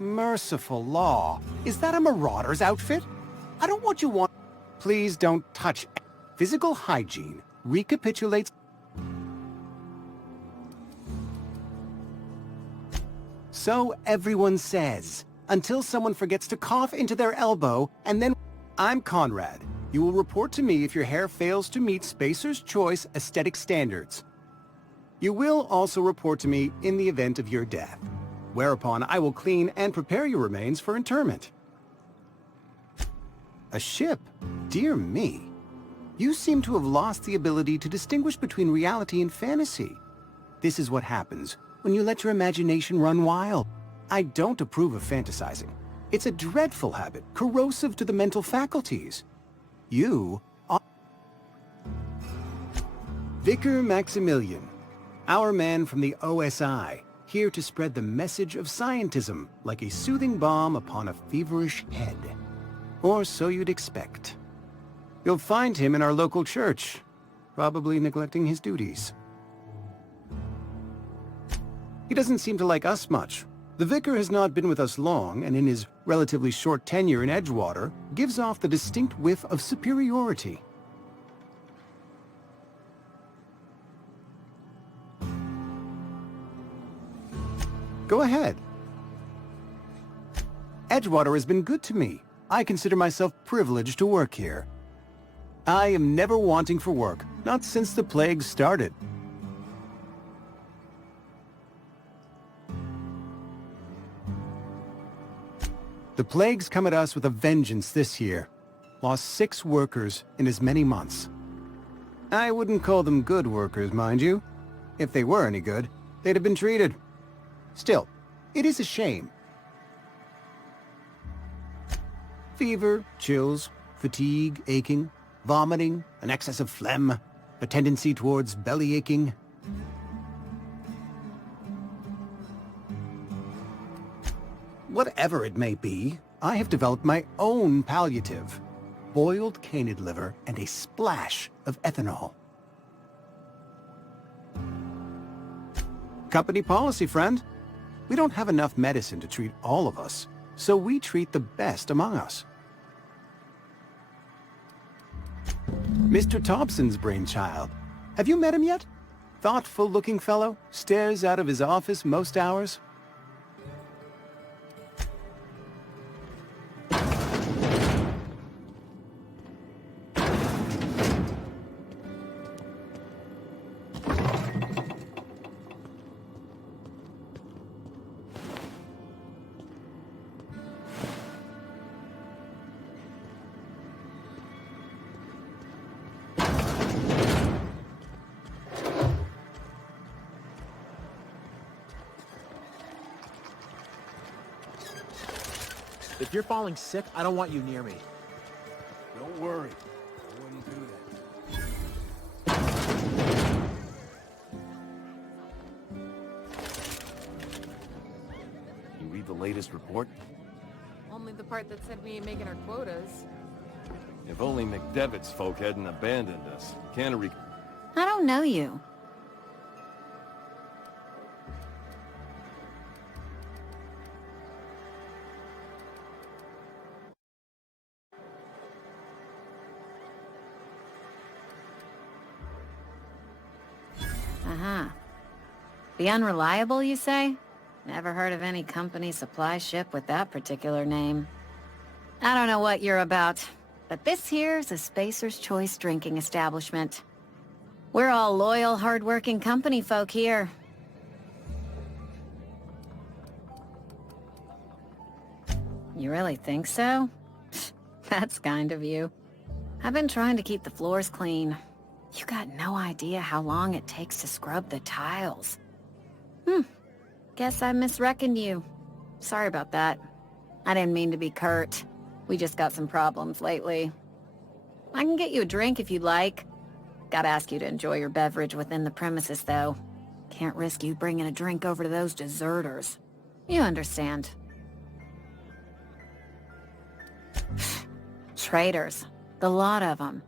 Merciful law. Is that a marauder's outfit? I don't want you want... Please don't touch... Physical hygiene recapitulates... So everyone says, until someone forgets to cough into their elbow, and then... I'm Conrad. You will report to me if your hair fails to meet Spacer's Choice aesthetic standards. You will also report to me in the event of your death, whereupon I will clean and prepare your remains for interment. A ship? Dear me. You seem to have lost the ability to distinguish between reality and fantasy. This is what happens when you let your imagination run wild. I don't approve of fantasizing. It's a dreadful habit, corrosive to the mental faculties. You are... Vicar Maximilian, our man from the OSI, here to spread the message of scientism like a soothing balm upon a feverish head. Or so you'd expect. You'll find him in our local church, probably neglecting his duties. He doesn't seem to like us much. The vicar has not been with us long, and in his relatively short tenure in Edgewater, gives off the distinct whiff of superiority. Go ahead. Edgewater has been good to me. I consider myself privileged to work here. I am never wanting for work, not since the plague started. The plague's come at us with a vengeance this year. Lost 6 workers in as many months. I wouldn't call them good workers, mind you. If they were any good, they'd have been treated. Still, it is a shame. Fever, chills, fatigue, aching, vomiting, an excess of phlegm, a tendency towards belly aching. Whatever it may be, I have developed my own palliative. Boiled canid liver and a splash of ethanol. Company policy, friend. We don't have enough medicine to treat all of us, so we treat the best among us. Mr. Thompson's brainchild. Have you met him yet? Thoughtful-looking fellow, stares out of his office most hours. If you're falling sick, I don't want you near me. Don't worry. I wouldn't do that. You read the latest report? Only the part that said we ain't making our quotas. If only McDevitt's folk hadn't abandoned us. Cannery... I don't know you. Uh-huh. The Unreliable, you say? Never heard of any company supply ship with that particular name. I don't know what you're about, but this here's a Spacer's Choice drinking establishment. We're all loyal, hard-working company folk here. You really think so? That's kind of you. I've been trying to keep the floors clean. You got no idea how long it takes to scrub the tiles. Guess I misreckoned you. Sorry about that. I didn't mean to be curt. We just got some problems lately. I can get you a drink if you'd like. Gotta ask you to enjoy your beverage within the premises, though. Can't risk you bringing a drink over to those deserters. You understand. Traitors. The lot of them.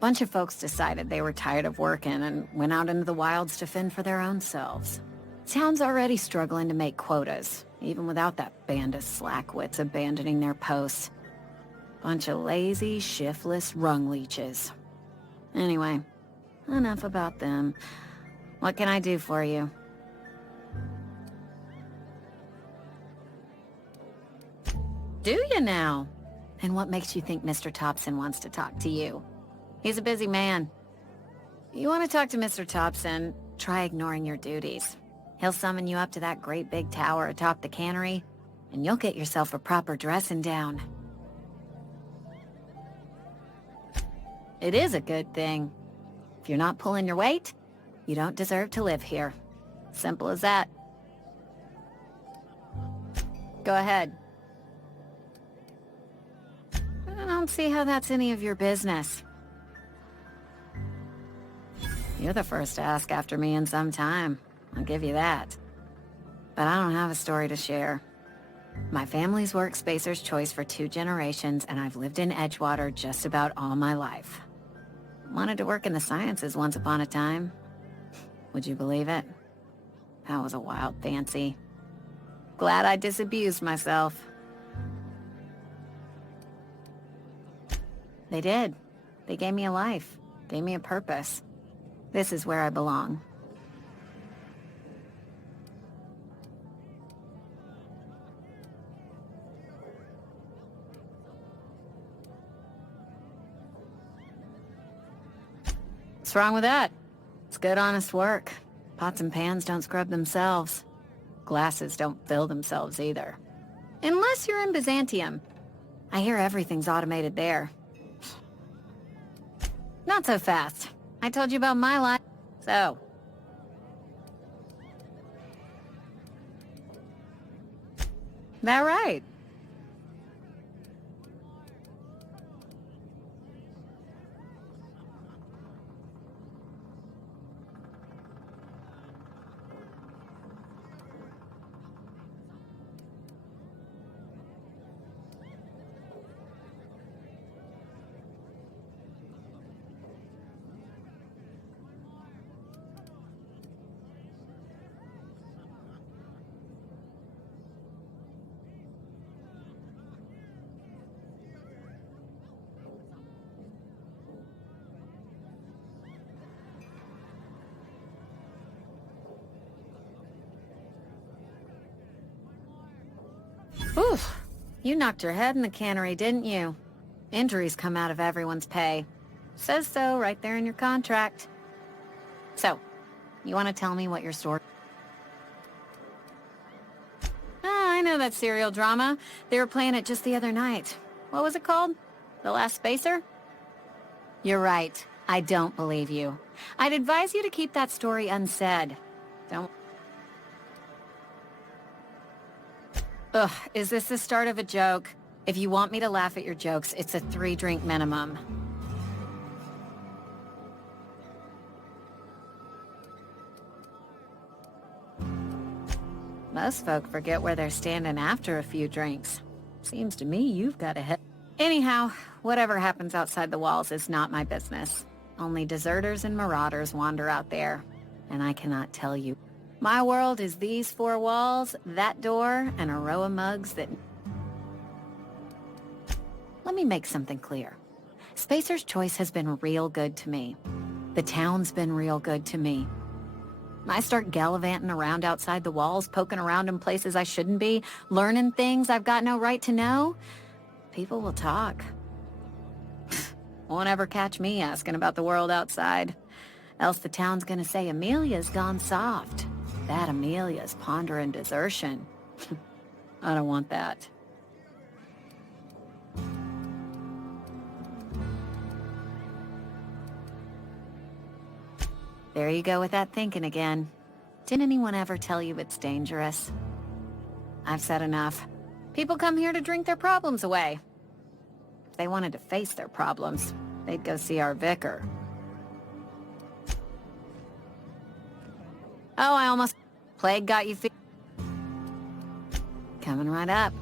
Bunch of folks decided they were tired of working and went out into the wilds to fend for their own selves. Town's already struggling to make quotas, even without that band of slackwits abandoning their posts. Bunch of lazy, shiftless rung leeches. Anyway, enough about them. What can I do for you? Do you now? And what makes you think Mr. Thompson wants to talk to you? He's a busy man. You want to talk to Mr. Thompson, try ignoring your duties. He'll summon you up to that great big tower atop the cannery, and you'll get yourself a proper dressing down. It is a good thing. If you're not pulling your weight, you don't deserve to live here. Simple as that. Go ahead. I don't see how that's any of your business. You're the first to ask after me in some time. I'll give you that. But I don't have a story to share. My family's worked Spacer's Choice for 2 generations, and I've lived in Edgewater just about all my life. Wanted to work in the sciences once upon a time. Would you believe it? That was a wild fancy. Glad I disabused myself. They did. They gave me a life. Gave me a purpose. This is where I belong. What's wrong with that? It's good, honest work. Pots and pans don't scrub themselves. Glasses don't fill themselves either. Unless you're in Byzantium. I hear everything's automated there. Not so fast. I told you about my life. So. That right? Oof. You knocked your head in the cannery, didn't you? Injuries come out of everyone's pay. Says so right there in your contract. So, you want to tell me what your story... Ah, I know that serial drama. They were playing it just the other night. What was it called? The Last Spacer? You're right. I don't believe you. I'd advise you to keep that story unsaid. Don't... Ugh, is this the start of a joke? If you want me to laugh at your jokes, it's a 3-drink minimum. Most folk forget where they're standing after a few drinks. Seems to me you've got a head. Anyhow, whatever happens outside the walls is not my business. Only deserters and marauders wander out there, and I cannot tell you. My world is these 4 walls, that door, and a row of mugs that... Let me make something clear. Spacer's Choice has been real good to me. The town's been real good to me. I start gallivanting around outside the walls, poking around in places I shouldn't be, learning things I've got no right to know. People will talk. Won't ever catch me asking about the world outside. Else the town's gonna say Amelia's gone soft. That Amelia's pondering desertion. I don't want that. There you go with that thinking again. Didn't anyone ever tell you it's dangerous? I've said enough. People come here to drink their problems away. If they wanted to face their problems, they'd go see our vicar. Oh, I almost... Plague got you coming right up.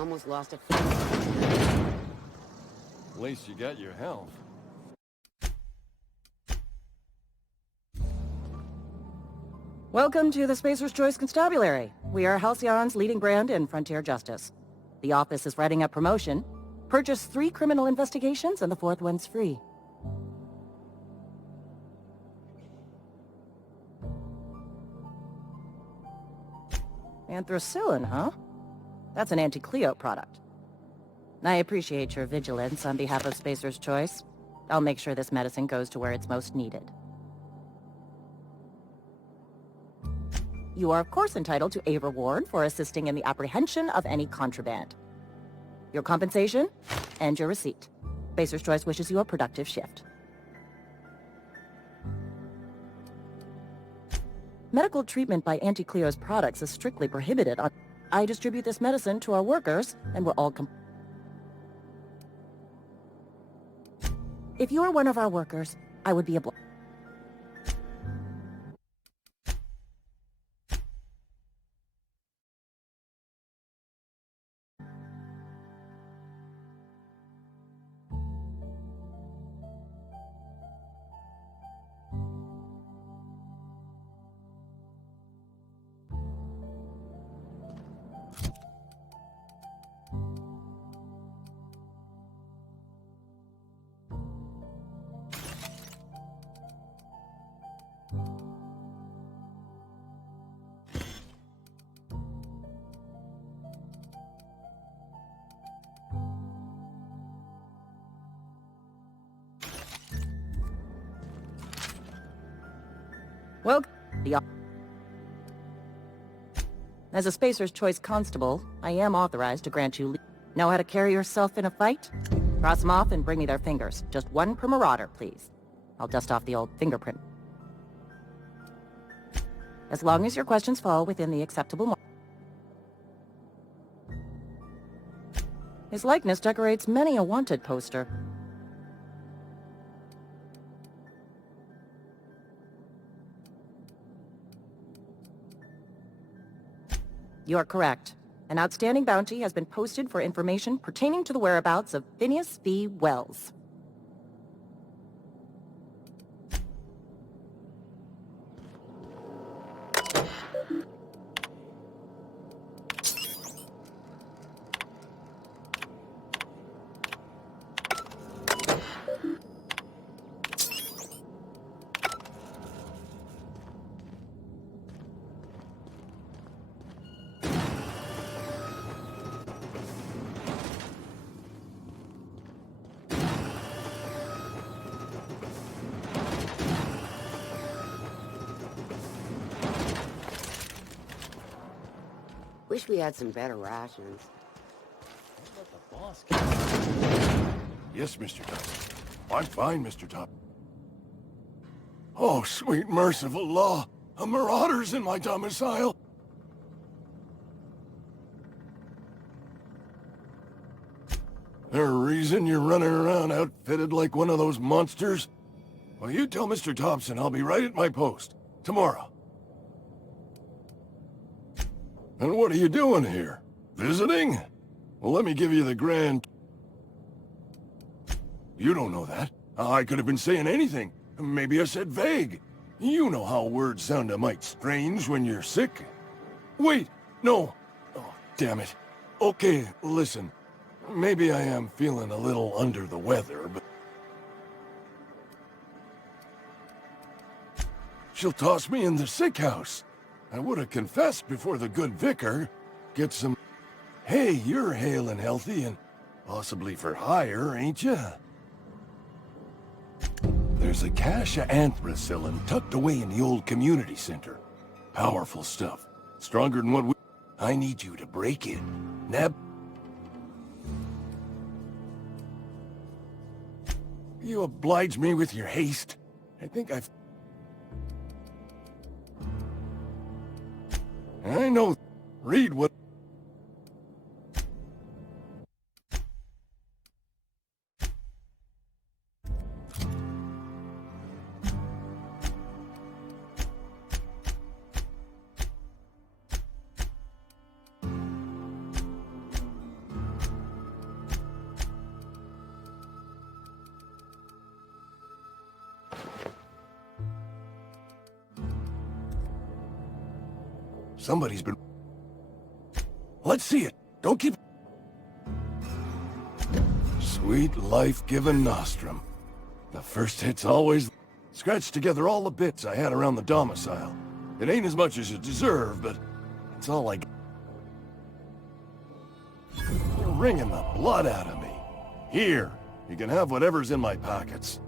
Almost lost it. At least you got your health. Welcome to the Spacer's Choice Constabulary. We are Halcyon's leading brand in frontier justice. The office is writing a promotion. Purchase 3 criminal investigations and the 4th one's free. Anthracillin, huh? That's an anti-Cleo product. I appreciate your vigilance on behalf of Spacer's Choice. I'll make sure this medicine goes to where it's most needed. You are of course entitled to a reward for assisting in the apprehension of any contraband. Your compensation and your receipt. Spacer's Choice wishes you a productive shift. Medical treatment by Anti-Cleo's products is strictly prohibited. I distribute this medicine to our workers, and we're all If you are one of our workers, I would be obliged. Well, as a Spacer's Choice constable, I am authorized to grant you Know how to carry yourself in a fight? Cross them off and bring me their fingers. Just one per marauder, please. I'll dust off the old fingerprint. As long as your questions fall within the acceptable mark. His likeness decorates many a wanted poster. You are correct. An outstanding bounty has been posted for information pertaining to the whereabouts of Phineas V. Wells. Wish we had some better rations. Yes, Mr. Top. I'm fine, Mr. Top. Oh, sweet merciful law! A marauder's in my domicile! There a reason you're running around outfitted like one of those monsters? Well, you tell Mr. Thompson I'll be right at my post. Tomorrow. And what are you doing here? Visiting? Well, let me give you the grand... You don't know that. I could have been saying anything. Maybe I said vague. You know how words sound a mite strange when you're sick. Wait, no. Oh, damn it. Okay, listen. Maybe I am feeling a little under the weather, but... She'll toss me in the sick house. I would have confessed before the good vicar. Get some... Hey, you're hale and healthy and possibly for hire, ain't ya? There's a cache of anthracillin tucked away in the old community center. Powerful stuff. Stronger than what we... I need you to break in. Nab... You oblige me with your haste. I think I've... I know. Read what... Somebody's been... Let's see it. Don't keep... Sweet life-giving Nostrum. The first hit's always... Scratched together all the bits I had around the domicile. It ain't as much as you deserve, but it's all I... You're wringing the blood out of me. Here, you can have whatever's in my pockets.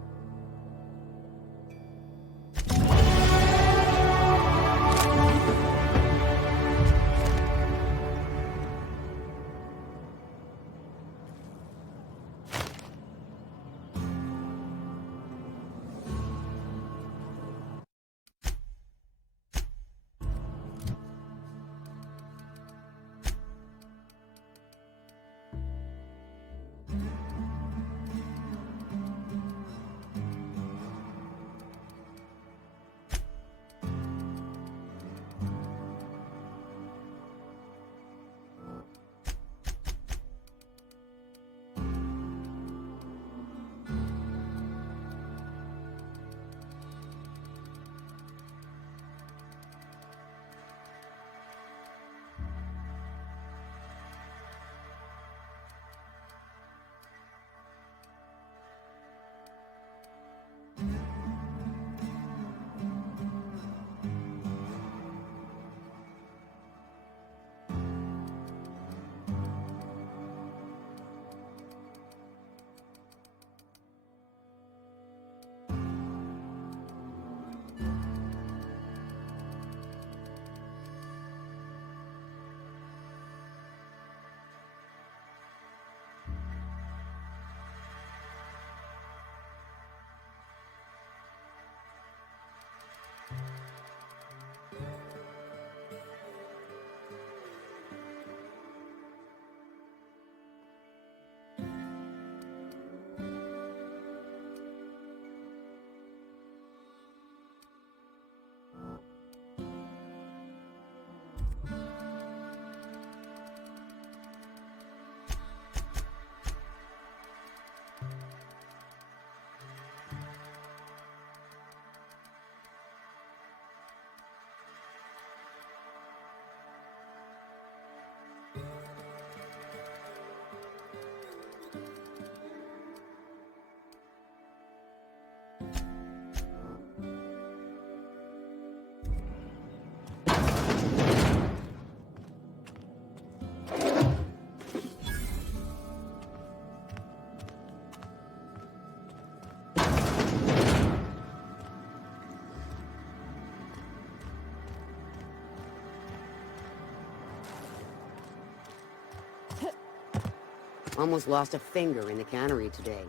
Almost lost a finger in the cannery today.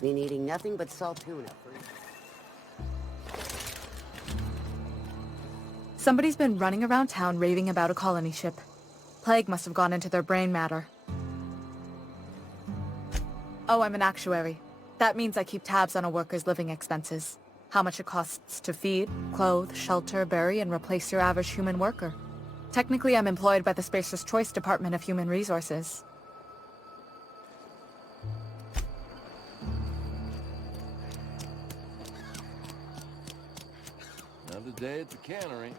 Been eating nothing but salt tuna. Somebody's been running around town raving about a colony ship. Plague must have gone into their brain matter. Oh, I'm an actuary. That means I keep tabs on a worker's living expenses. How much it costs to feed, clothe, shelter, bury, and replace your average human worker. Technically, I'm employed by the Spacer's Choice Department of Human Resources. Another day at the cannery.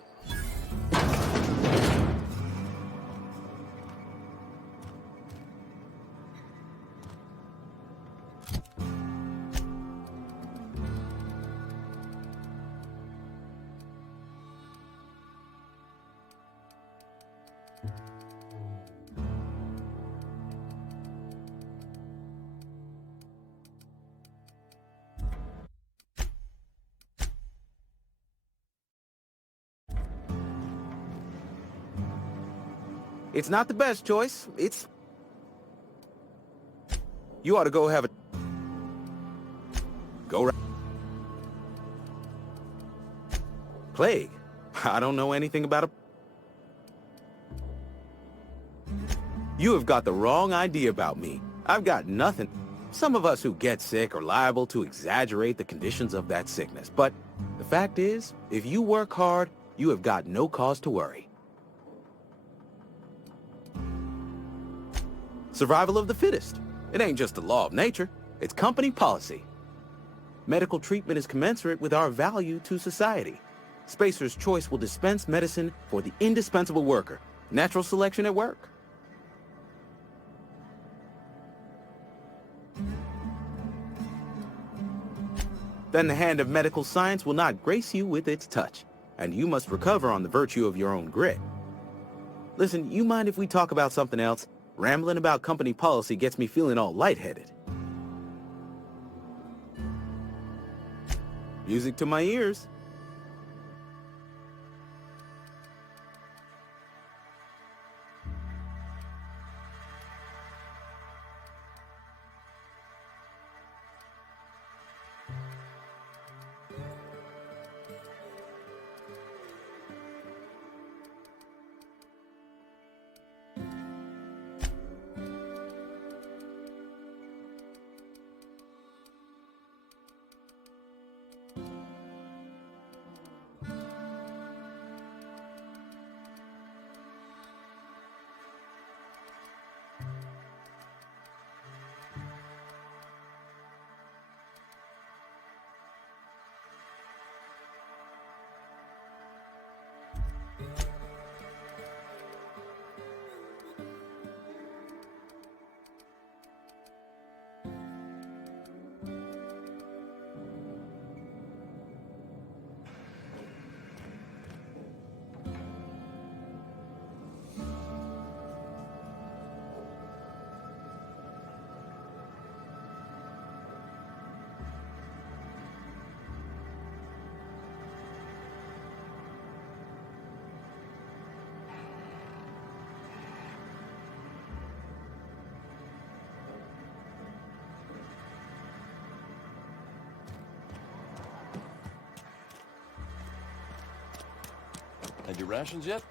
It's not the best choice. It's... You ought to go have a... Go right... Plague. I don't know anything about a... You have got the wrong idea about me. I've got nothing. Some of us who get sick are liable to exaggerate the conditions of that sickness. But the fact is, if you work hard, you have got no cause to worry. Survival of the fittest. It ain't just the law of nature. It's company policy. Medical treatment is commensurate with our value to society. Spacer's Choice will dispense medicine for the indispensable worker. Natural selection at work. Then the hand of medical science will not grace you with its touch, and you must recover on the virtue of your own grit. Listen, you mind if we talk about something else? Rambling about company policy gets me feeling all lightheaded. Music to my ears. Had your rations yet?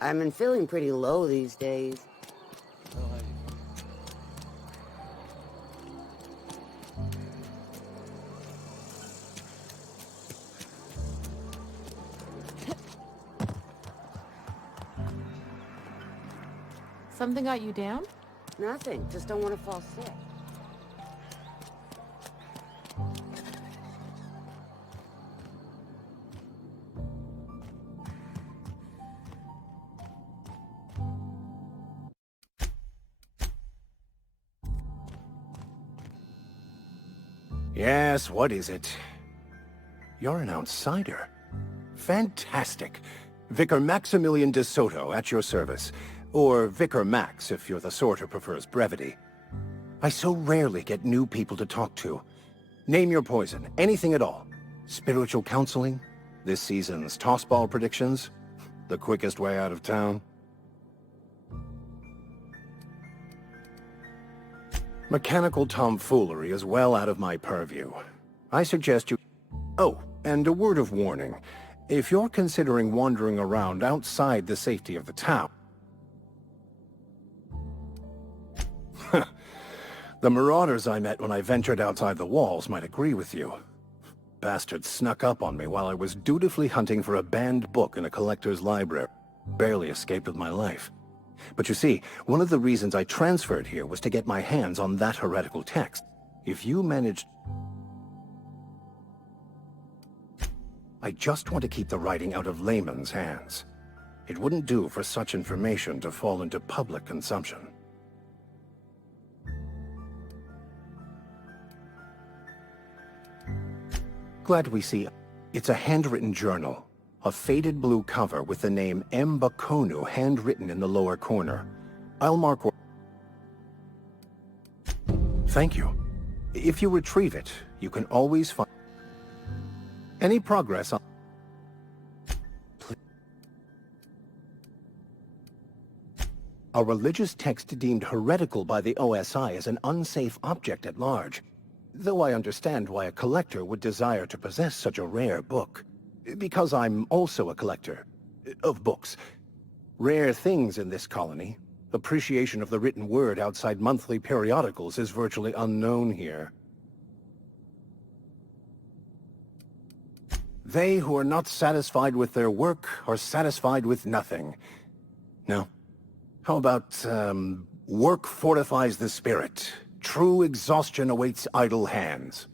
I've been feeling pretty low these days. Well, Something got you down? Nothing. Just don't want to fall sick. Yes, what is it? You're an outsider. Fantastic. Vicar Maximilian de Soto at your service. Or Vicar Max, if you're the sort who prefers brevity. I so rarely get new people to talk to. Name your poison, anything at all. Spiritual counseling? This season's tossball predictions? The quickest way out of town? Mechanical tomfoolery is well out of my purview. I suggest you... Oh, and a word of warning. If you're considering wandering around outside the safety of the town... The marauders I met when I ventured outside the walls might agree with you. Bastards snuck up on me while I was dutifully hunting for a banned book in a collector's library. Barely escaped with my life. But you see, one of the reasons I transferred here was to get my hands on that heretical text. If you managed... I just want to keep the writing out of layman's hands. It wouldn't do for such information to fall into public consumption. Glad we see. It's a handwritten journal. A faded blue cover with the name M. Bakonu handwritten in the lower corner. I'll mark... Thank you. If you retrieve it, you can always find... Any progress on... A religious text deemed heretical by the OSI is an unsafe object at large. Though I understand why a collector would desire to possess such a rare book. Because I'm also a collector of books. Rare things in this colony. Appreciation of the written word outside monthly periodicals is virtually unknown here. They who are not satisfied with their work are satisfied with nothing. No? How about, work fortifies the spirit. True exhaustion awaits idle hands.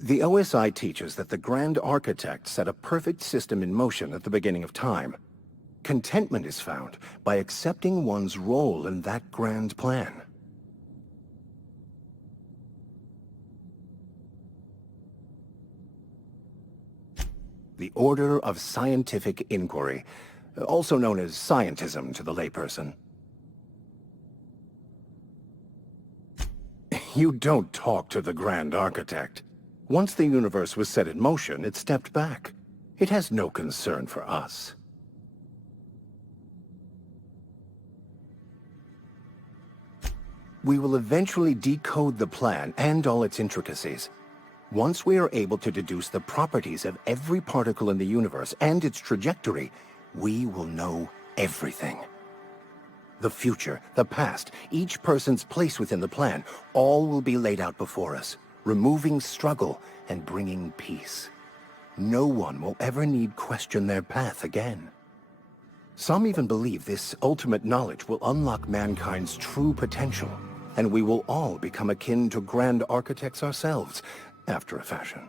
The OSI teaches that the Grand Architect set a perfect system in motion at the beginning of time. Contentment is found by accepting one's role in that grand plan. The Order of Scientific Inquiry, also known as scientism to the layperson. You don't talk to the Grand Architect. Once the universe was set in motion, it stepped back. It has no concern for us. We will eventually decode the plan and all its intricacies. Once we are able to deduce the properties of every particle in the universe and its trajectory, we will know everything. The future, the past, each person's place within the plan, all will be laid out before us, removing struggle and bringing peace. No one will ever need question their path again. Some even believe this ultimate knowledge will unlock mankind's true potential, and we will all become akin to Grand Architects ourselves, after a fashion.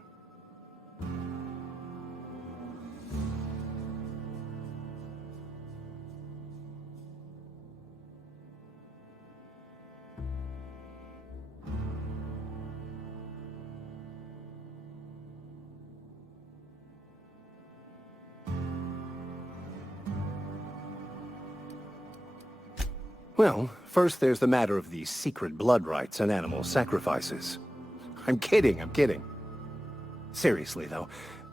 Well, first there's the matter of the secret blood rites and animal sacrifices. I'm kidding. Seriously, though,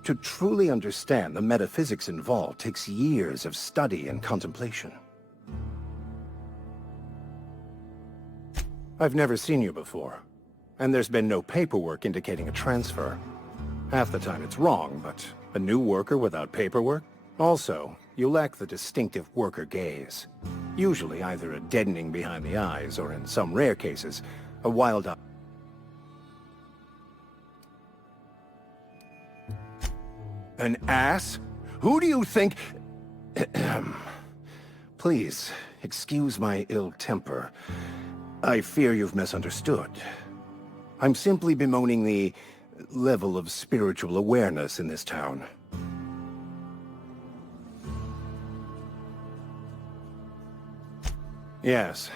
to truly understand the metaphysics involved takes years of study and contemplation. I've never seen you before, and there's been no paperwork indicating a transfer. Half the time it's wrong, but a new worker without paperwork? Also, you lack the distinctive worker gaze. Usually either a deadening behind the eyes, or in some rare cases, a wild eye. An ass? Who do you think... Please, excuse my ill temper. I fear you've misunderstood. I'm simply bemoaning the level of spiritual awareness in this town. Yes,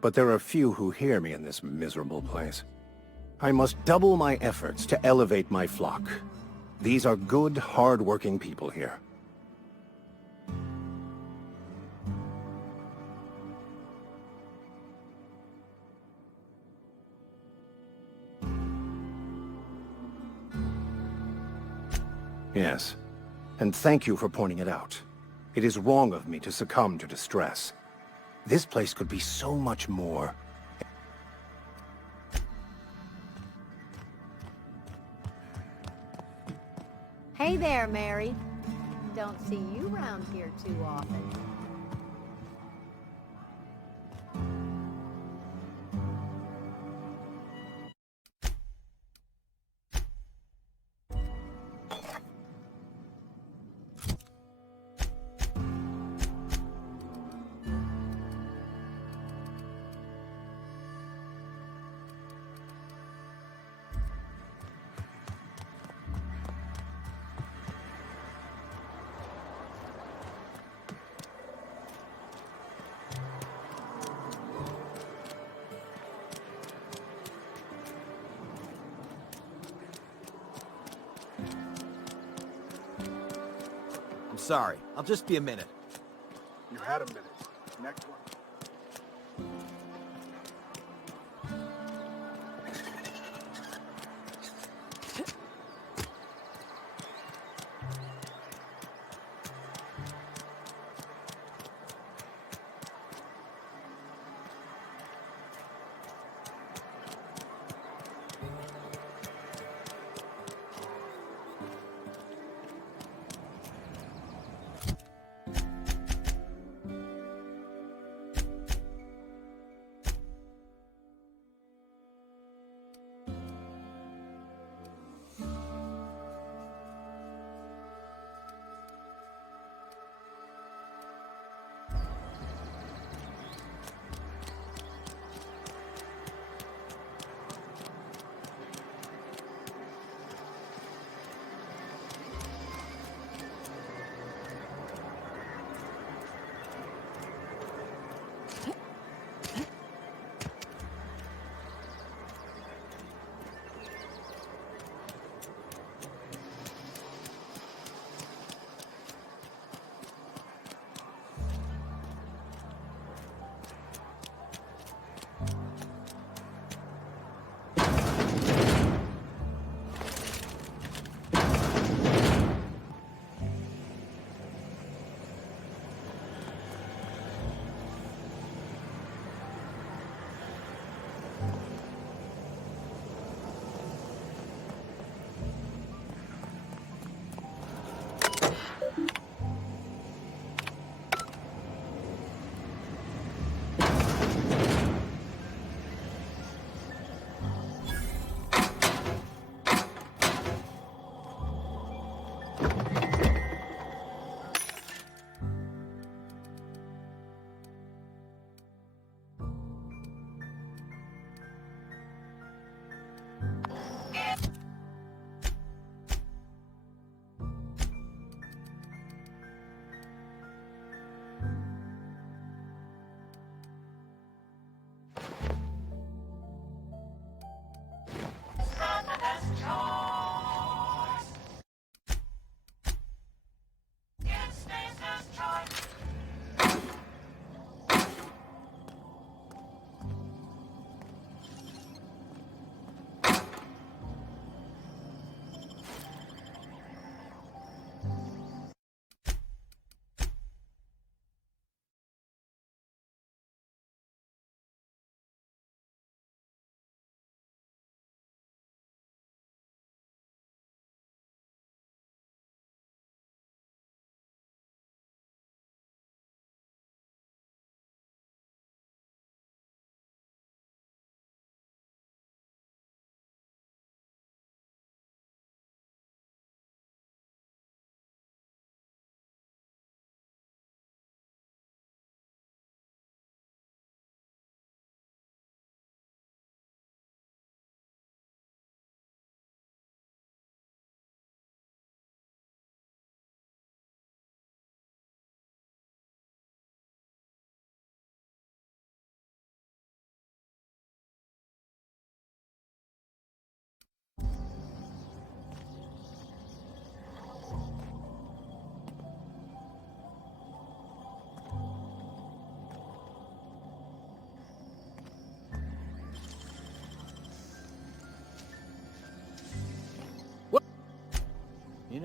but there are few who hear me in this miserable place. I must double my efforts to elevate my flock. These are good, hard-working people here. Yes. And thank you for pointing it out. It is wrong of me to succumb to distress. This place could be so much more. Hey there, Mary. Don't see you around here too often. I'm sorry. I'll just be a minute. You had a minute. Next one.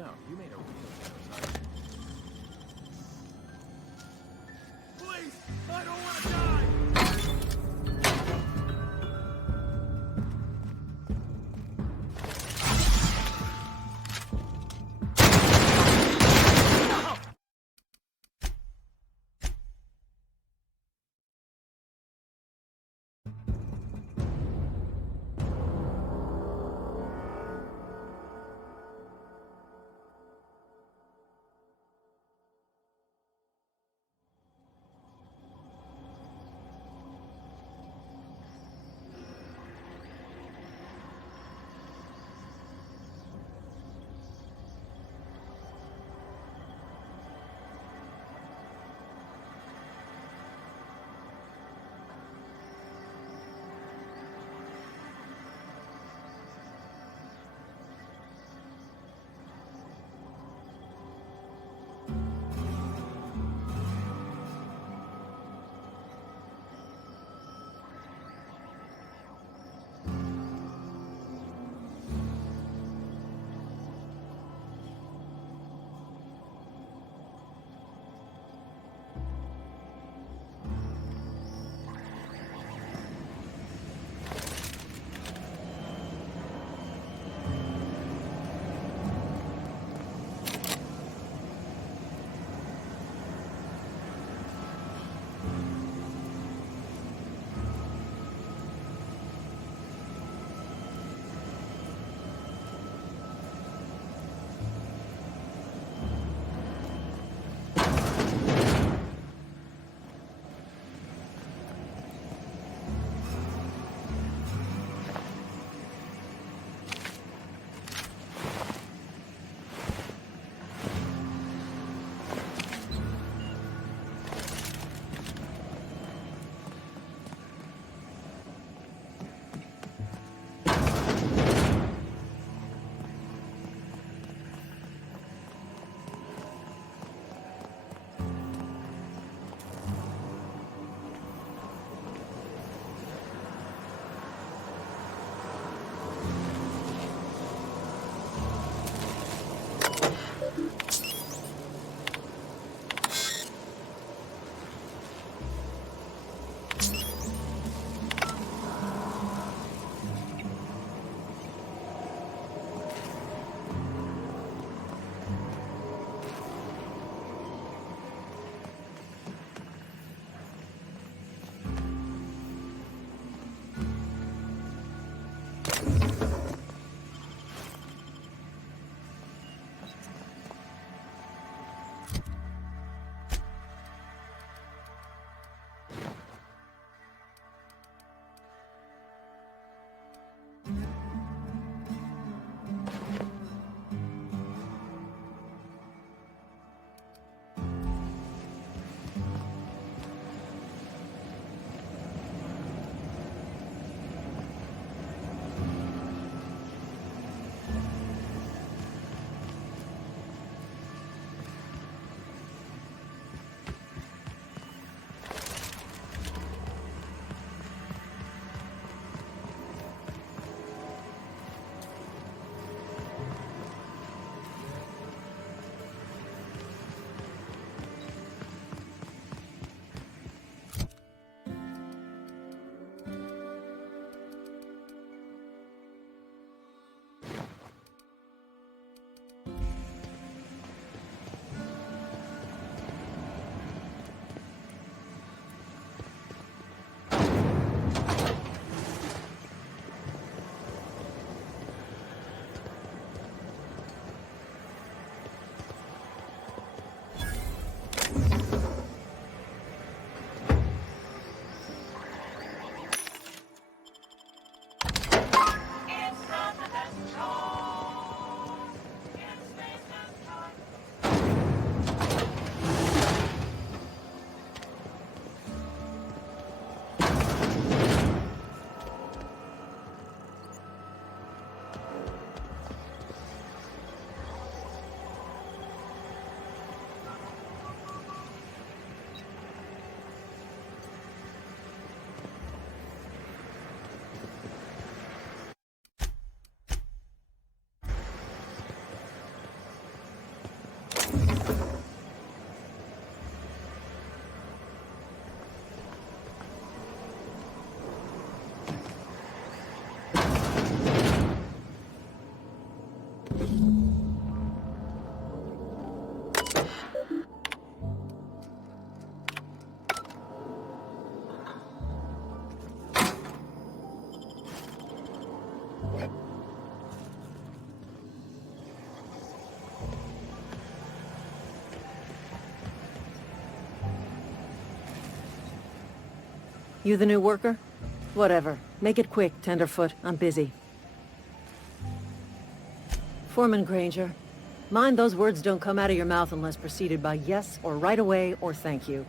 know, you made a real genocide. Please! I don't want to die! You the new worker? Whatever. Make it quick, Tenderfoot. I'm busy. Foreman Granger, mind those words don't come out of your mouth unless preceded by yes or right away or thank you.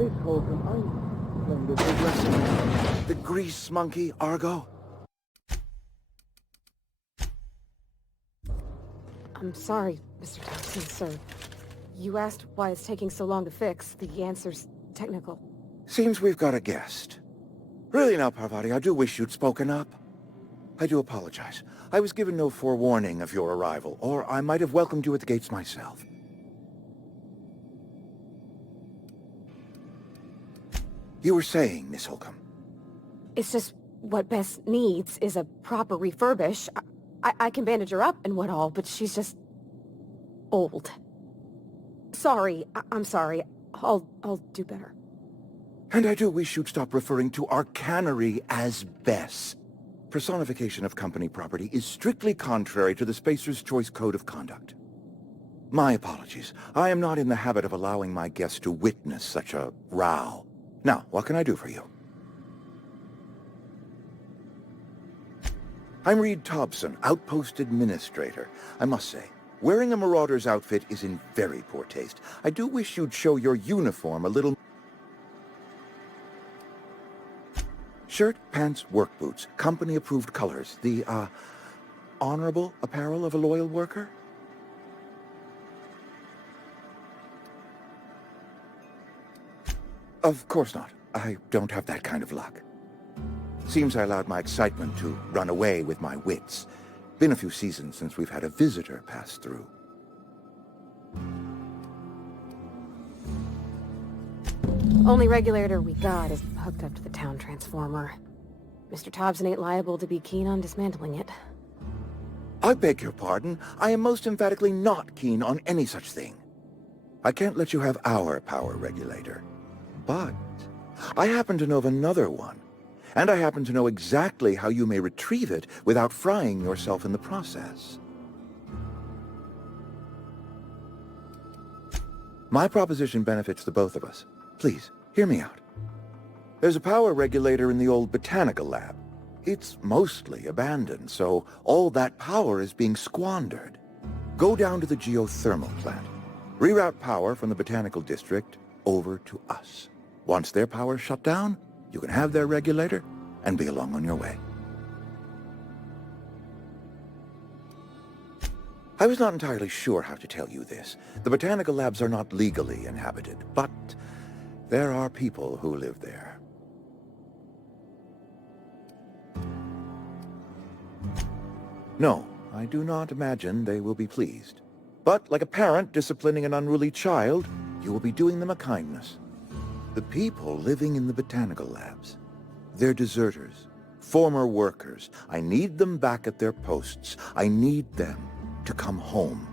Please, Holcomb, I'm playing this aggressive. The grease monkey, Argo? I'm sorry, Mr. Thompson, sir. You asked why it's taking so long to fix. The answer's technical. Seems we've got a guest. Really now, Parvati, I do wish you'd spoken up. I do apologize. I was given no forewarning of your arrival, or I might have welcomed you at the gates myself. You were saying, Miss Holcomb. It's just what Bess needs is a proper refurbish. I can bandage her up and what all, but she's just... old. Sorry. I'm sorry. I'll do better. And I do wish you'd stop referring to our cannery as Bess. Personification of company property is strictly contrary to the Spacer's Choice Code of Conduct. My apologies. I am not in the habit of allowing my guests to witness such a row. Now, what can I do for you? I'm Reed Thompson, Outpost Administrator. I must say, wearing a Marauder's outfit is in very poor taste. I do wish you'd show your uniform a little... Shirt, pants, work boots, company-approved colors. The, honorable apparel of a loyal worker? Of course not. I don't have that kind of luck. Seems I allowed my excitement to run away with my wits. Been a few seasons since we've had a visitor pass through. Only regulator we got is hooked up to the town transformer. Mr. Thompson ain't liable to be keen on dismantling it. I beg your pardon. I am most emphatically not keen on any such thing. I can't let you have our power regulator. But I happen to know of another one. And I happen to know exactly how you may retrieve it without frying yourself in the process. My proposition benefits the both of us. Please, hear me out. There's a power regulator in the old botanical lab. It's mostly abandoned, so all that power is being squandered. Go down to the geothermal plant. Reroute power from the botanical district over to us. Once their power's shut down, you can have their regulator and be along on your way. I was not entirely sure how to tell you this. The botanical labs are not legally inhabited, but there are people who live there. No, I do not imagine they will be pleased. But like a parent disciplining an unruly child, you will be doing them a kindness. The people living in the botanical labs, they're deserters, former workers. I need them back at their posts. I need them to come home.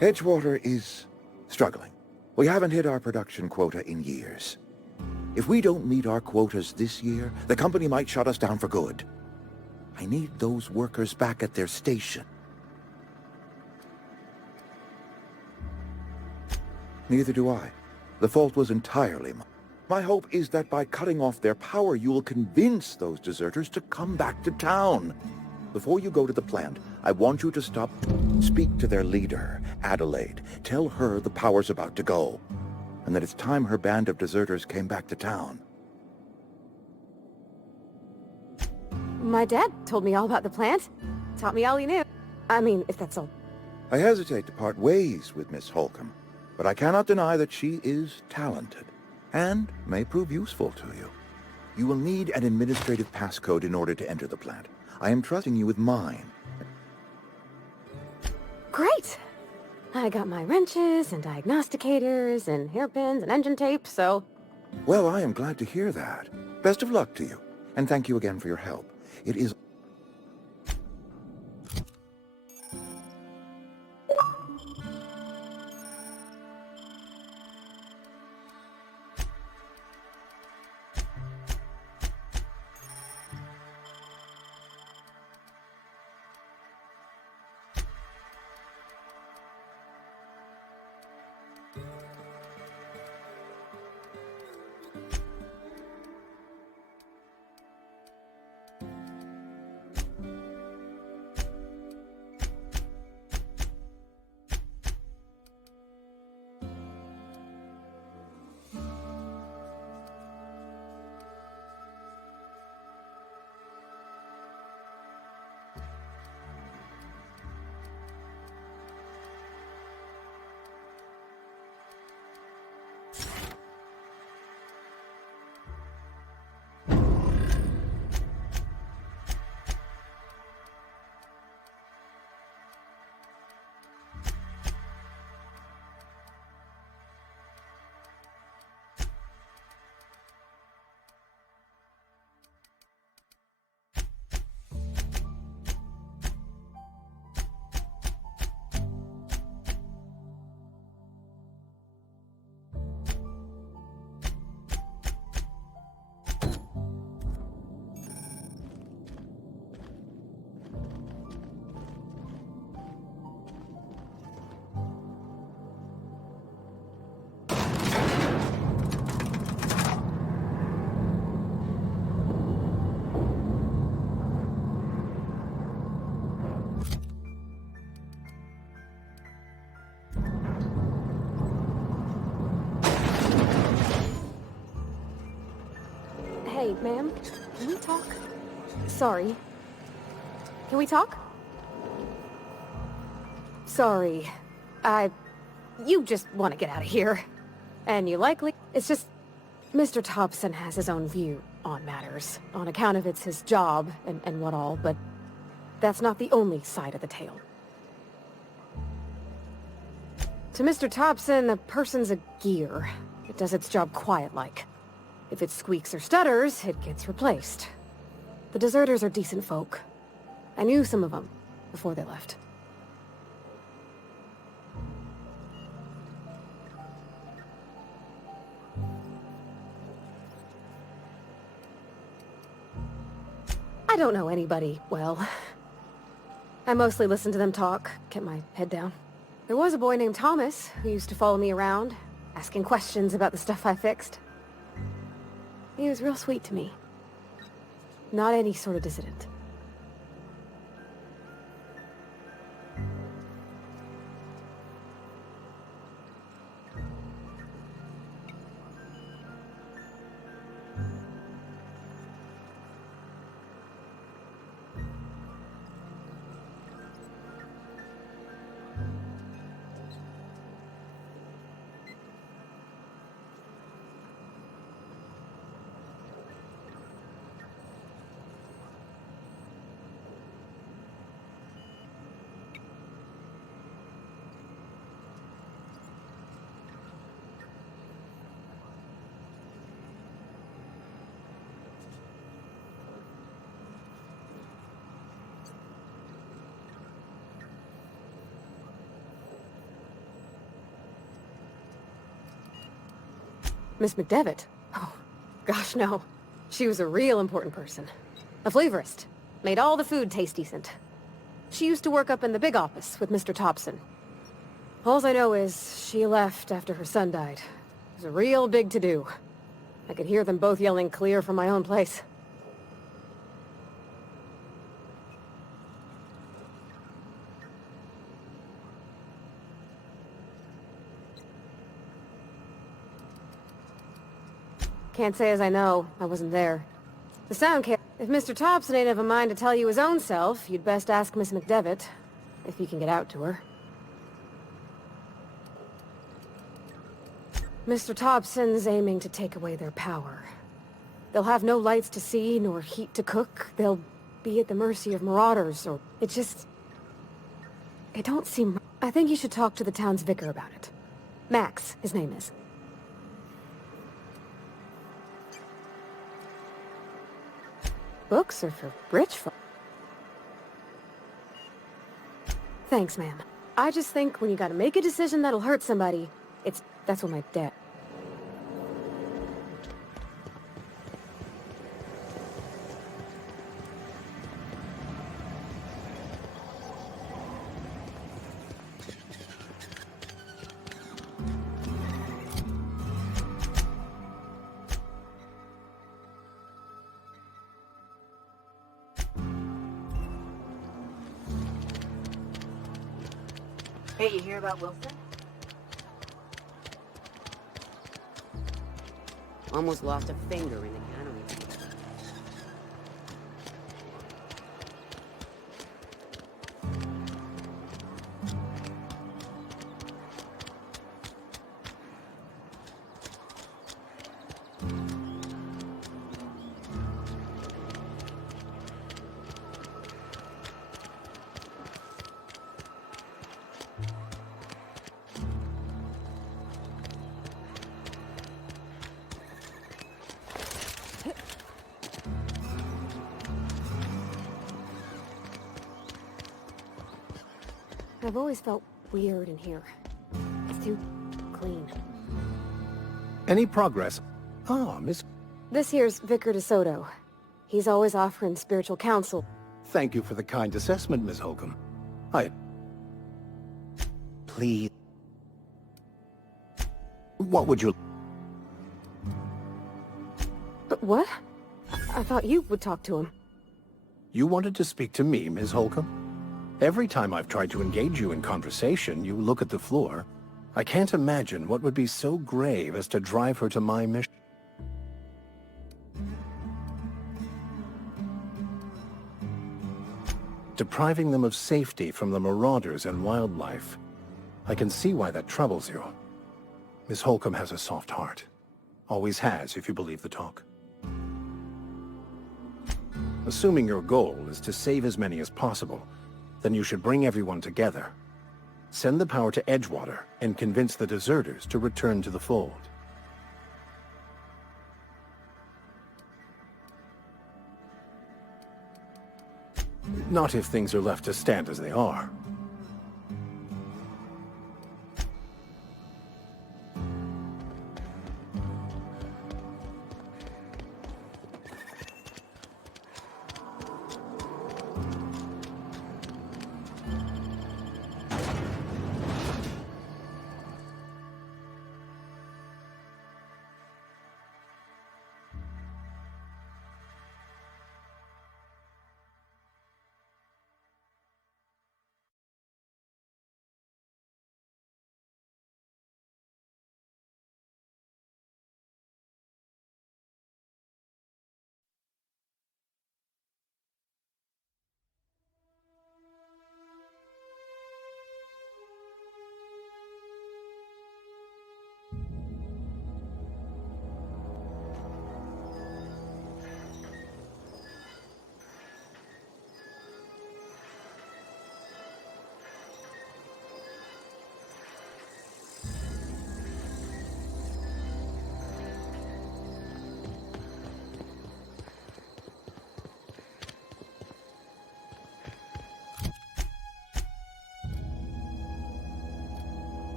Edgewater is struggling. We haven't hit our production quota in years. If we don't meet our quotas this year, the company might shut us down for good. I need those workers back at their station. Neither do I. The fault was entirely mine. My hope is that by cutting off their power, you will convince those deserters to come back to town. Before you go to the plant, I want you to stop. Speak to their leader, Adelaide. Tell her the power's about to go, and that it's time her band of deserters came back to town. My dad told me all about the plant. Taught me all he knew. I mean, if that's all. I hesitate to part ways with Miss Holcomb, but I cannot deny that she is talented, and may prove useful to you. You will need an administrative passcode in order to enter the plant. I am trusting you with mine. Great! I got my wrenches and diagnosticators and hairpins and engine tape, so... Well, I am glad to hear that. Best of luck to you, and thank you again for your help. It is... Hey, ma'am, can we talk? Sorry. Can we talk? Sorry. You just want to get out of here. And you likely... It's just... Mr. Thompson has his own view on matters, on account of it's his job and what all, but that's not the only side of the tale. To Mr. Thompson, a person's a gear. It does its job quiet-like. If it squeaks or stutters, it gets replaced. The deserters are decent folk. I knew some of them before they left. I don't know anybody well. I mostly listen to them talk, kept my head down. There was a boy named Thomas who used to follow me around, asking questions about the stuff I fixed. He was real sweet to me. Not any sort of dissident. Miss McDevitt? Oh, gosh, no. She was a real important person. A flavorist. Made all the food taste decent. She used to work up in the big office with Mr. Thompson. All I know is she left after her son died. It was a real big to-do. I could hear them both yelling clear from my own place. Can't say as I know. I wasn't there. The sound care. If Mr. Thompson ain't of a mind to tell you his own self, you'd best ask Miss McDevitt, if you can get out to her. Mr. Thompson's aiming to take away their power. They'll have no lights to see, nor heat to cook. They'll be at the mercy of marauders, or... It don't seem... I think you should talk to the town's vicar about it. Max, his name is. Books are for rich folk. Thanks, ma'am. I just think when you gotta make a decision that'll hurt somebody, that's what my dad... Hey, you hear about Wilson? Almost lost a finger in the cannery. I've always felt weird in here. It's too clean. Any progress? Ah, Miss... This here's Vicar DeSoto. He's always offering spiritual counsel. Thank you for the kind assessment, Miss Holcomb. Please... What would you... But what? I thought you would talk to him. You wanted to speak to me, Miss Holcomb? Every time I've tried to engage you in conversation, you look at the floor. I can't imagine what would be so grave as to drive her to my mission. Depriving them of safety from the marauders and wildlife. I can see why that troubles you. Miss Holcomb has a soft heart. Always has, if you believe the talk. Assuming your goal is to save as many as possible, then you should bring everyone together. Send the power to Edgewater and convince the deserters to return to the fold. Not if things are left to stand as they are.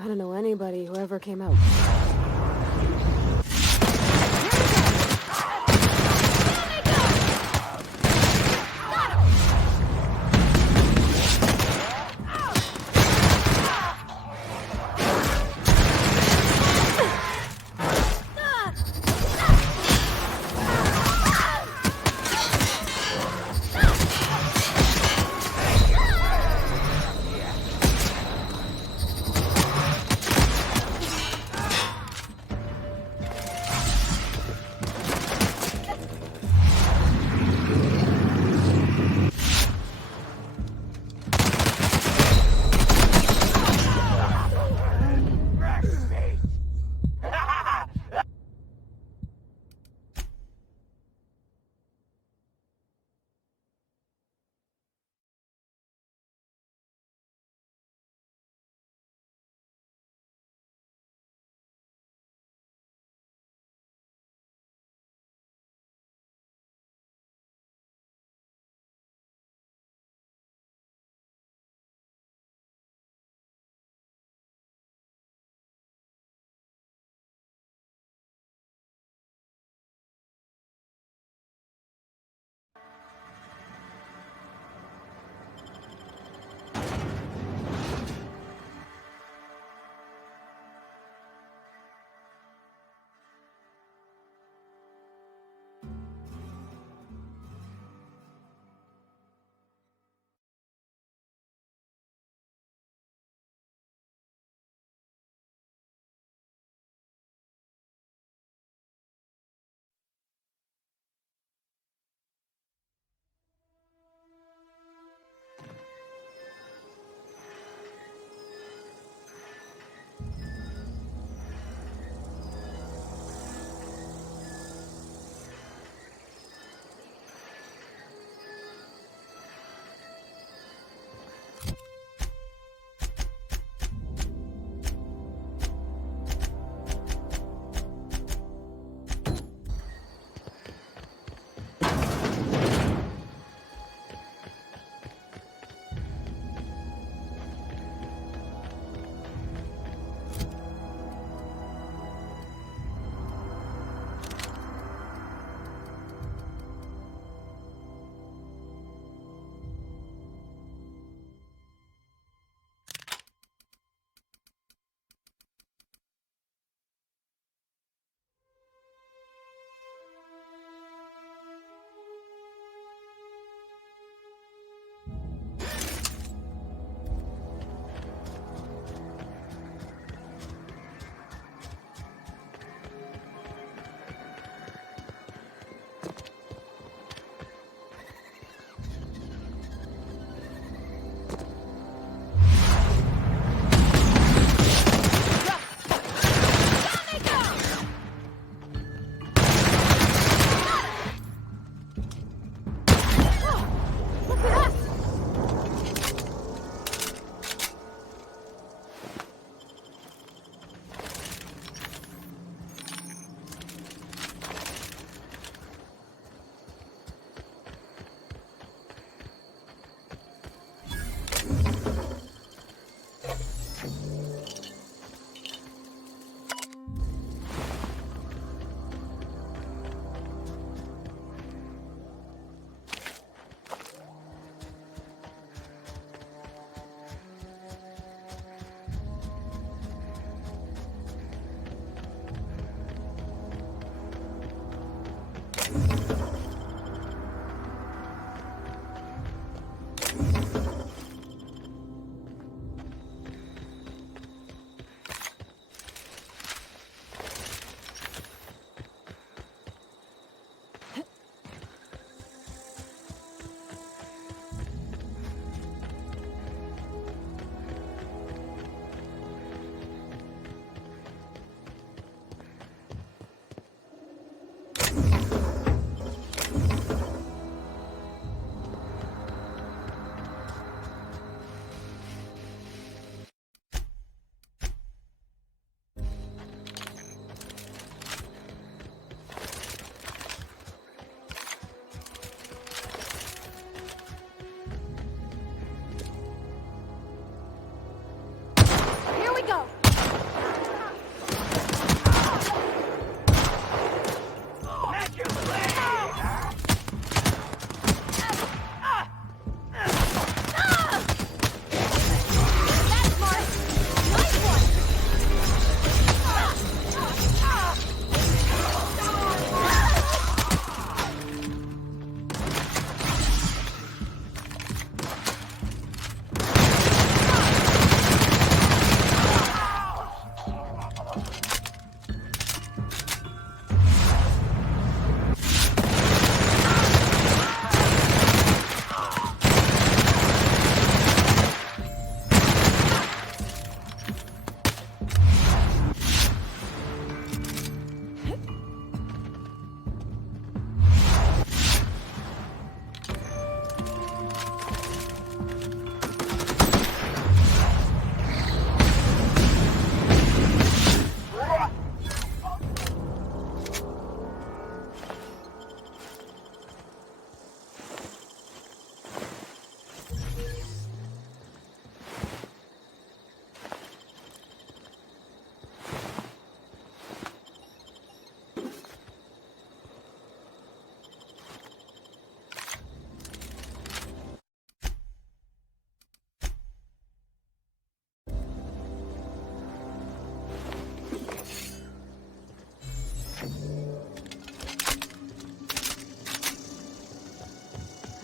I don't know anybody who ever came out.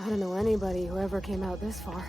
I don't know anybody who ever came out this far.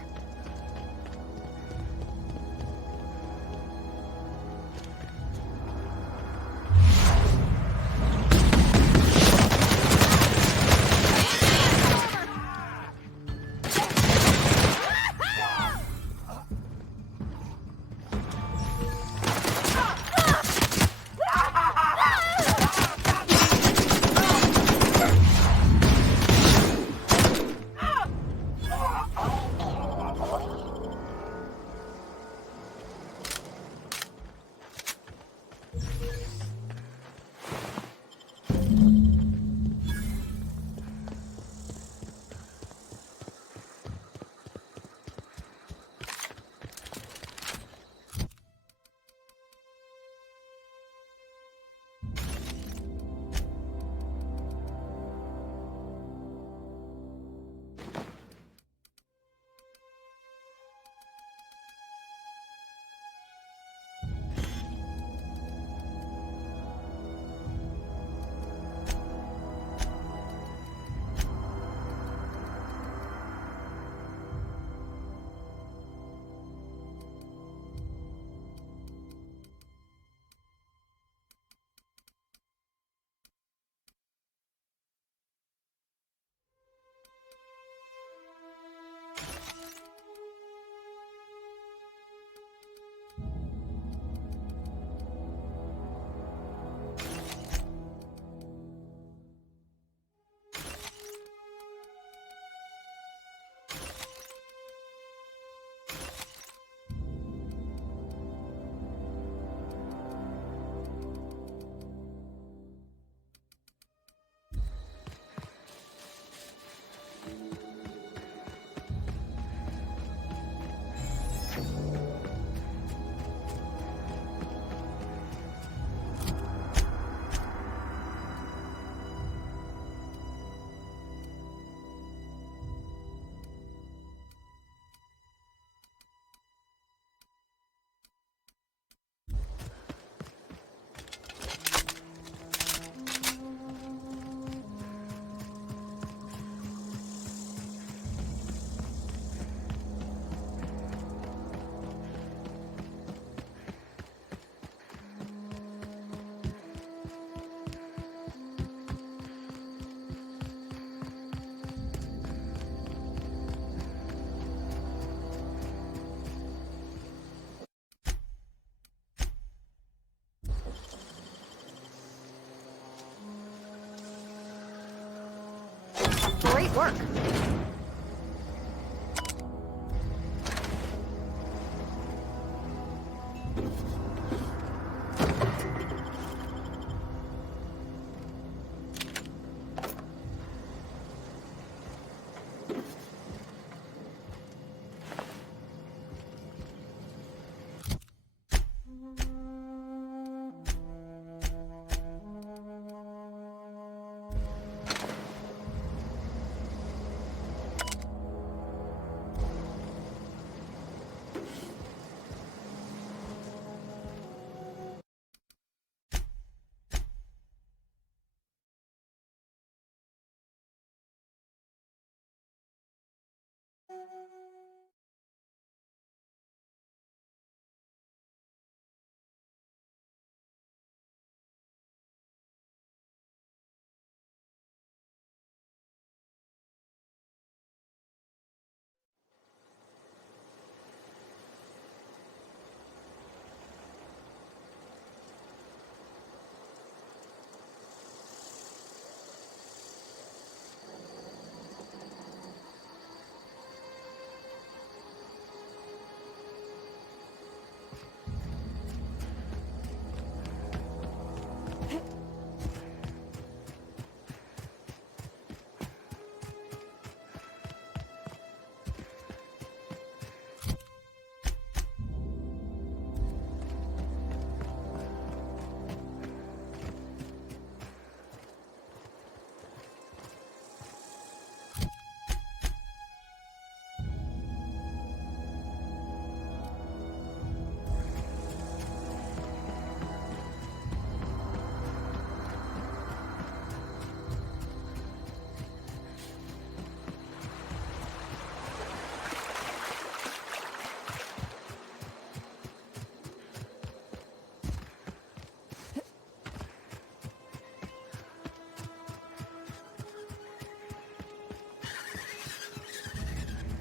Great work.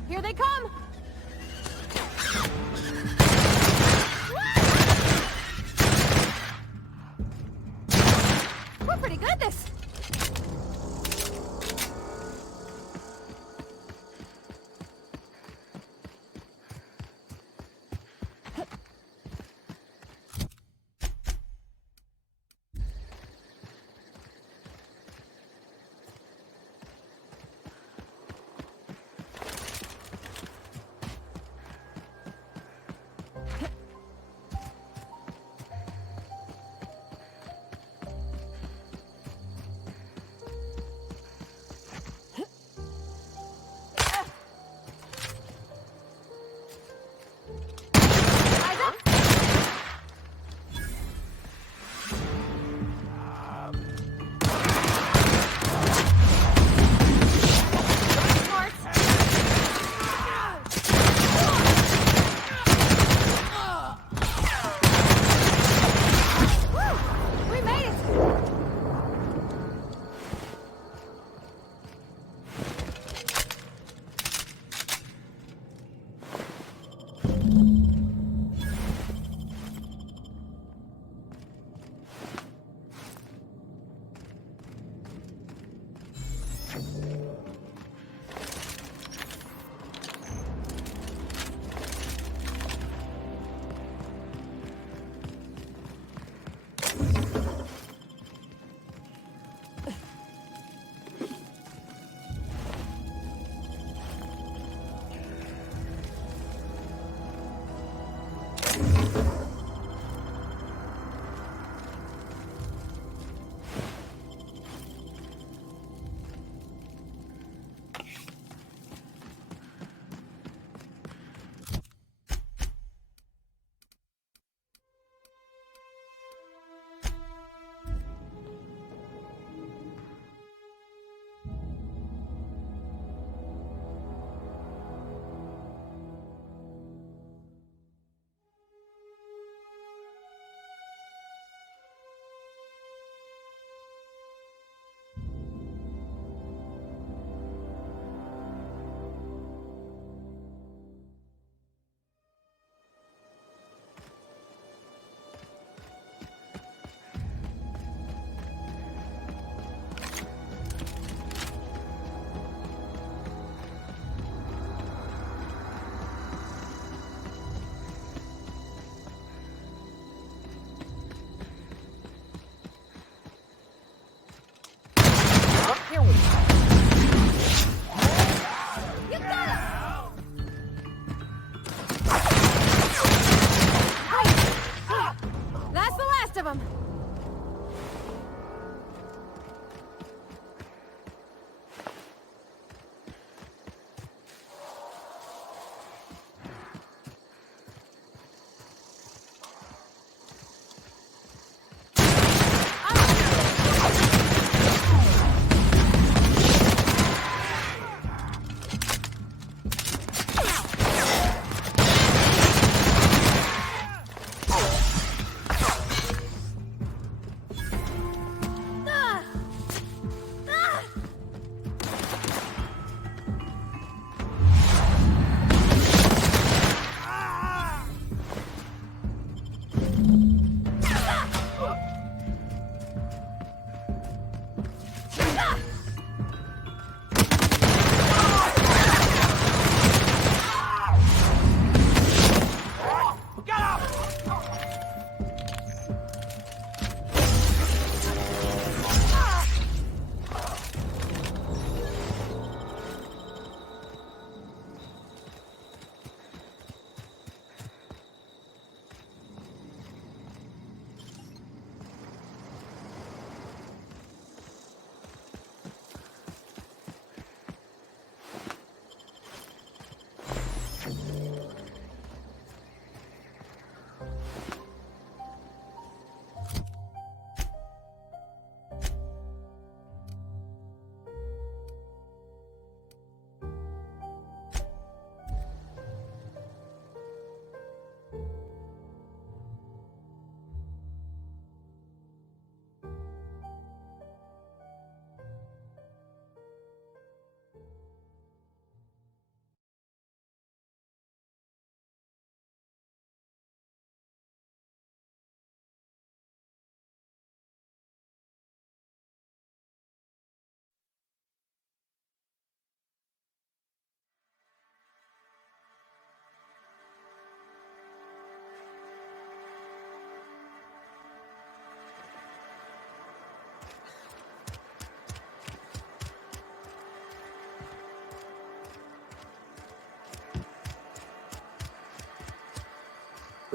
Here they come! We're pretty good at this!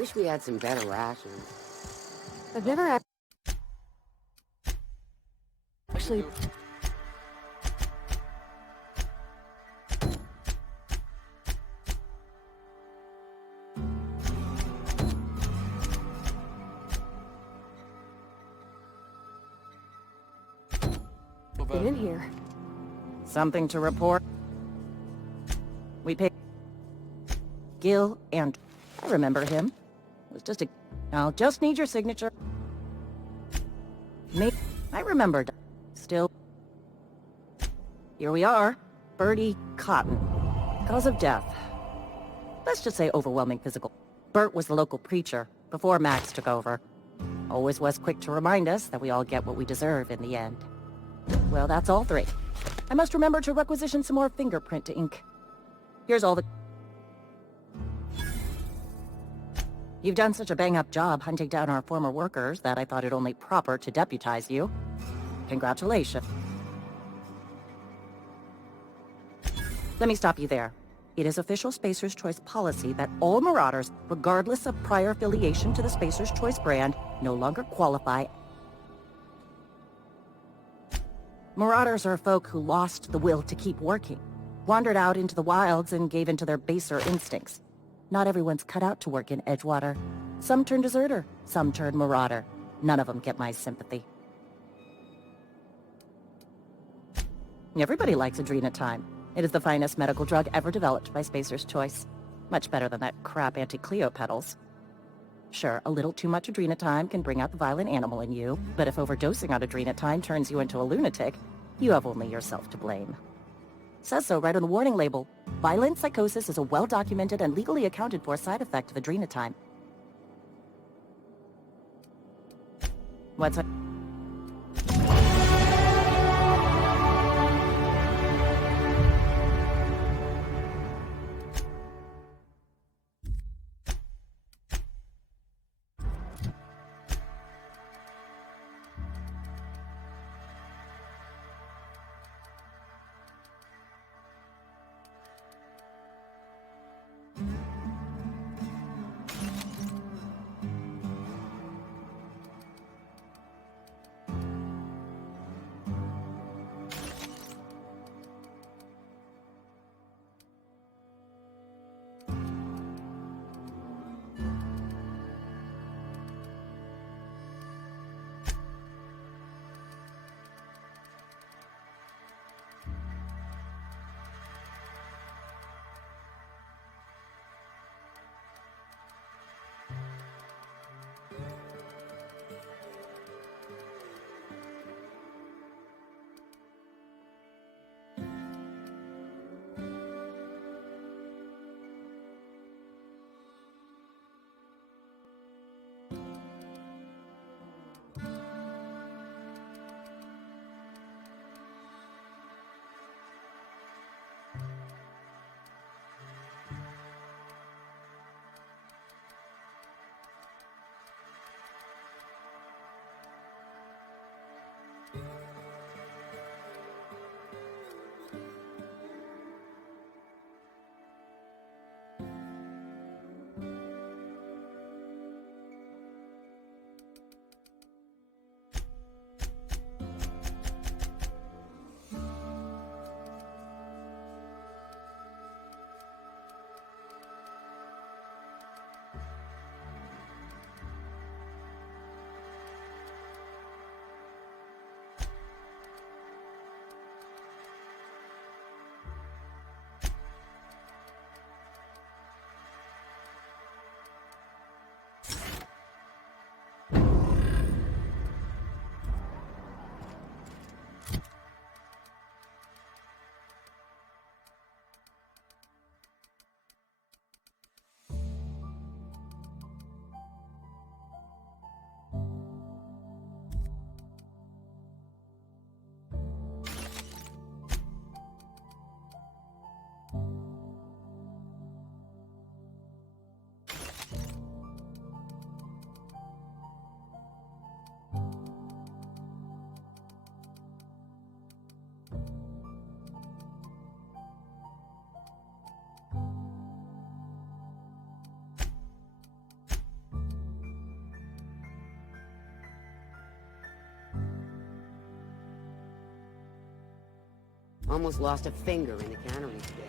Wish we had some better rations. I've never actually... been in here. Something to report? We paid Gil and... I remember him. It was just a... I'll just need your signature. Me... I remembered. Still... Here we are. Bertie Cotton. Cause of death. Let's just say overwhelming physical. Bert was the local preacher, before Max took over. Always was quick to remind us that we all get what we deserve in the end. Well, that's all three. I must remember to requisition some more fingerprint ink. Here's all the... You've done such a bang-up job hunting down our former workers that I thought it only proper to deputize you. Congratulations. Let me stop you there. It is official Spacer's Choice policy that all Marauders, regardless of prior affiliation to the Spacer's Choice brand, no longer qualify. Marauders are folk who lost the will to keep working, wandered out into the wilds and gave into their baser instincts. Not everyone's cut out to work in Edgewater. Some turn deserter, some turn marauder. None of them get my sympathy. Everybody likes Adrenatime. It is the finest medical drug ever developed by Spacer's Choice. Much better than that crap anti-Cleo pedals. Sure, a little too much Adrenatime can bring out the violent animal in you, but if overdosing on Adrenatime turns you into a lunatic, you have only yourself to blame. Says so right on the warning label. Violent psychosis is a well-documented and legally accounted for side effect of Adrenatime. What's it? Almost lost a finger in the cannery today.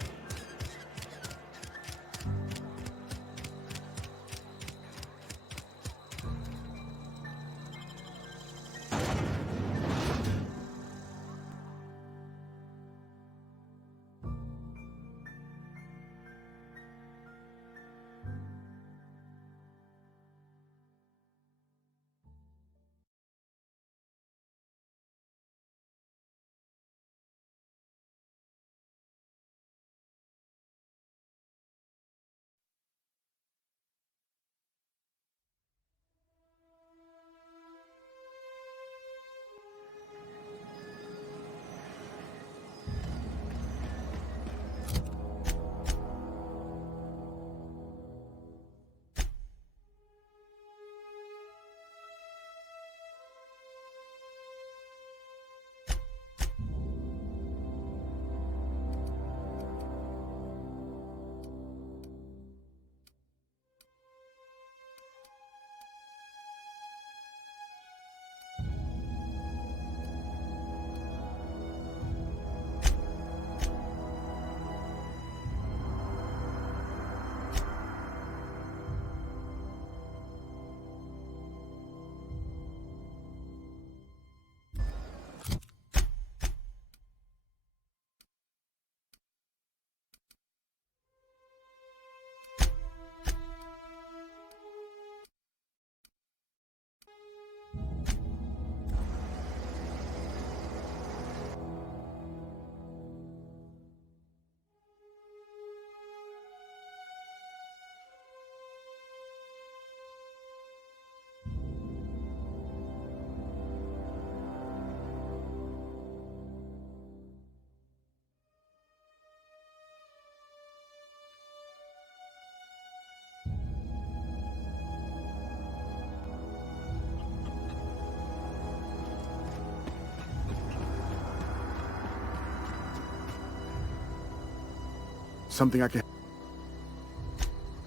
Something I can...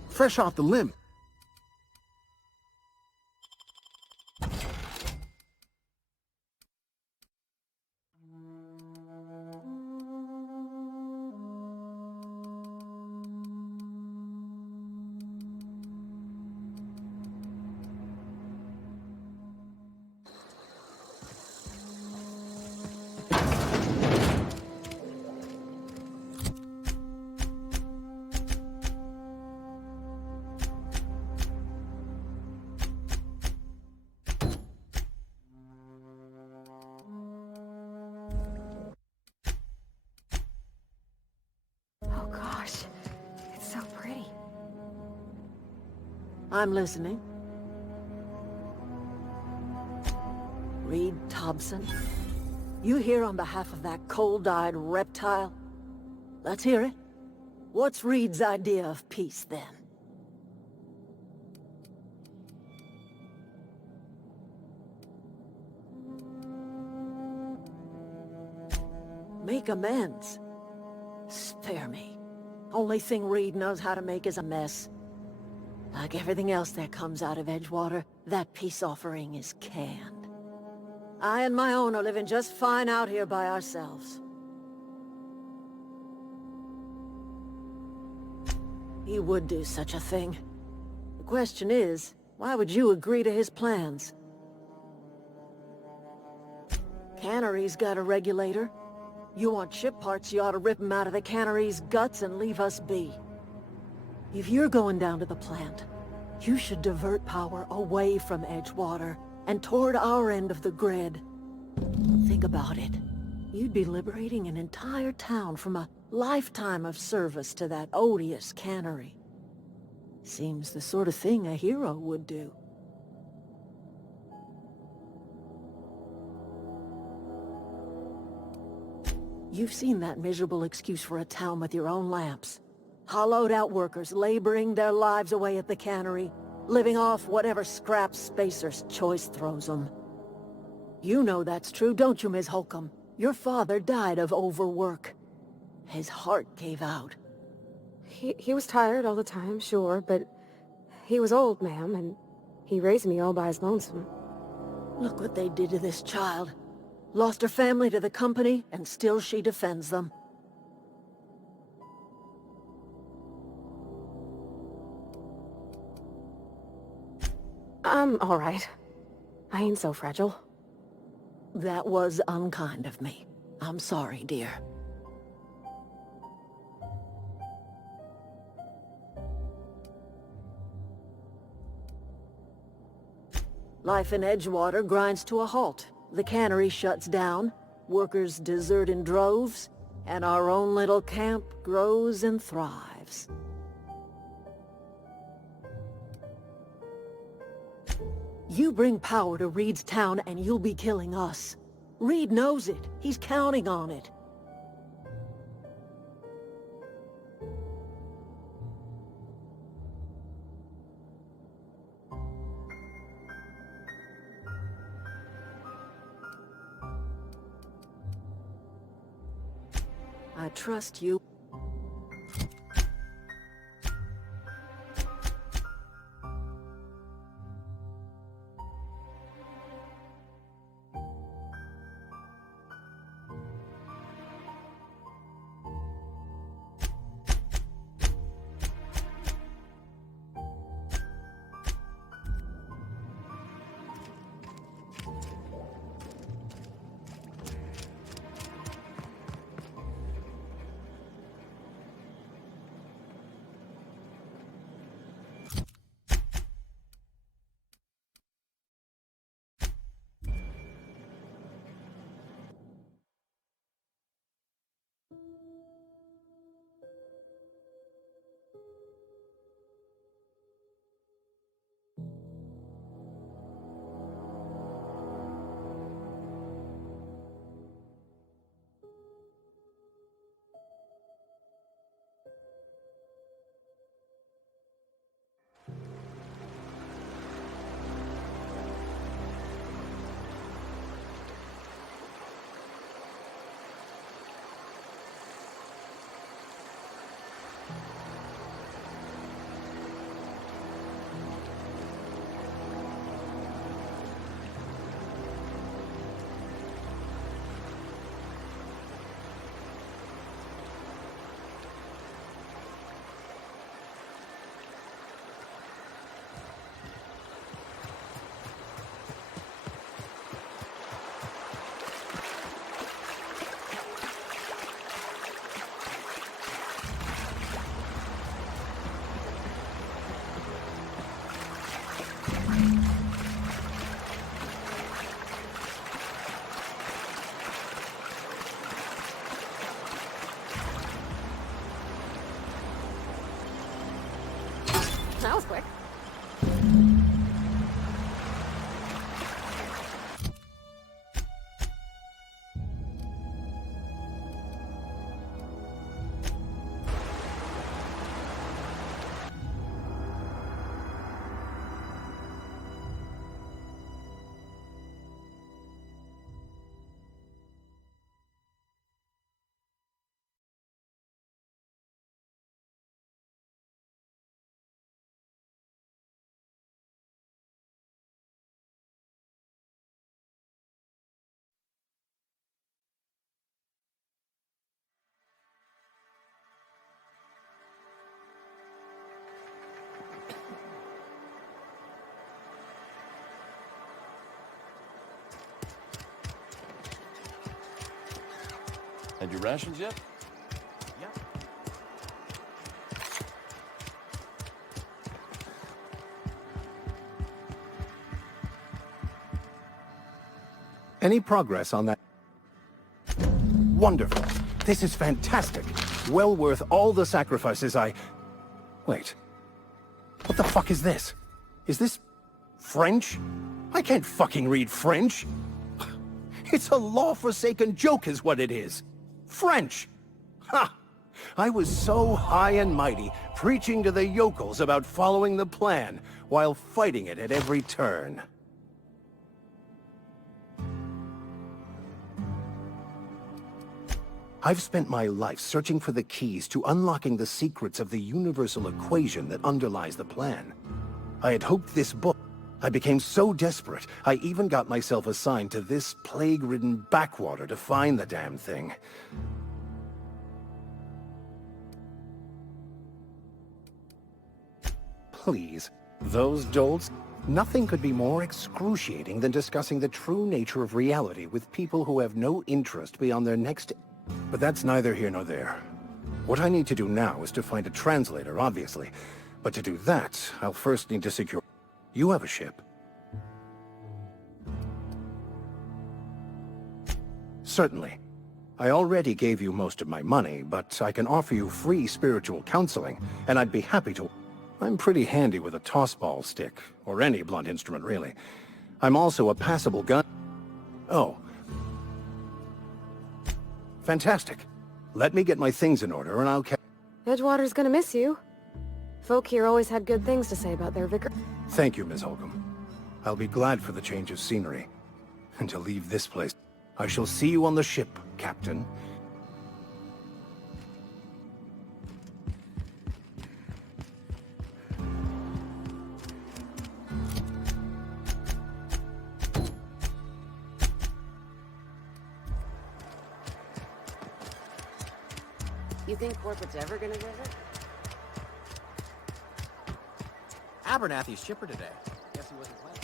Fresh off the limb. Oh gosh, it's so pretty. I'm listening. Reed Thompson? You here on behalf of that cold-eyed reptile? Let's hear it. What's Reed's idea of peace, then? Make amends. Spare me. Only thing Reed knows how to make is a mess. Like everything else that comes out of Edgewater, that peace offering is canned. I and my own are living just fine out here by ourselves. He would do such a thing. The question is, why would you agree to his plans? Cannery's got a regulator. You want ship parts, you ought to rip them out of the cannery's guts and leave us be. If you're going down to the plant, you should divert power away from Edgewater and toward our end of the grid. Think about it. You'd be liberating an entire town from a lifetime of service to that odious cannery. Seems the sort of thing a hero would do. You've seen that miserable excuse for a town with your own lamps. Hollowed-out workers laboring their lives away at the cannery, living off whatever scraps Spacer's Choice throws them. You know that's true, don't you, Ms. Holcomb? Your father died of overwork. His heart gave out. He was tired all the time, sure, but he was old, ma'am, and he raised me all by his lonesome. Look what they did to this child. Lost her family to the company, and still she defends them. I'm all right. I ain't so fragile. That was unkind of me. I'm sorry, dear. Life in Edgewater grinds to a halt. The cannery shuts down, workers desert in droves, and our own little camp grows and thrives. You bring power to Reed's town and you'll be killing us. Reed knows it. He's counting on it. I trust you. That was quick. Had your rations yet? Yep. Any progress on that? Wonderful. This is fantastic. Well worth all the sacrifices I... Wait. What the fuck is this? Is this... French? I can't fucking read French. It's a law-forsaken joke is what it is. French! Ha! I was so high and mighty, preaching to the yokels about following the plan, while fighting it at every turn. I've spent my life searching for the keys to unlocking the secrets of the universal equation that underlies the plan. I had hoped this book... I became so desperate, I even got myself assigned to this plague-ridden backwater to find the damn thing. Please, those dolts? Nothing could be more excruciating than discussing the true nature of reality with people who have no interest beyond their next... But that's neither here nor there. What I need to do now is to find a translator, obviously. But to do that, I'll first need to secure... You have a ship. Certainly. I already gave you most of my money, but I can offer you free spiritual counseling, and I'd be happy to... I'm pretty handy with a tossball stick, or any blunt instrument, really. I'm also a passable gun... Oh. Fantastic. Let me get my things in order, and I'll... Edgewater's gonna miss you. Folk here always had good things to say about their vicar. Thank you, Miss Holcomb. I'll be glad for the change of scenery. And to leave this place. I shall see you on the ship, Captain. You think corporate's ever gonna visit? Abernathy's chipper today. Guess he wasn't playing.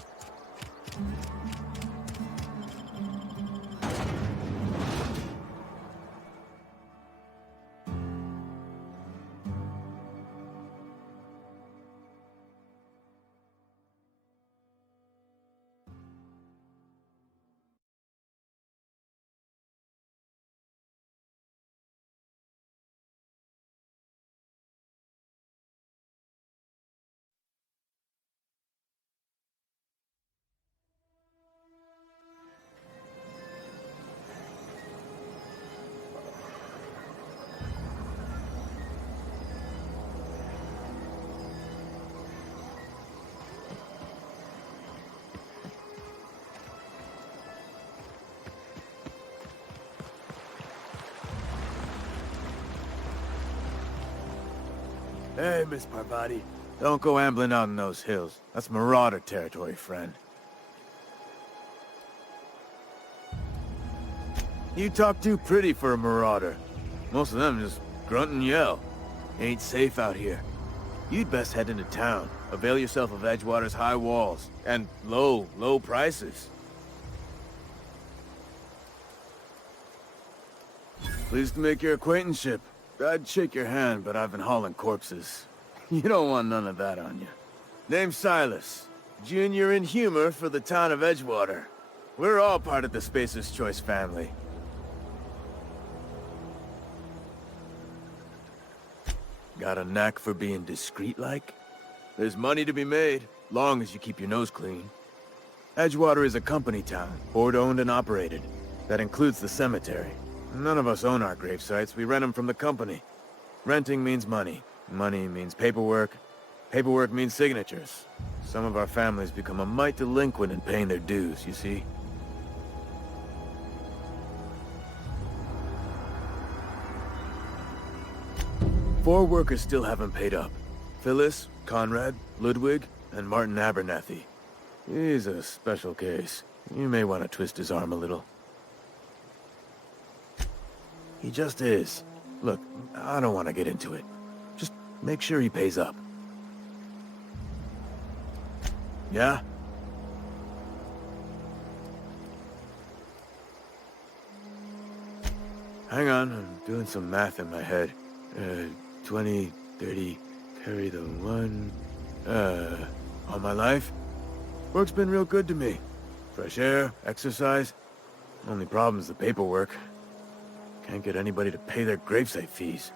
Hey, Miss Parvati. Don't go ambling out in those hills. That's marauder territory, friend. You talk too pretty for a marauder. Most of them just grunt and yell. Ain't safe out here. You'd best head into town. Avail yourself of Edgewater's high walls. And low prices. Pleased to make your acquaintanceship. I'd shake your hand, but I've been hauling corpses. You don't want none of that on you. Name's Silas. Junior in humor for the town of Edgewater. We're all part of the Spacer's Choice family. Got a knack for being discreet-like? There's money to be made, long as you keep your nose clean. Edgewater is a company town, board-owned and operated. That includes the cemetery. None of us own our grave sites, we rent them from the company. Renting means money. Money means paperwork. Paperwork means signatures. Some of our families become a mite delinquent in paying their dues, you see? Four workers still haven't paid up. Phyllis, Conrad, Ludwig, and Martin Abernathy. He's a special case. You may want to twist his arm a little. He just is. Look, I don't want to get into it. Just make sure he pays up. Yeah? Hang on, I'm doing some math in my head. 20, 30, carry the one... all my life? Work's been real good to me. Fresh air, exercise. Only problem's the paperwork. Can't get anybody to pay their gravesite fees.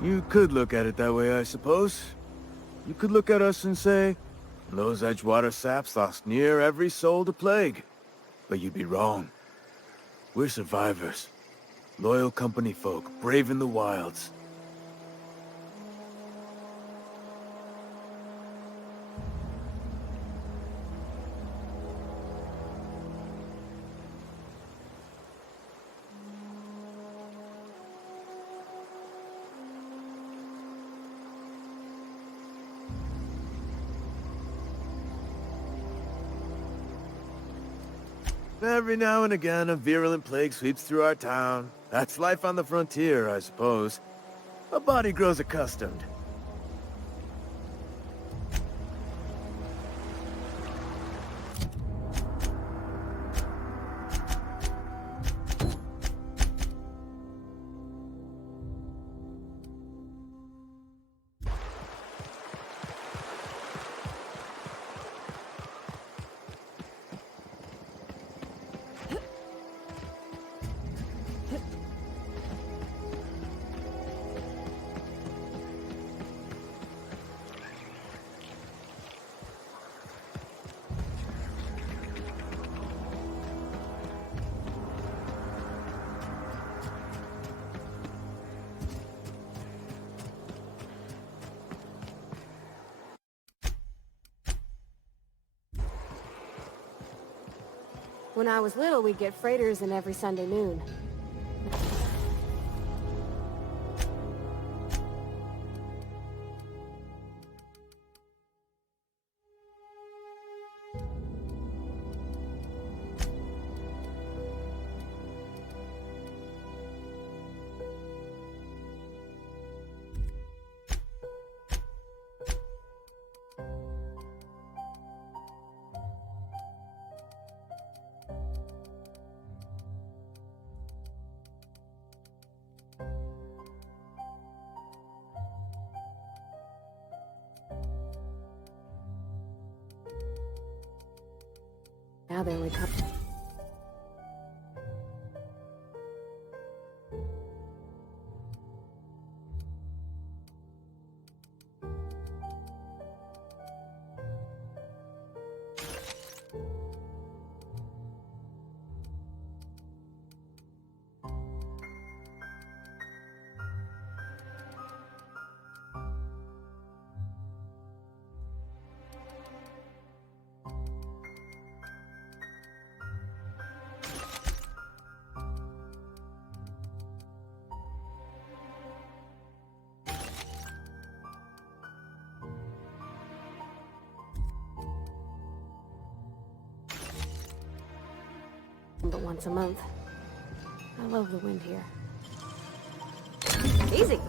You could look at it that way, I suppose. You could look at us and say, those Edgewater saps lost near every soul to plague. But you'd be wrong. We're survivors. Loyal company folk, braving the wilds. Every now and again, a virulent plague sweeps through our town. That's life on the frontier, I suppose. A body grows accustomed. When I was little, we'd get freighters in every Sunday noon. Now they only come. But once a month. I love the wind here. Easy!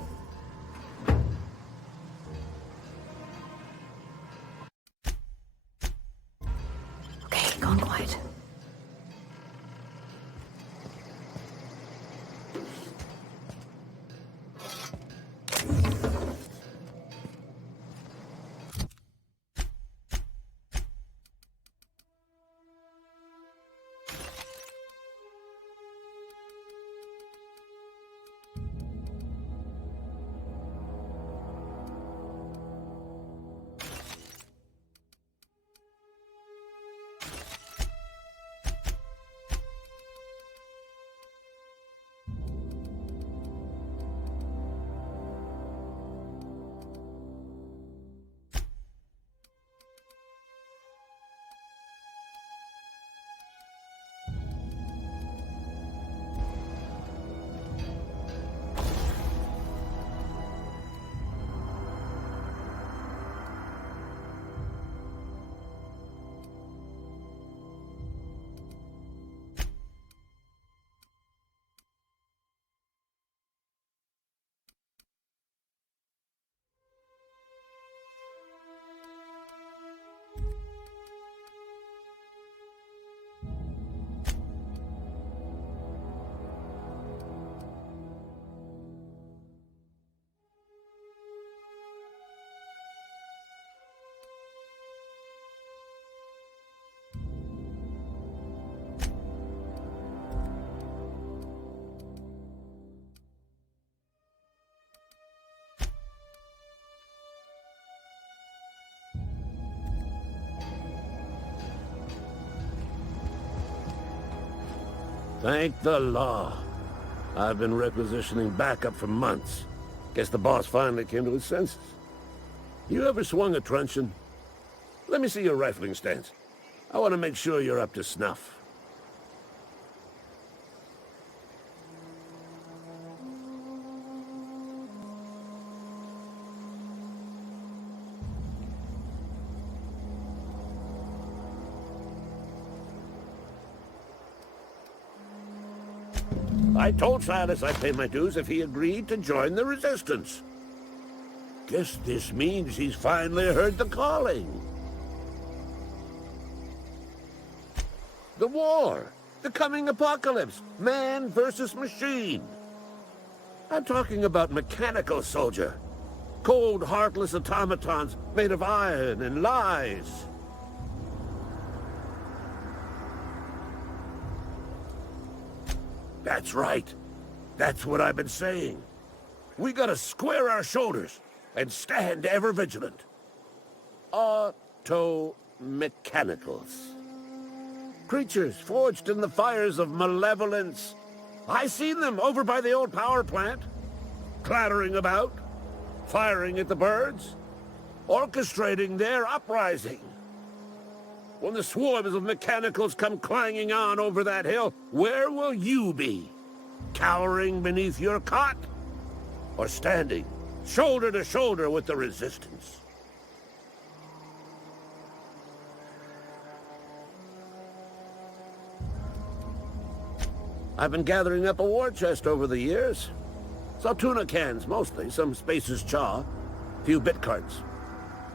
Okay, gone quiet. Thank the law. I've been requisitioning backup for months. Guess the boss finally came to his senses. You ever swung a truncheon? Let me see your rifling stance. I want to make sure you're up to snuff. I told Silas I'd pay my dues if he agreed to join the Resistance. Guess this means he's finally heard the calling. The war. The coming apocalypse. Man versus machine. I'm talking about mechanical soldier. Cold, heartless automatons made of iron and lies. That's right. That's what I've been saying. We gotta square our shoulders and stand ever vigilant. Auto-mechanicals. Creatures forged in the fires of malevolence. I seen them over by the old power plant, clattering about, firing at the birds, orchestrating their uprising. When the swarms of mechanicals come clanging on over that hill, where will you be? Cowering beneath your cot? Or standing, shoulder to shoulder with the Resistance? I've been gathering up a war chest over the years. Saltuna cans, mostly, some Spacer's chaw, a few bit carts.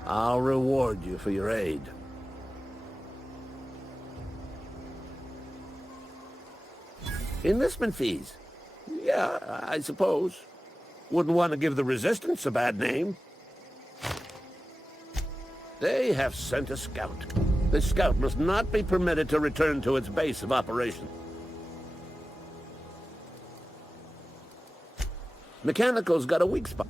I'll reward you for your aid. Enlistment fees? Yeah, I suppose. Wouldn't want to give the Resistance a bad name. They have sent a scout. This scout must not be permitted to return to its base of operation. Mechanical's got a weak spot.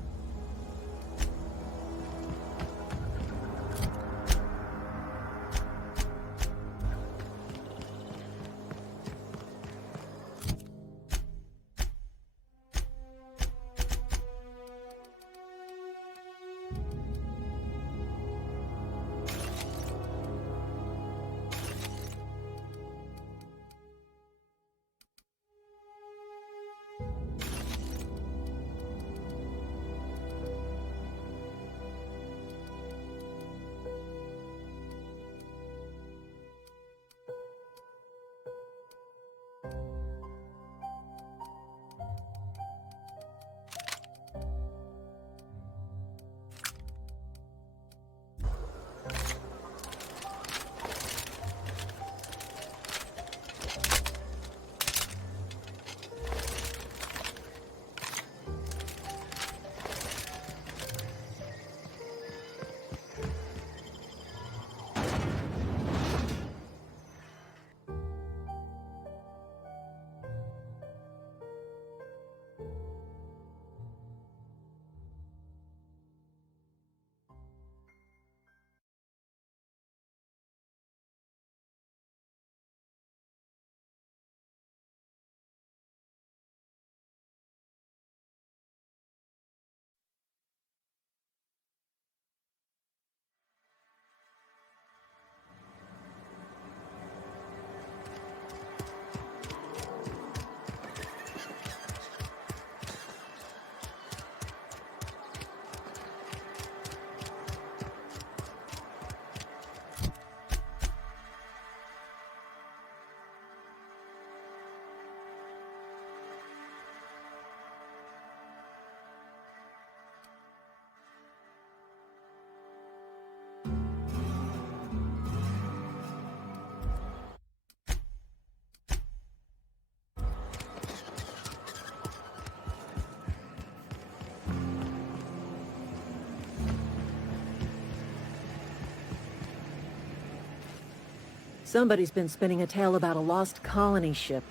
Somebody's been spinning a tale about a lost colony ship.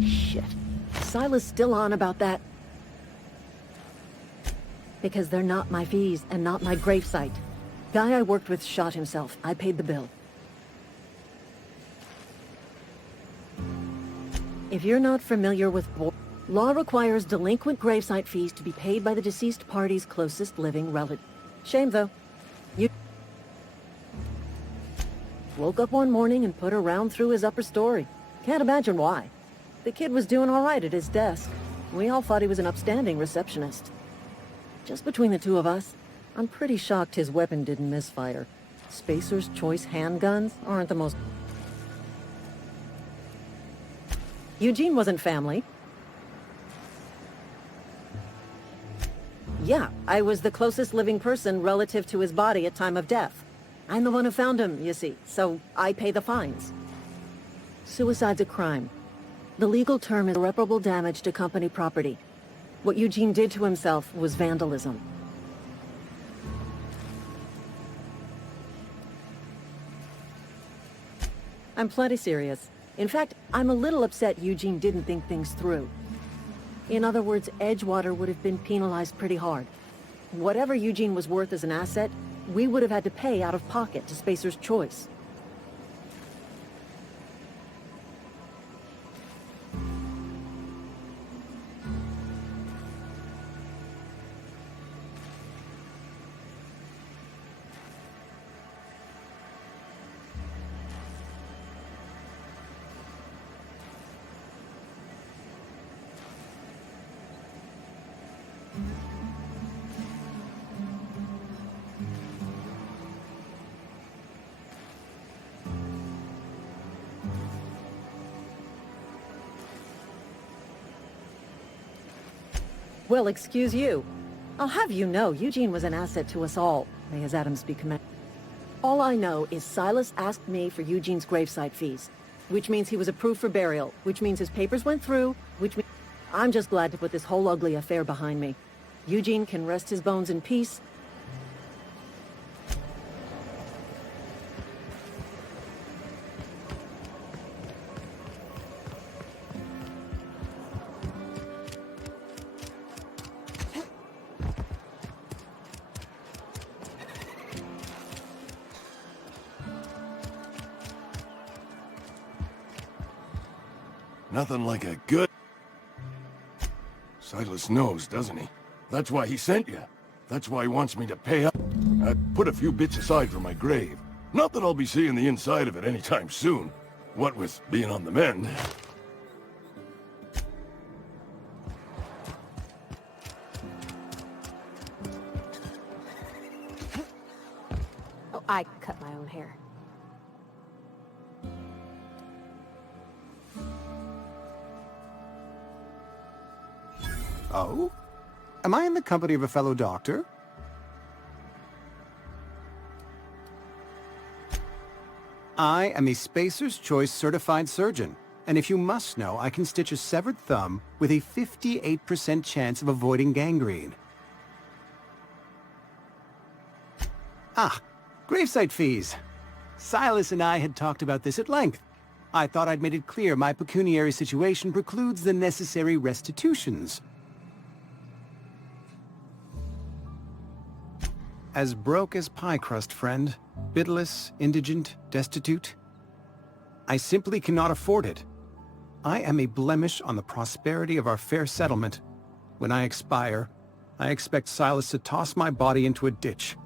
Shit. Silas still on about that? Because they're not my fees and not my gravesite. Guy I worked with shot himself. I paid the bill. If you're not familiar with law requires delinquent gravesite fees to be paid by the deceased party's closest living relative. Shame, though. You woke up one morning and put a round through his upper story. Can't imagine why. The kid was doing all right at his desk. We all thought he was an upstanding receptionist. Just between the two of us, I'm pretty shocked his weapon didn't misfire. Spacer's Choice handguns aren't the most... Eugene wasn't family. Yeah, I was the closest living person relative to his body at time of death. I'm the one who found him, you see, so I pay the fines. Suicide's a crime. The legal term is irreparable damage to company property. What Eugene did to himself was vandalism. I'm plenty serious. In fact, I'm a little upset Eugene didn't think things through. In other words, Edgewater would have been penalized pretty hard. Whatever Eugene was worth as an asset, we would have had to pay out of pocket to Spacer's Choice. Well, excuse you. I'll have you know, Eugene was an asset to us all, may his atoms be commended. All I know is Silas asked me for Eugene's gravesite fees, which means he was approved for burial, which means his papers went through, which means... I'm just glad to put this whole ugly affair behind me. Eugene can rest his bones in peace. Nothing like a good... Silas knows, doesn't he? That's why he sent you. That's why he wants me to pay up. I put a few bits aside for my grave. Not that I'll be seeing the inside of it anytime soon. What with being on the mend. Oh, I cut my own hair. Oh? Am I in the company of a fellow doctor? I am a Spacer's Choice certified surgeon, and if you must know, I can stitch a severed thumb with a 58% chance of avoiding gangrene. Ah, gravesite fees. Silas and I had talked about this at length. I thought I'd made it clear my pecuniary situation precludes the necessary restitutions. As broke as pie crust, friend. Bidless, indigent, destitute. I simply cannot afford it. I am a blemish on the prosperity of our fair settlement. When I expire, I expect Silas to toss my body into a ditch.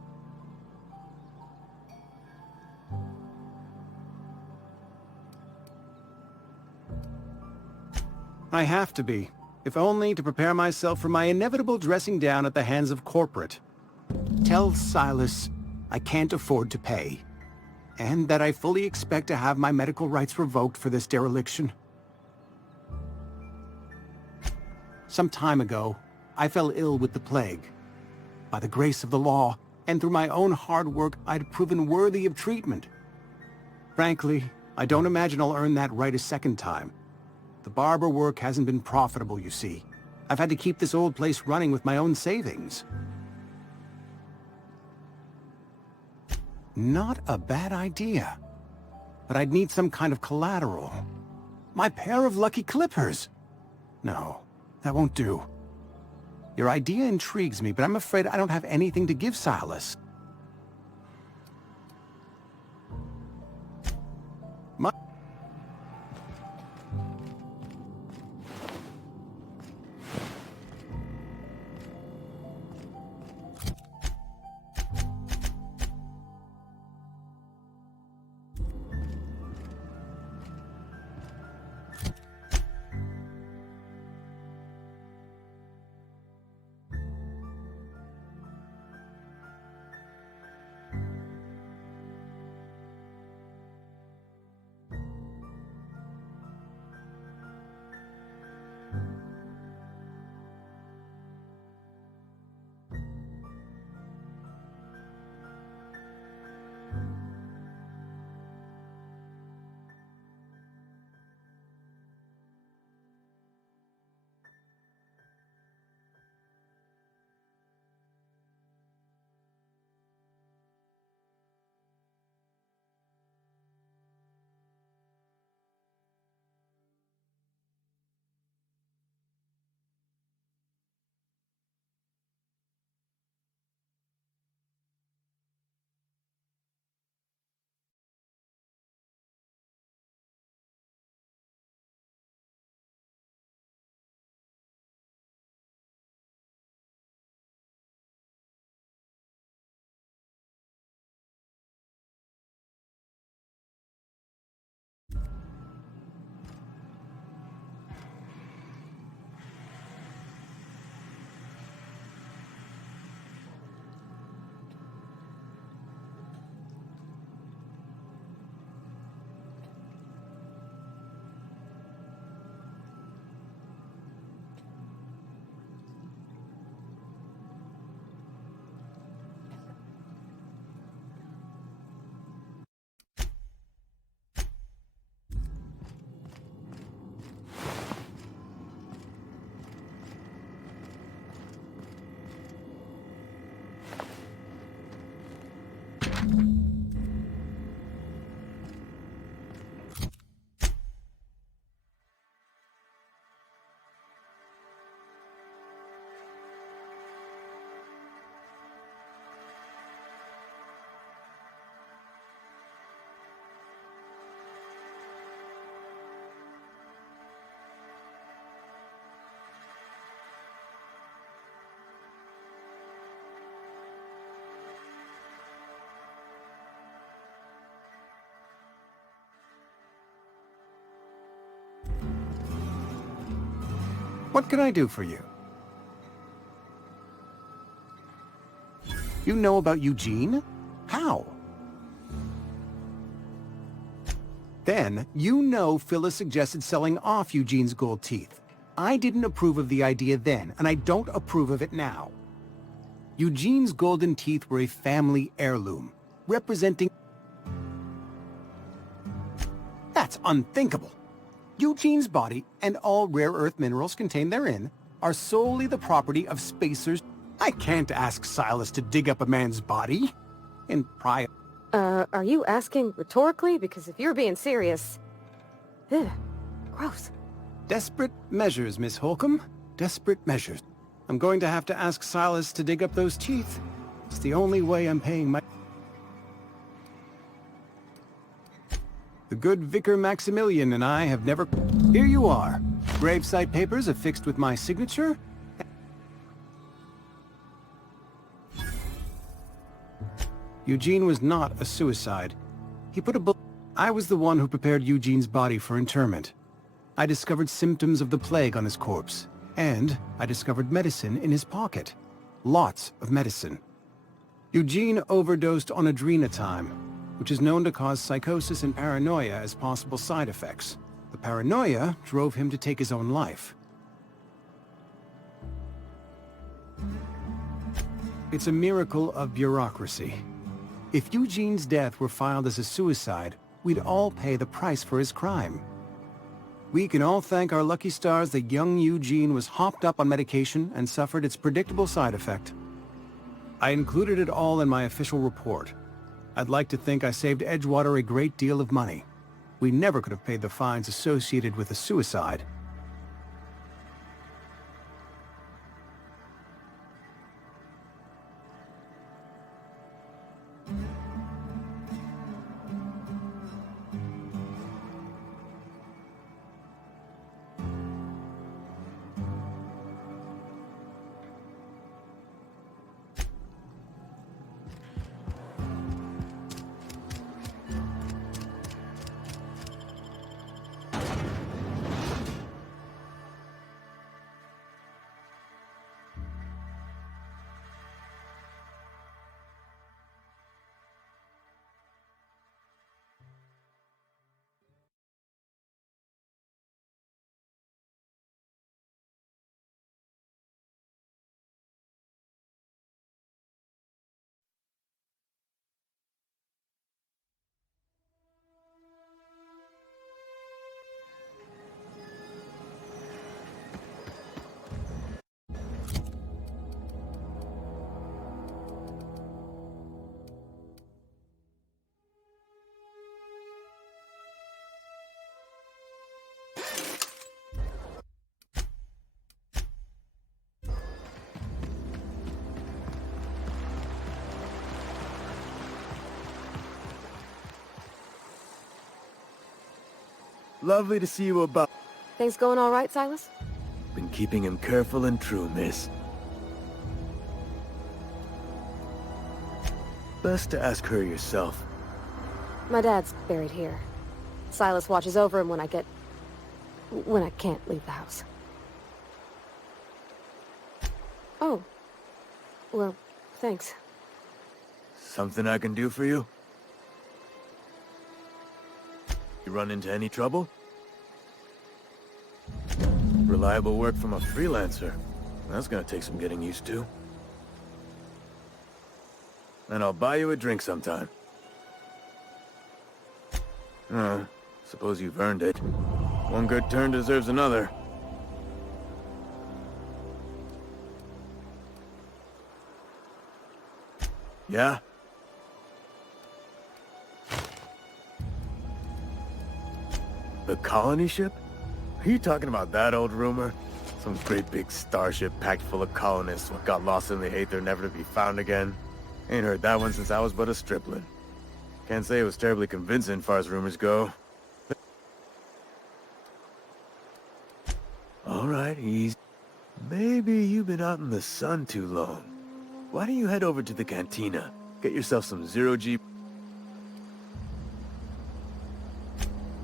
I have to be, if only to prepare myself for my inevitable dressing down at the hands of corporate. Tell Silas I can't afford to pay, and that I fully expect to have my medical rights revoked for this dereliction. Some time ago, I fell ill with the plague. By the grace of the law, and through my own hard work, I'd proven worthy of treatment. Frankly, I don't imagine I'll earn that right a second time. The barber work hasn't been profitable, you see. I've had to keep this old place running with my own savings. Not a bad idea. But I'd need some kind of collateral. My pair of lucky clippers! No, that won't do. Your idea intrigues me, but I'm afraid I don't have anything to give Silas. What can I do for you? You know about Eugene? How? Then, you know Phyllis suggested selling off Eugene's gold teeth. I didn't approve of the idea then, and I don't approve of it now. Eugene's golden teeth were a family heirloom, representing... That's unthinkable. Eugene's body and all rare earth minerals contained therein are solely the property of Spacers. I can't ask Silas to dig up a man's body. In prior... Are you asking rhetorically? Because if you're being serious... Ugh, gross. Desperate measures, Miss Holcomb. Desperate measures. I'm going to have to ask Silas to dig up those teeth. It's the only way I'm paying my... The good Vicar Maximilian and I have never... Here you are. Gravesite papers affixed with my signature. Eugene was not a suicide. He put a bullet... I was the one who prepared Eugene's body for interment. I discovered symptoms of the plague on his corpse, and I discovered medicine in his pocket. Lots of medicine. Eugene overdosed on adrenatime, which is known to cause psychosis and paranoia as possible side effects. The paranoia drove him to take his own life. It's a miracle of bureaucracy. If Eugene's death were filed as a suicide, we'd all pay the price for his crime. We can all thank our lucky stars that young Eugene was hopped up on medication and suffered its predictable side effect. I included it all in my official report. I'd like to think I saved Edgewater a great deal of money. We never could have paid the fines associated with a suicide. Lovely to see you about. Things going all right, Silas? Been keeping him careful and true, miss. Best to ask her yourself. My dad's buried here. Silas watches over him when I can't leave the house. Oh. Well, thanks. Something I can do for you? You run into any trouble? Reliable work from a freelancer. That's gonna take some getting used to. And I'll buy you a drink sometime. Suppose you've earned it. One good turn deserves another. Yeah? The colony ship? Are you talking about that old rumor? Some great big starship packed full of colonists what got lost in the aether never to be found again? Ain't heard that one since I was but a stripling. Can't say it was terribly convincing far as rumors go. Alright, easy. Maybe you've been out in the sun too long. Why don't you head over to the cantina? Get yourself some zero-G...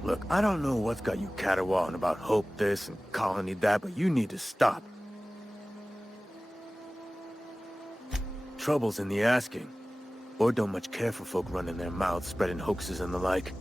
Look, I don't know what's got you caterwauling about Hope this and Colony that, but you need to stop. Trouble's in the asking. Or don't much care for folk running their mouths, spreading hoaxes and the like.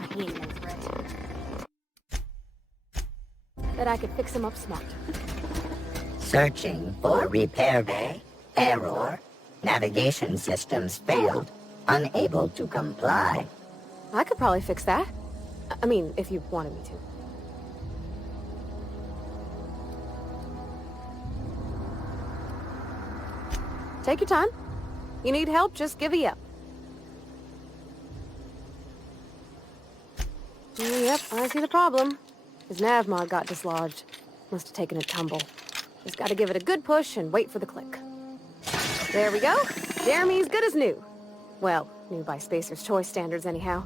Maheen is ready. Bet I could fix him up smart. Searching for repair bay. Error. Navigation systems failed. Unable to comply. I could probably fix that. I mean, if you wanted me to. Take your time. You need help, just give a yep. Yep, I see the problem. His nav mod got dislodged. Must have taken a tumble. Just gotta give it a good push and wait for the click. There we go. Jeremy's good as new. Well, new by Spacer's Choice standards anyhow.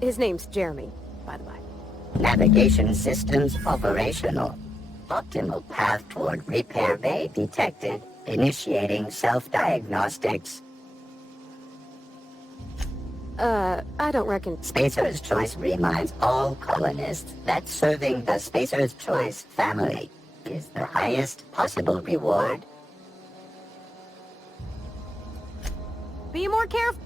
His name's Jeremy, by the way. Navigation systems operational. Optimal path toward repair bay detected. Initiating self-diagnostics. I don't reckon... Spacer's Choice reminds all colonists that serving the Spacer's Choice family is the highest possible reward. Be more careful.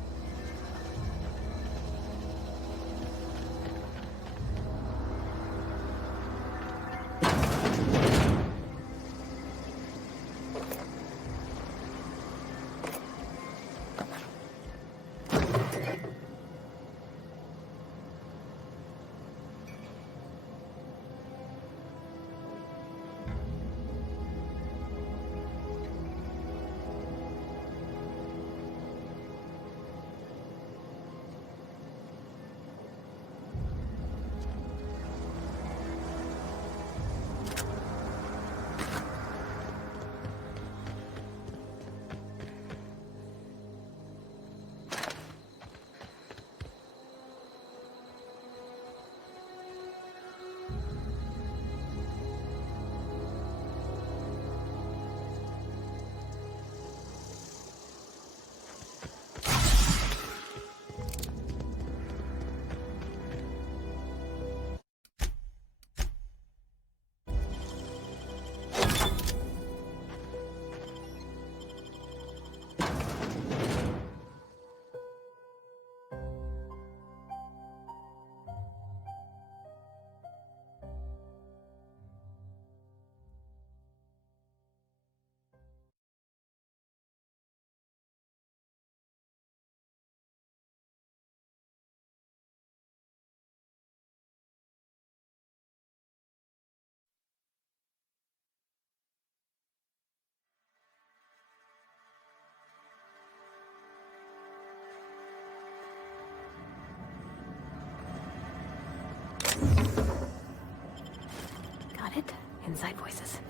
Got it. Inside voices.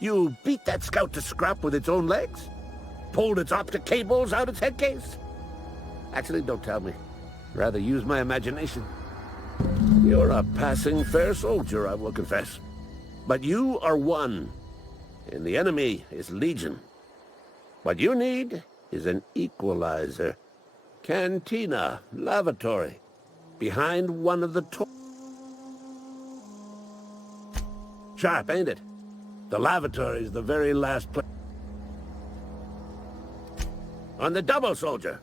You beat that scout to scrap with its own legs? Pulled its optic cables out its head case? Actually, don't tell me. Rather use my imagination. You're a passing fair soldier, I will confess. But you are one, and the enemy is legion. What you need is an equalizer. Cantina, lavatory, behind one of the Sharp, ain't it? The lavatory is the very last place. On the double, soldier.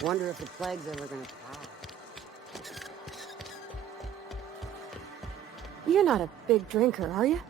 Wonder if the plague's ever gonna pass. You're not a big drinker, are you?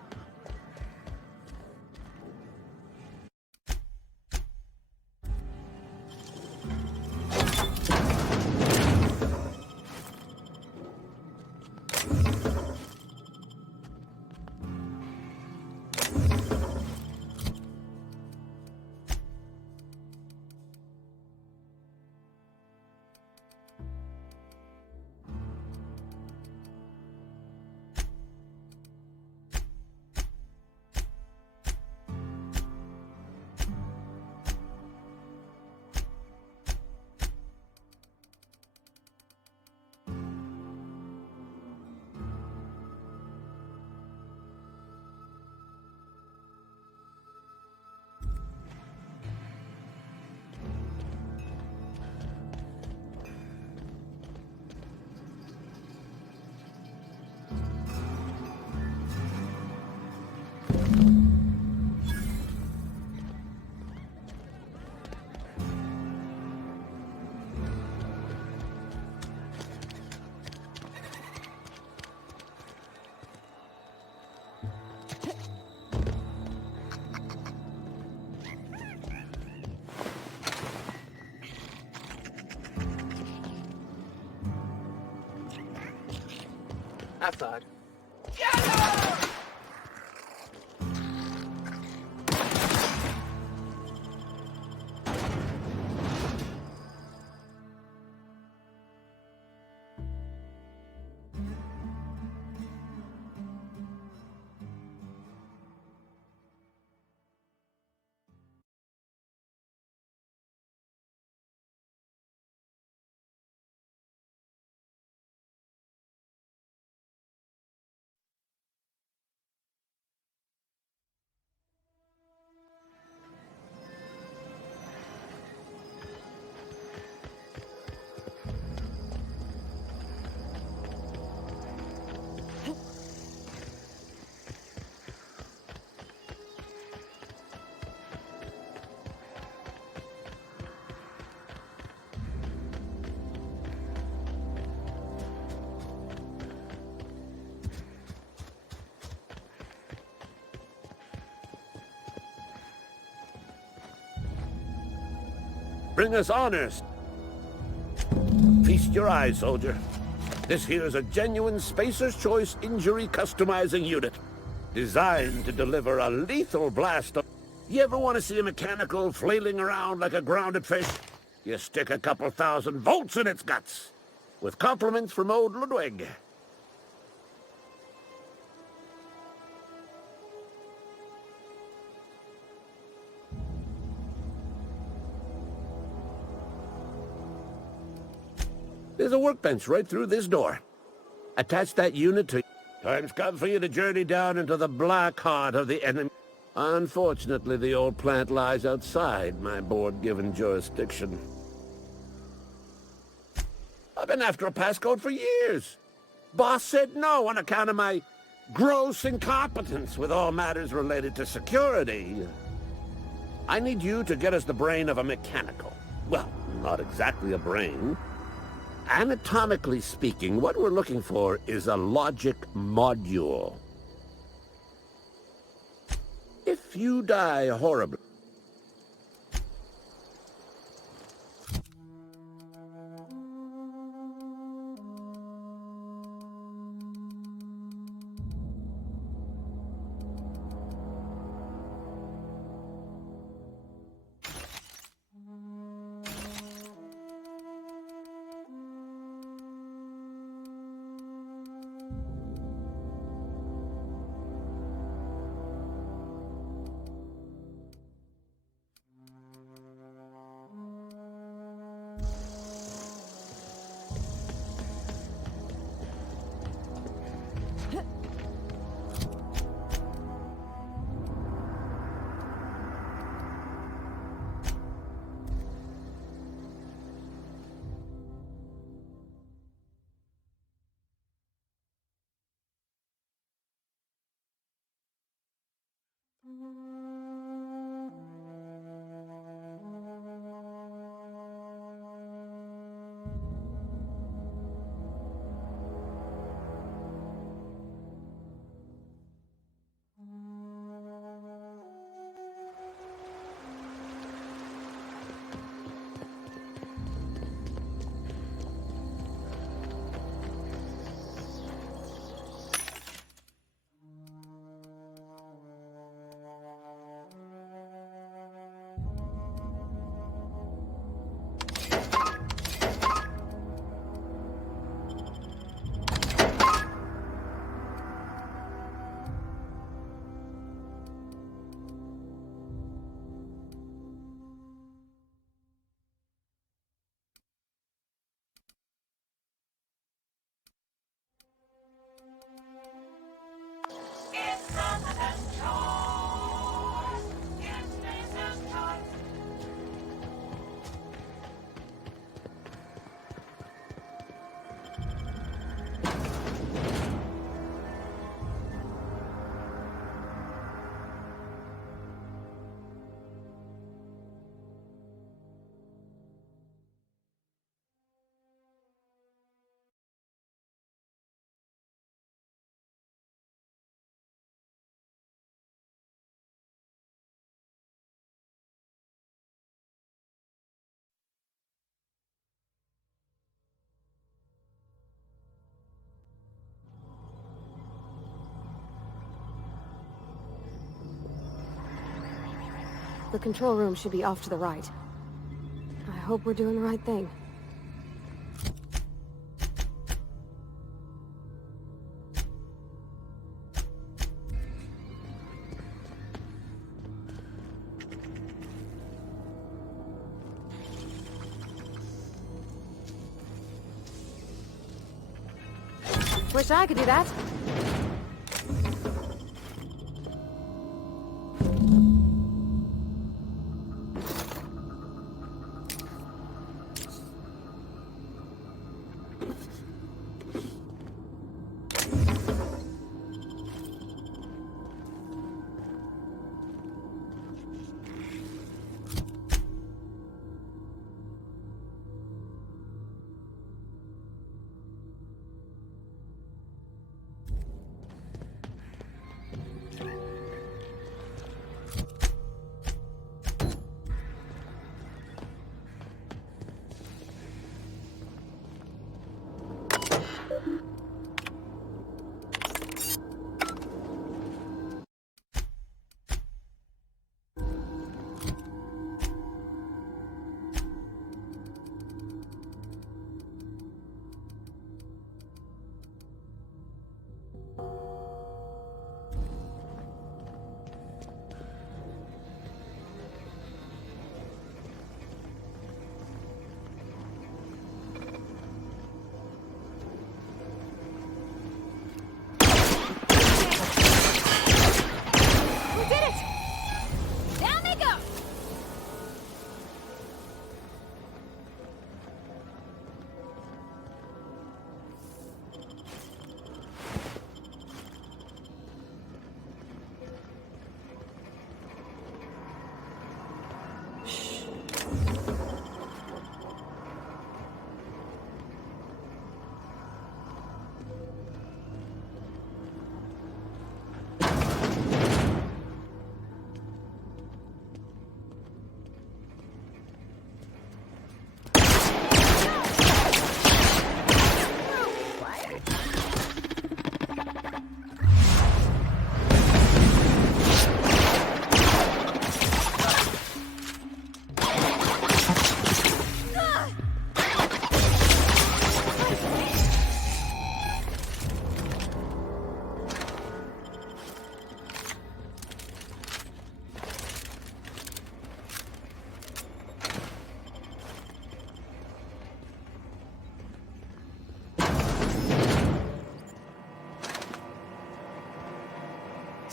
Outside. Bring us honors. Feast your eyes, soldier. This here's a genuine Spacer's Choice injury customizing unit. Designed to deliver a lethal blast. You ever want to see a mechanical flailing around like a grounded fish? You stick a couple thousand volts in its guts. With compliments from old Ludwig. There's a workbench right through this door. Attach that unit to... Time's come for you to journey down into the black heart of the enemy. Unfortunately, the old plant lies outside my board-given jurisdiction. I've been after a passcode for years. Boss said no on account of my gross incompetence with all matters related to security. I need you to get us the brain of a mechanical. Well, not exactly a brain. Anatomically speaking, what we're looking for is a logic module. If you die horribly... The control room should be off to the right. I hope we're doing the right thing. Wish I could do that.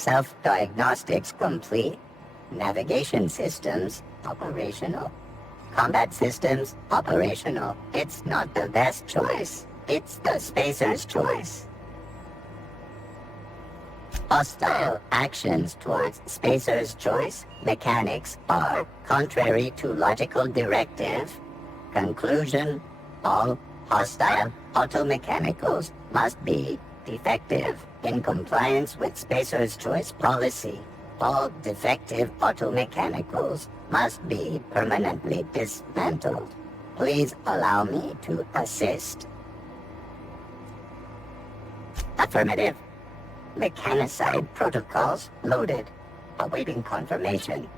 Self-diagnostics complete. Navigation systems operational. Combat systems operational. It's not the best choice. It's the Spacer's choice. Hostile actions towards Spacer's choice mechanics are contrary to logical directive. Conclusion: all hostile automechanicals must be defective in compliance with Spacer's choice policy. All defective automechanicals must be permanently dismantled. Please allow me to assist. Affirmative. Mechanicide protocols loaded. Awaiting confirmation.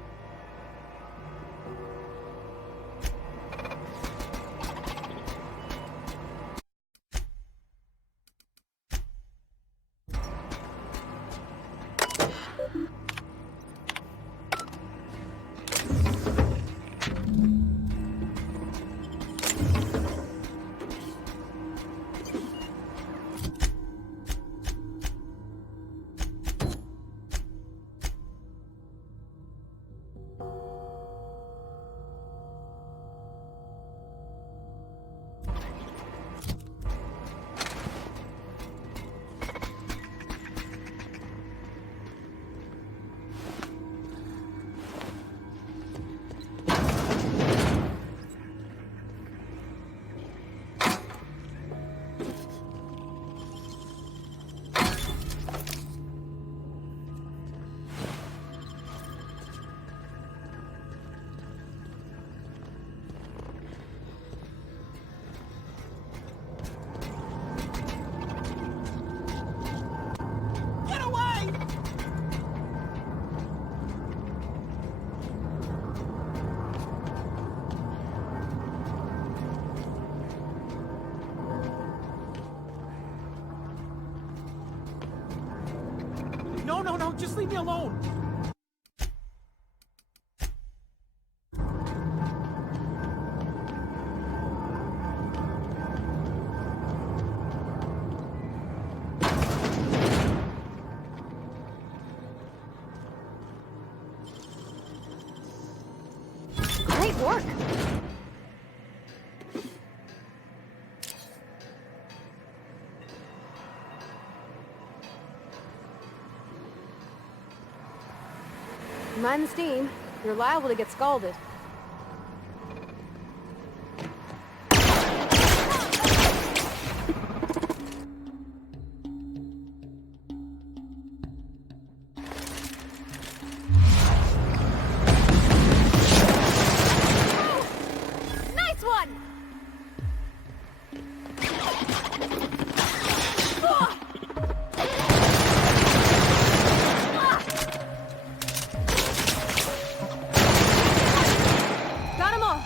No, just leave me alone. Great work. Mind the steam. You're liable to get scalded. Nice one! Got 'em all.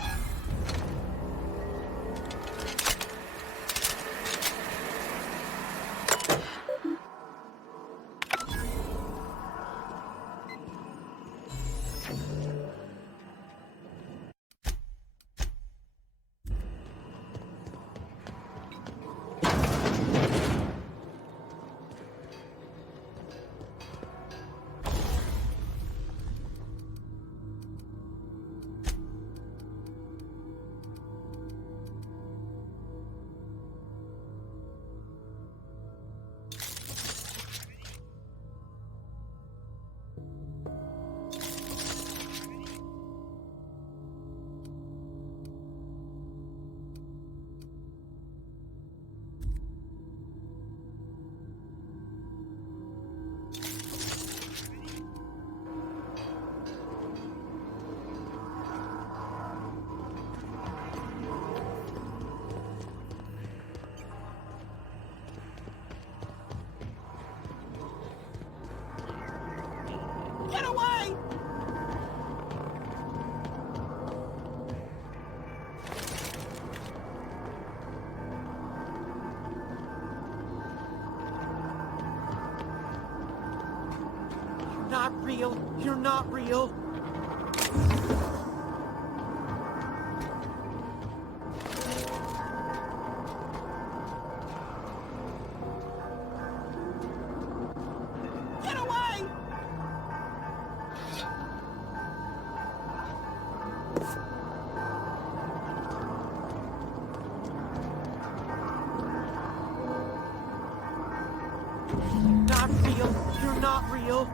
Get away! You're not real. You're not real. Get away! Not real. You're not real.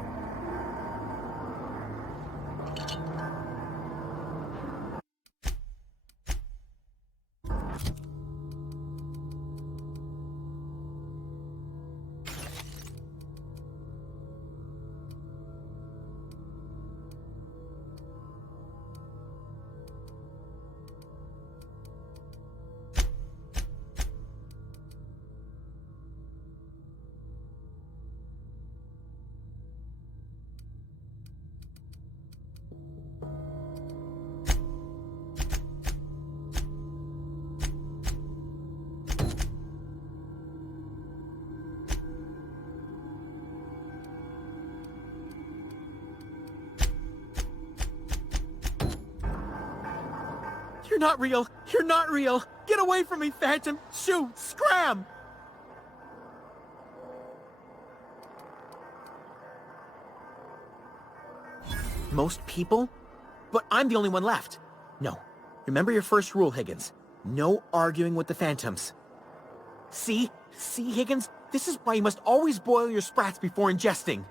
You're not real! You're not real! Get away from me, Phantom! Shoot! Scram! Most people? But I'm the only one left. No. Remember your first rule, Higgins. No arguing with the Phantoms. See? See, Higgins? This is why you must always boil your sprats before ingesting.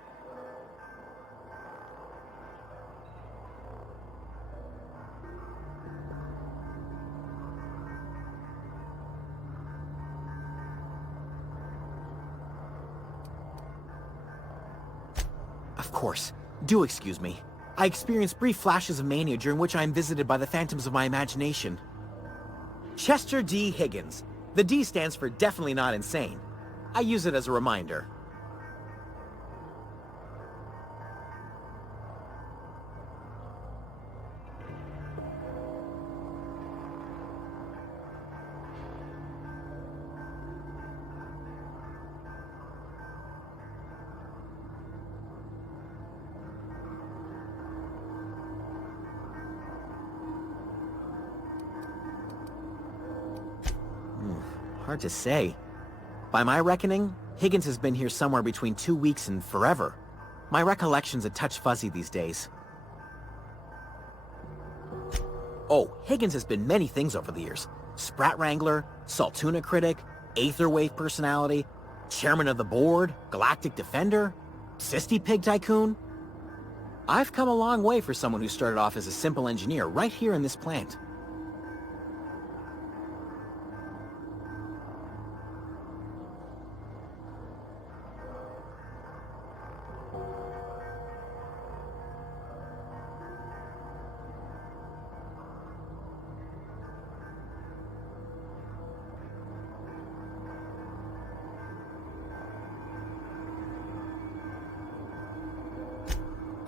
Of course. Do excuse me. I experience brief flashes of mania during which I am visited by the phantoms of my imagination. Chester D. Higgins. The D stands for definitely not insane. I use it as a reminder. Hard to say. By my reckoning, Higgins has been here somewhere between 2 weeks and forever. My recollection's a touch fuzzy these days. Oh, Higgins has been many things over the years. Sprat Wrangler, Saltuna Critic, Aetherwave Personality, Chairman of the Board, Galactic Defender, Sisty Pig Tycoon. I've come a long way for someone who started off as a simple engineer right here in this plant.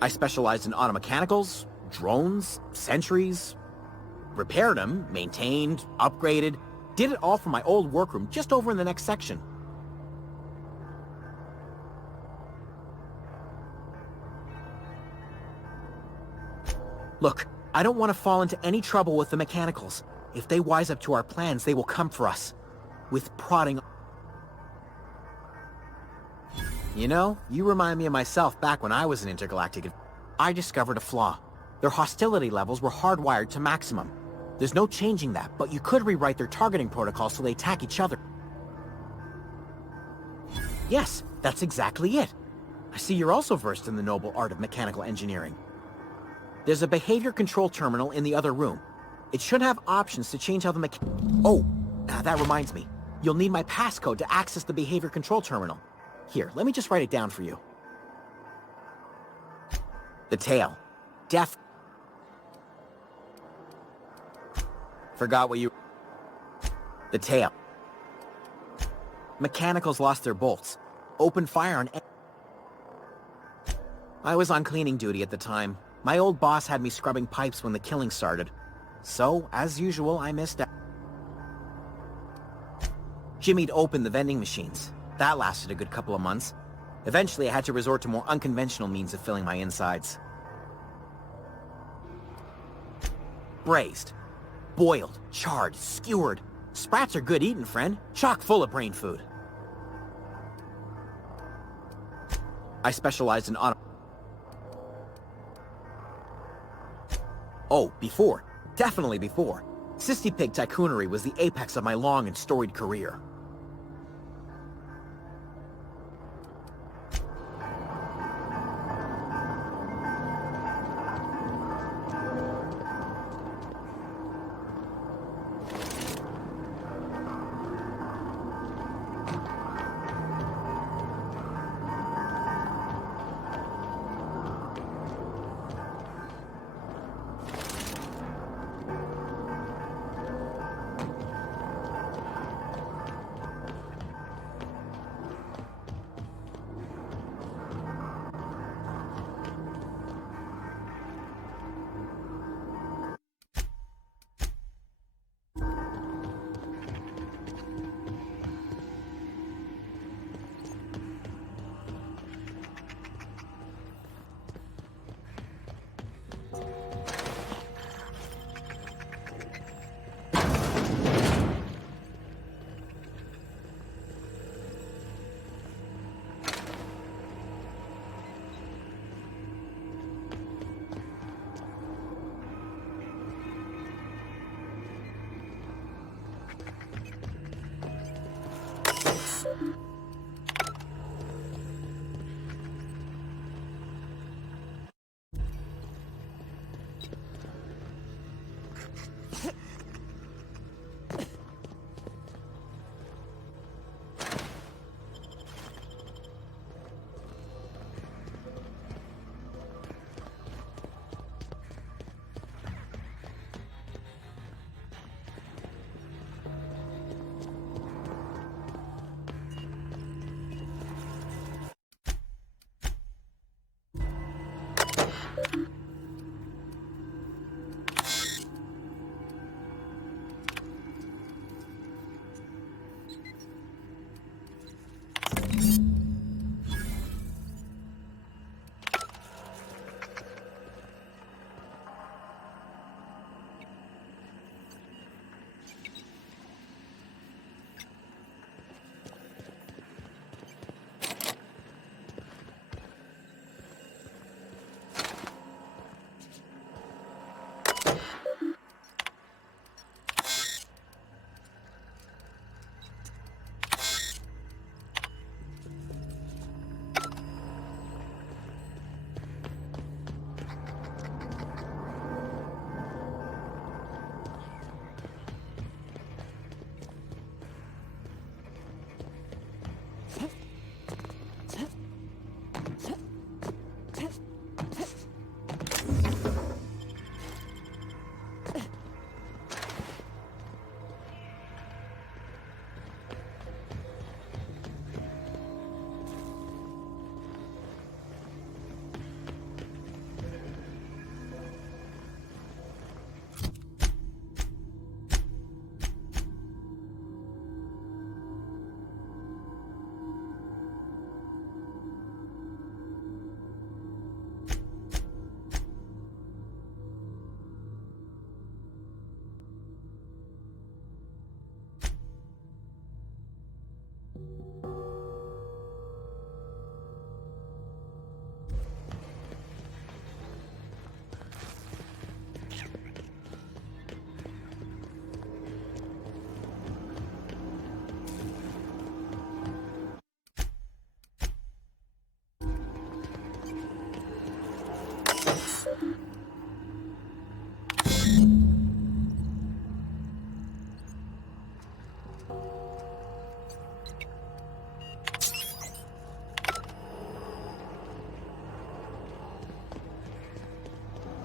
I specialized in automechanicals, drones, sentries, repaired them, maintained, upgraded, did it all from my old workroom just over in the next section. Look, I don't want to fall into any trouble with the mechanicals. If they wise up to our plans, they will come for us. With prodding. You know, you remind me of myself back when I was an intergalactic. I discovered a flaw. Their hostility levels were hardwired to maximum. There's no changing that, but you could rewrite their targeting protocol so they attack each other. Yes, that's exactly it. I see you're also versed in the noble art of mechanical engineering. There's a behavior control terminal in the other room. It should have options to change how the Oh, that reminds me. You'll need my passcode to access the behavior control terminal. Here, let me just write it down for you. The tail. Forgot what you... The tail. Mechanicals lost their bolts. Opened fire on... I was on cleaning duty at the time. My old boss had me scrubbing pipes when the killing started. So, as usual, I missed out. Jimmy'd opened the vending machines. That lasted a good couple of months. Eventually, I had to resort to more unconventional means of filling my insides. Braised. Boiled, charred, skewered. Sprats are good eating, friend. Chock full of brain food. I specialized in auto... Oh, before. Definitely before. Sisty Pig Tycoonery was the apex of my long and storied career.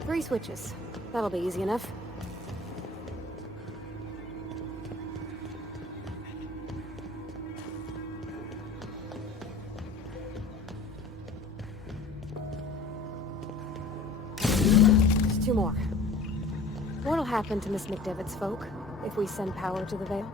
3 switches. That'll be easy enough. Just 2 more. What'll happen to Miss McDevitt's folk if we send power to the Vale?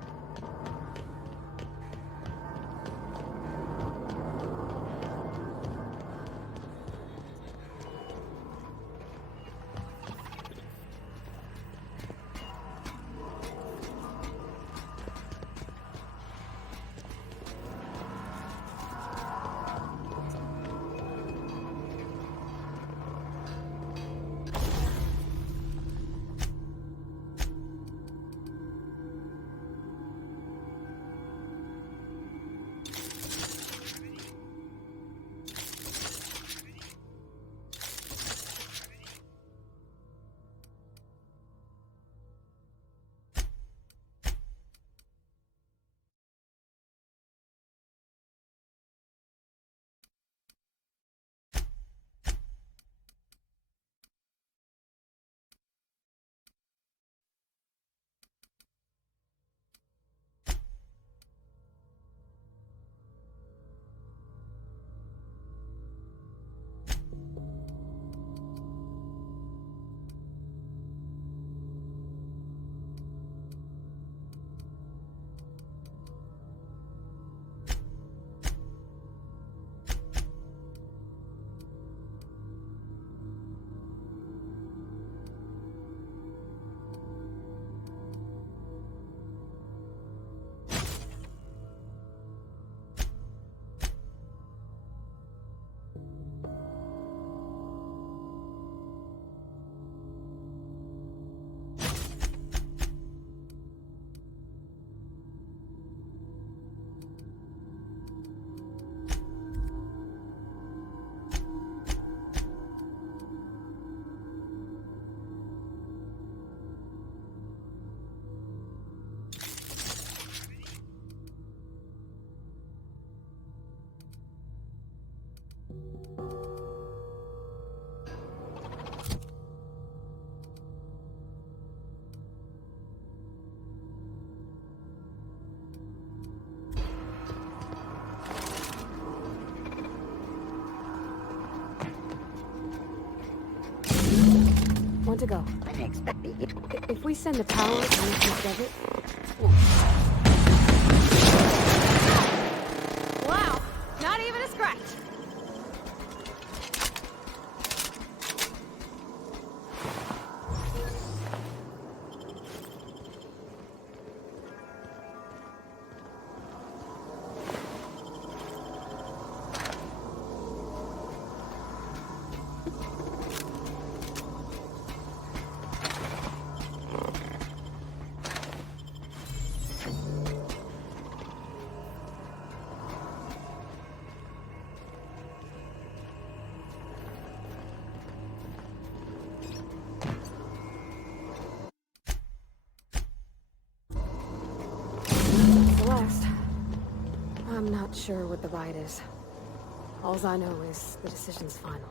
Want to go? Unexpected. If we send the power to Mrs. Devitt... Wow! Not even a scratch! Celeste. I'm not sure what the right is. Alls I know is the decision's final.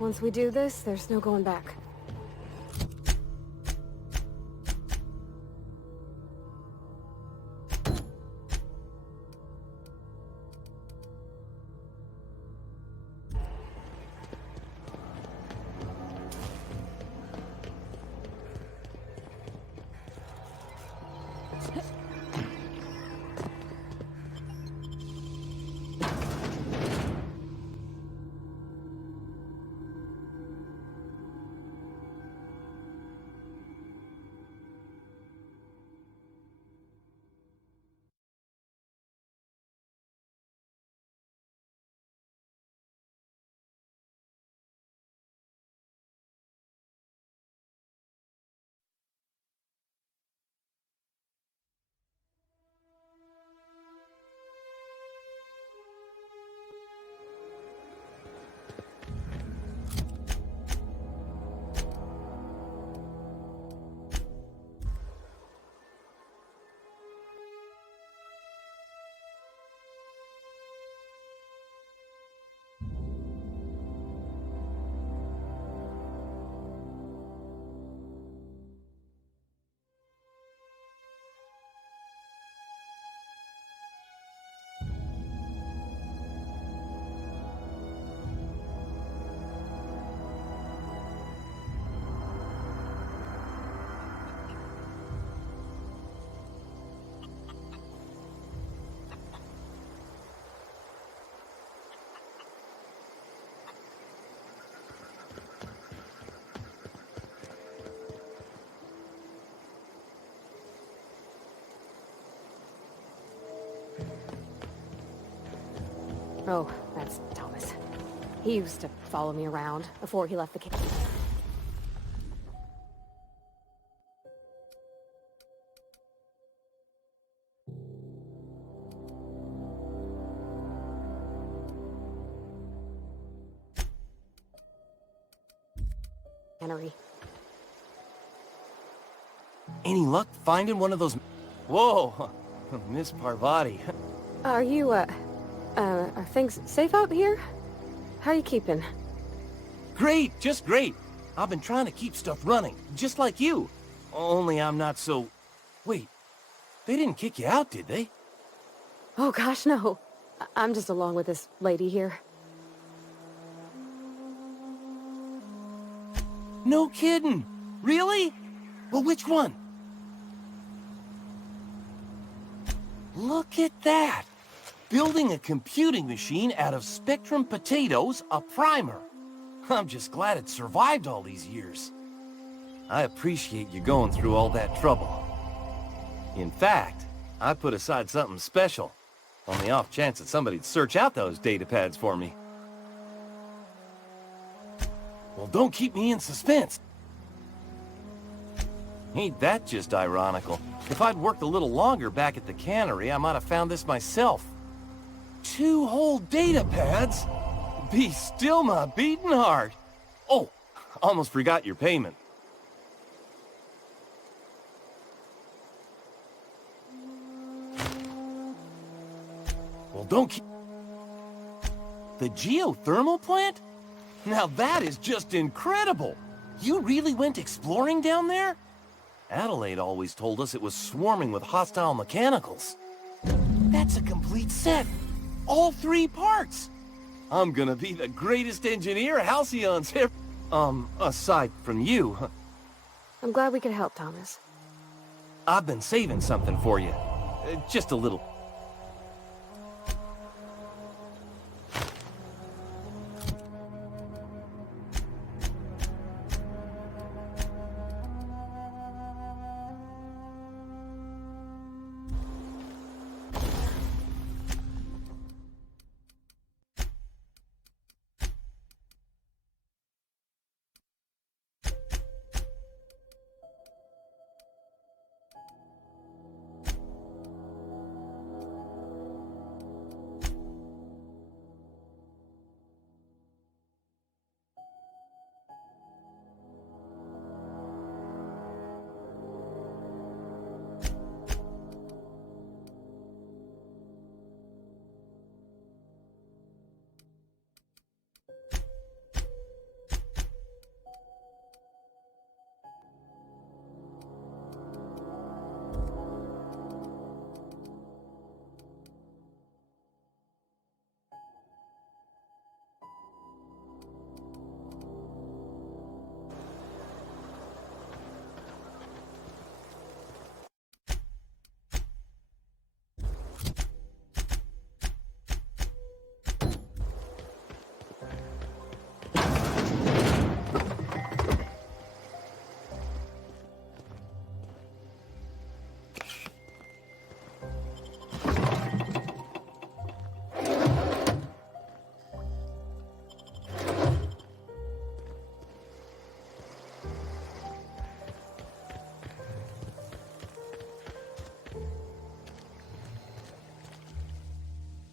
Once we do this, there's no going back. Oh, that's Thomas. He used to follow me around before he left the camp. Henry. Any luck finding one of those... Whoa! Miss Parvati. Are you, are things safe out here? How you keeping? Great, just great. I've been trying to keep stuff running, just like you. Only I'm not so... Wait, They didn't kick you out, did they? Oh gosh, no. I'm just along with this lady here. No kidding. Really? Well, which one? Look at that. Building a computing machine out of Spectrum potatoes, a primer. I'm just glad it survived all these years. I appreciate you going through all that trouble. In fact, I put aside something special, on the off chance that somebody'd search out those data pads for me. Well, don't keep me in suspense. Ain't that just ironical? If I'd worked a little longer back at the cannery, I might have found this myself. 2 whole data pads? Be still my beating heart. Oh, almost forgot your payment. Well, don't keep... The geothermal plant? Now that is just incredible! You really went exploring down there? Adelaide always told us it was swarming with hostile mechanicals. That's a complete set! All 3 parts! I'm gonna be the greatest engineer Halcyon's ever... aside from you. I'm glad we could help, Thomas. I've been saving something for you. Just a little...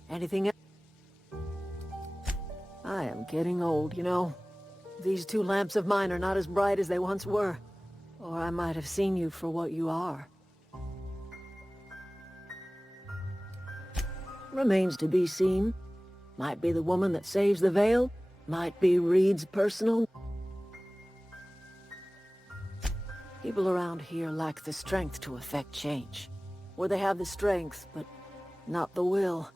Anything else? I am getting old, you know. These 2 lamps of mine are not as bright as they once were. Or I might have seen you for what you are. Remains to be seen. Might be the woman that saves the veil. Might be Reed's personal... People around here lack the strength to effect change. Or they have the strength, but not the will.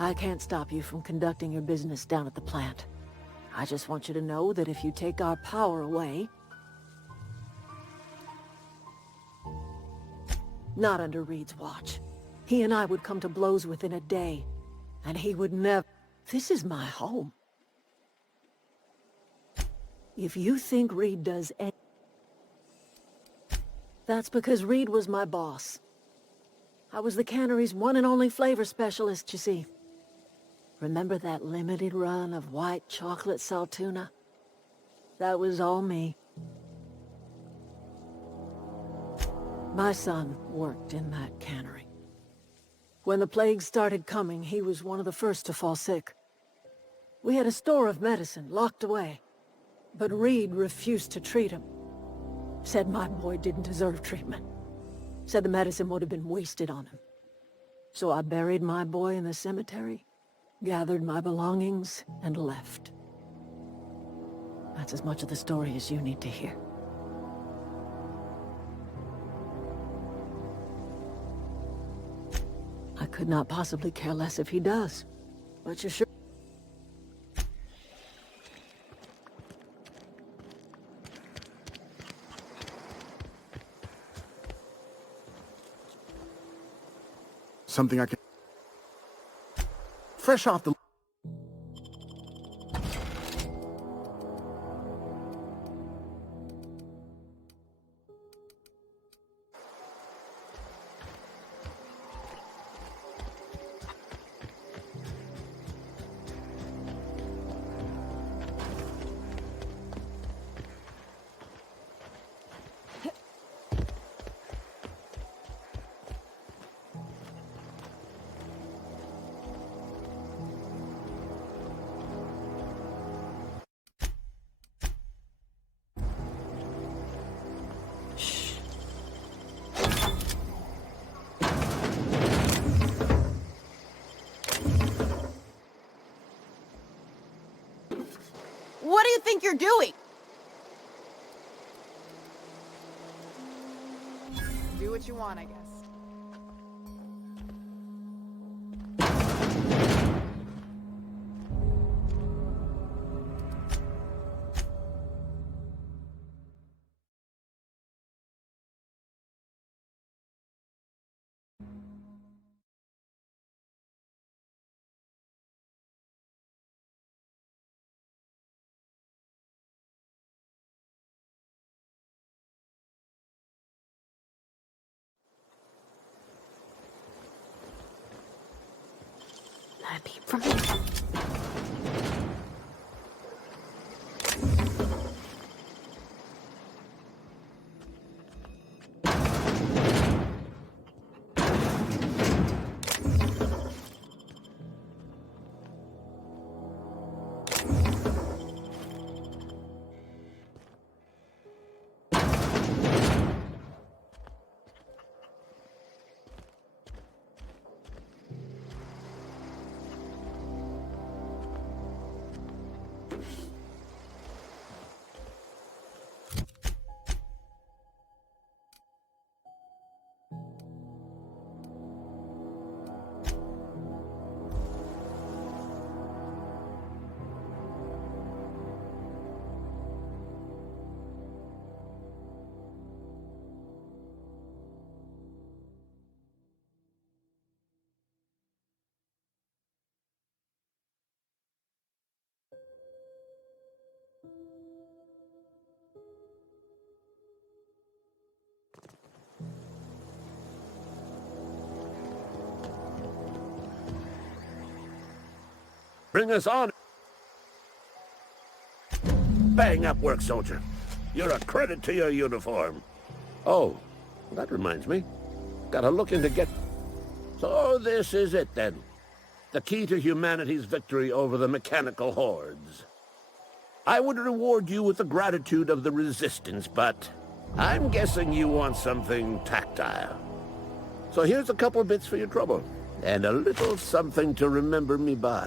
I can't stop you from conducting your business down at the plant. I just want you to know that if you take our power away... Not under Reed's watch. He and I would come to blows within a day. And he would never... This is my home. If you think Reed does any... That's because Reed was my boss. I was the cannery's one and only flavor specialist, you see. Remember that limited run of white chocolate saltuna? That was all me. My son worked in that cannery. When the plague started coming, he was one of the first to fall sick. We had a store of medicine locked away, but Reed refused to treat him. Said my boy didn't deserve treatment. Said the medicine would have been wasted on him. So I buried my boy in the cemetery, gathered my belongings, and left. That's as much of the story as you need to hear. could not possibly care less if he does. But you sure... Something I can... Fresh off the... What do you think you're doing? Do what you want, I guess. Not a peep from me. Bring us on. Bang up work, soldier. You're a credit to your uniform. Oh, that reminds me. Gotta look into get... So this is it, then. The key to humanity's victory over the mechanical hordes. I would reward you with the gratitude of the Resistance, but I'm guessing you want something tactile. So here's a couple bits for your trouble, and a little something to remember me by.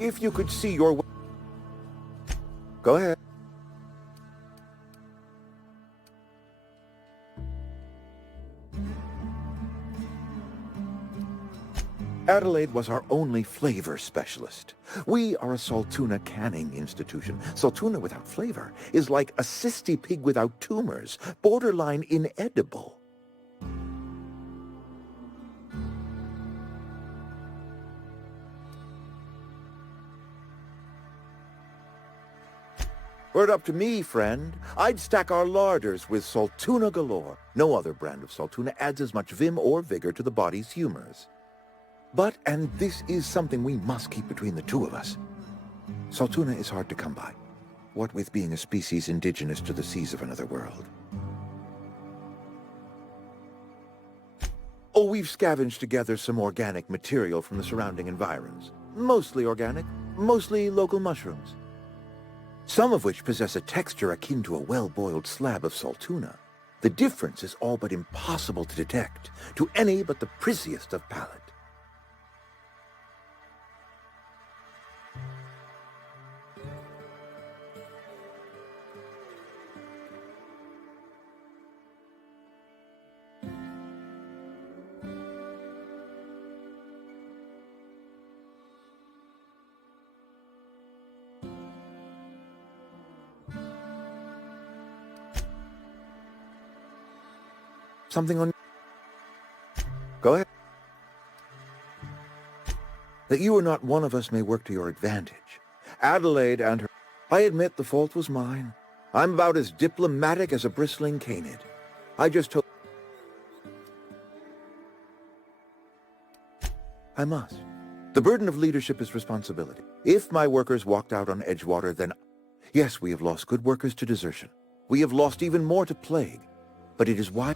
If you could see your... Go ahead. Adelaide was our only flavor specialist. We are a Saltuna canning institution. Saltuna without flavor is like a cysty pig without tumors, borderline inedible. Were it up to me, friend, I'd stack our larders with Saltuna galore. No other brand of Saltuna adds as much vim or vigor to the body's humors. But, and this is something we must keep between the two of us, Saltuna is hard to come by, what with being a species indigenous to the seas of another world. Oh, we've scavenged together some organic material from the surrounding environs. Mostly organic, mostly local mushrooms. Some of which possess a texture akin to a well-boiled slab of Saltuna. The difference is all but impossible to detect to any but the prissiest of palate. Something on... Go ahead. That you are not one of us may work to your advantage. Adelaide and her... I admit the fault was mine. I'm about as diplomatic as a bristling canid. I just told... I must. The burden of leadership is responsibility. If my workers walked out on Edgewater, then... Yes, we have lost good workers to desertion. We have lost even more to plague. But it is why...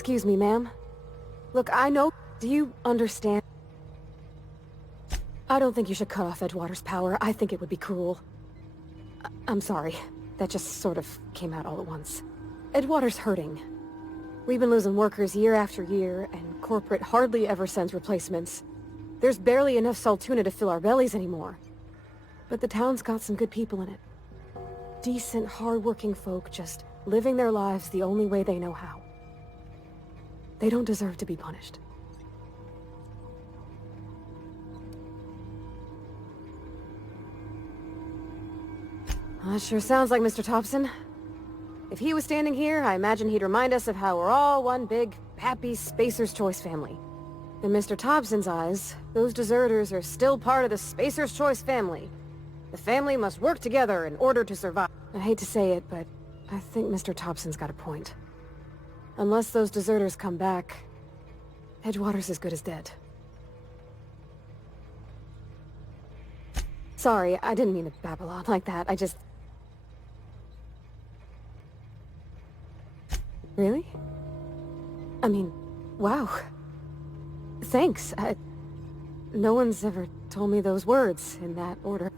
Excuse me, ma'am. Look, I know... Do you understand? I don't think you should cut off Edgewater's power. I think it would be cruel. I'm sorry. That just sort of came out all at once. Edgewater's hurting. We've been losing workers year after year, and corporate hardly ever sends replacements. There's barely enough Saltuna to fill our bellies anymore. But the town's got some good people in it. Decent, hard-working folk just living their lives the only way they know how. They don't deserve to be punished. That sure sounds like Mr. Thompson. If he was standing here, I imagine he'd remind us of how we're all one big, happy Spacer's Choice family. In Mr. Thompson's eyes, those deserters are still part of the Spacer's Choice family. The family must work together in order to survive. I hate to say it, but I think Mr. Thompson's got a point. Unless those deserters come back, Edgewater's as good as dead. Sorry, I didn't mean to babble on like that. I just... Really? I mean, wow. Thanks. No one's ever told me those words in that order.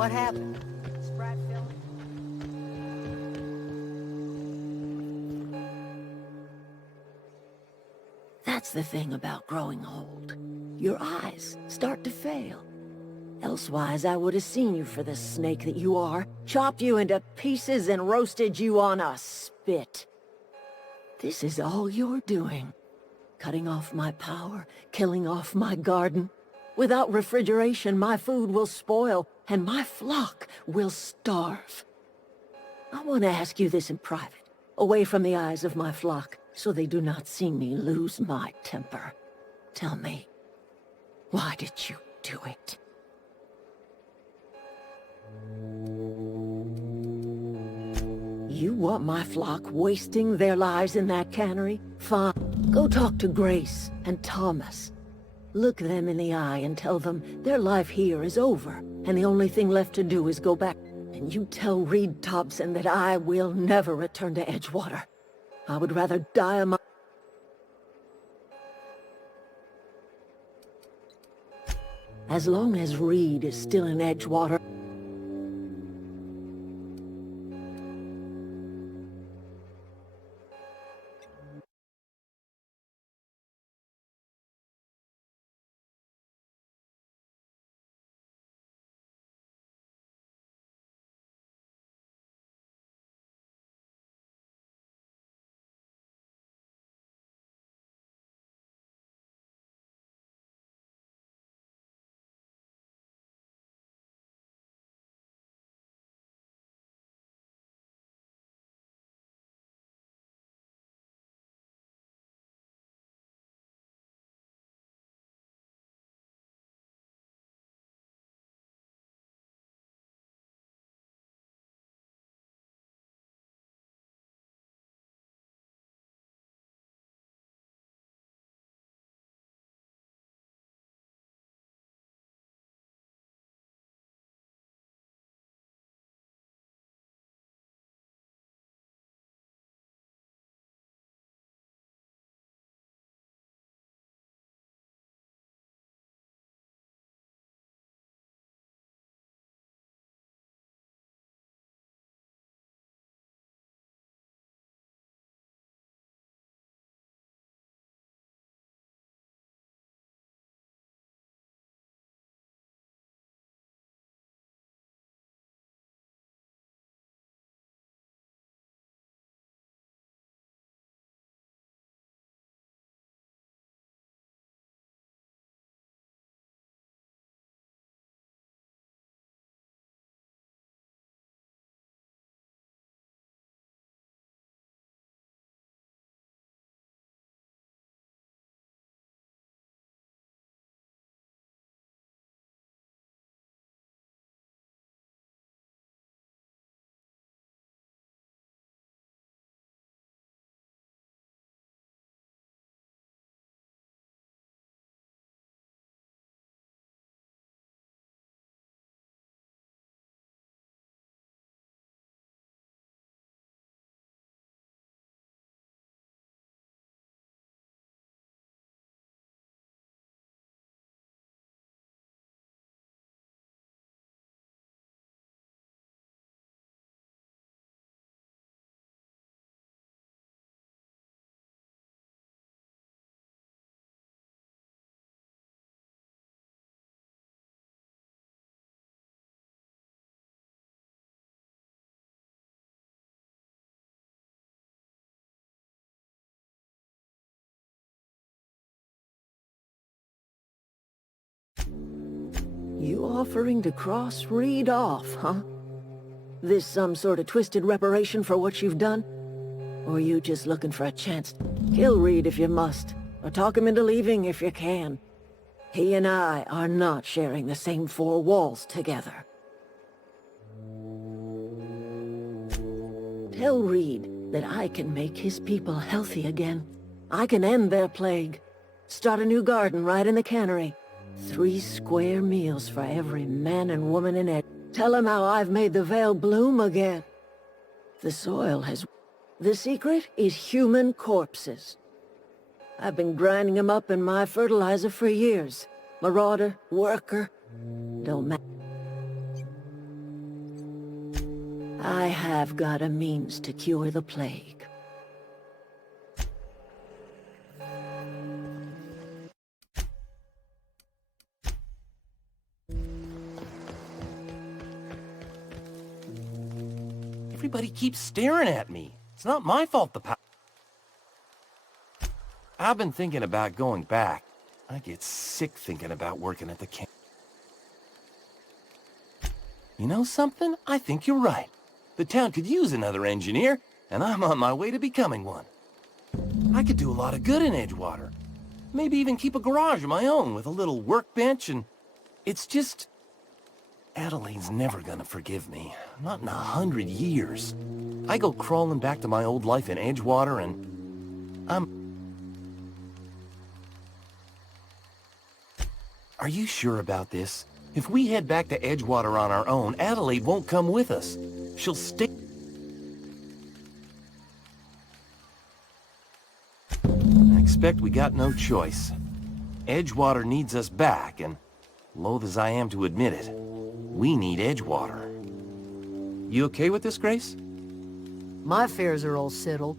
What happened? Sprat filling? That's the thing about growing old. Your eyes start to fail. Elsewise, I would have seen you for the snake that you are, chopped you into pieces and roasted you on a spit. This is all you're doing. Cutting off my power, killing off my garden. Without refrigeration, my food will spoil, and my flock will starve. I want to ask you this in private, away from the eyes of my flock, so they do not see me lose my temper. Tell me, why did you do it? You want my flock wasting their lives in that cannery? Fine. Go talk to Grace and Thomas. Look them in the eye and tell them their life here is over, and the only thing left to do is go back. And you tell Reed Thompson that I will never return to Edgewater. I would rather die a As long as Reed is still in Edgewater, you offering to cross Reed off, huh? This some sort of twisted reparation for what you've done? Or you just looking for a chance to kill Reed if you must, or talk him into leaving if you can? He and I are not sharing the same four walls together. Tell Reed that I can make his people healthy again. I can end their plague. Start a new garden right in the cannery. 3 square meals for every man and woman in it. Tell him how I've made the Vale bloom again. The soil has... The secret is human corpses. I've been grinding them up in my fertilizer for years. Marauder, worker, don't matter. I have got a means to cure the plague. Everybody keeps staring at me. It's not my fault the I've been thinking about going back. I get sick thinking about working at the camp. You know something? I think you're right. The town could use another engineer, and I'm on my way to becoming one. I could do a lot of good in Edgewater. Maybe even keep a garage of my own with a little workbench and... It's just... Adelaide's never gonna forgive me. Not in 100 years. I go crawling back to my old life in Edgewater and... Are you sure about this? If we head back to Edgewater on our own, Adelaide won't come with us. She'll stay... I expect we got no choice. Edgewater needs us back, and loath as I am to admit it, we need Edgewater. You okay with this, Grace? My fears are all settled.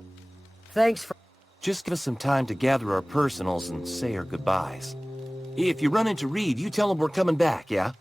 Thanks for... Just give us some time to gather our personals and say our goodbyes. If you run into Reed, you tell him we're coming back, yeah?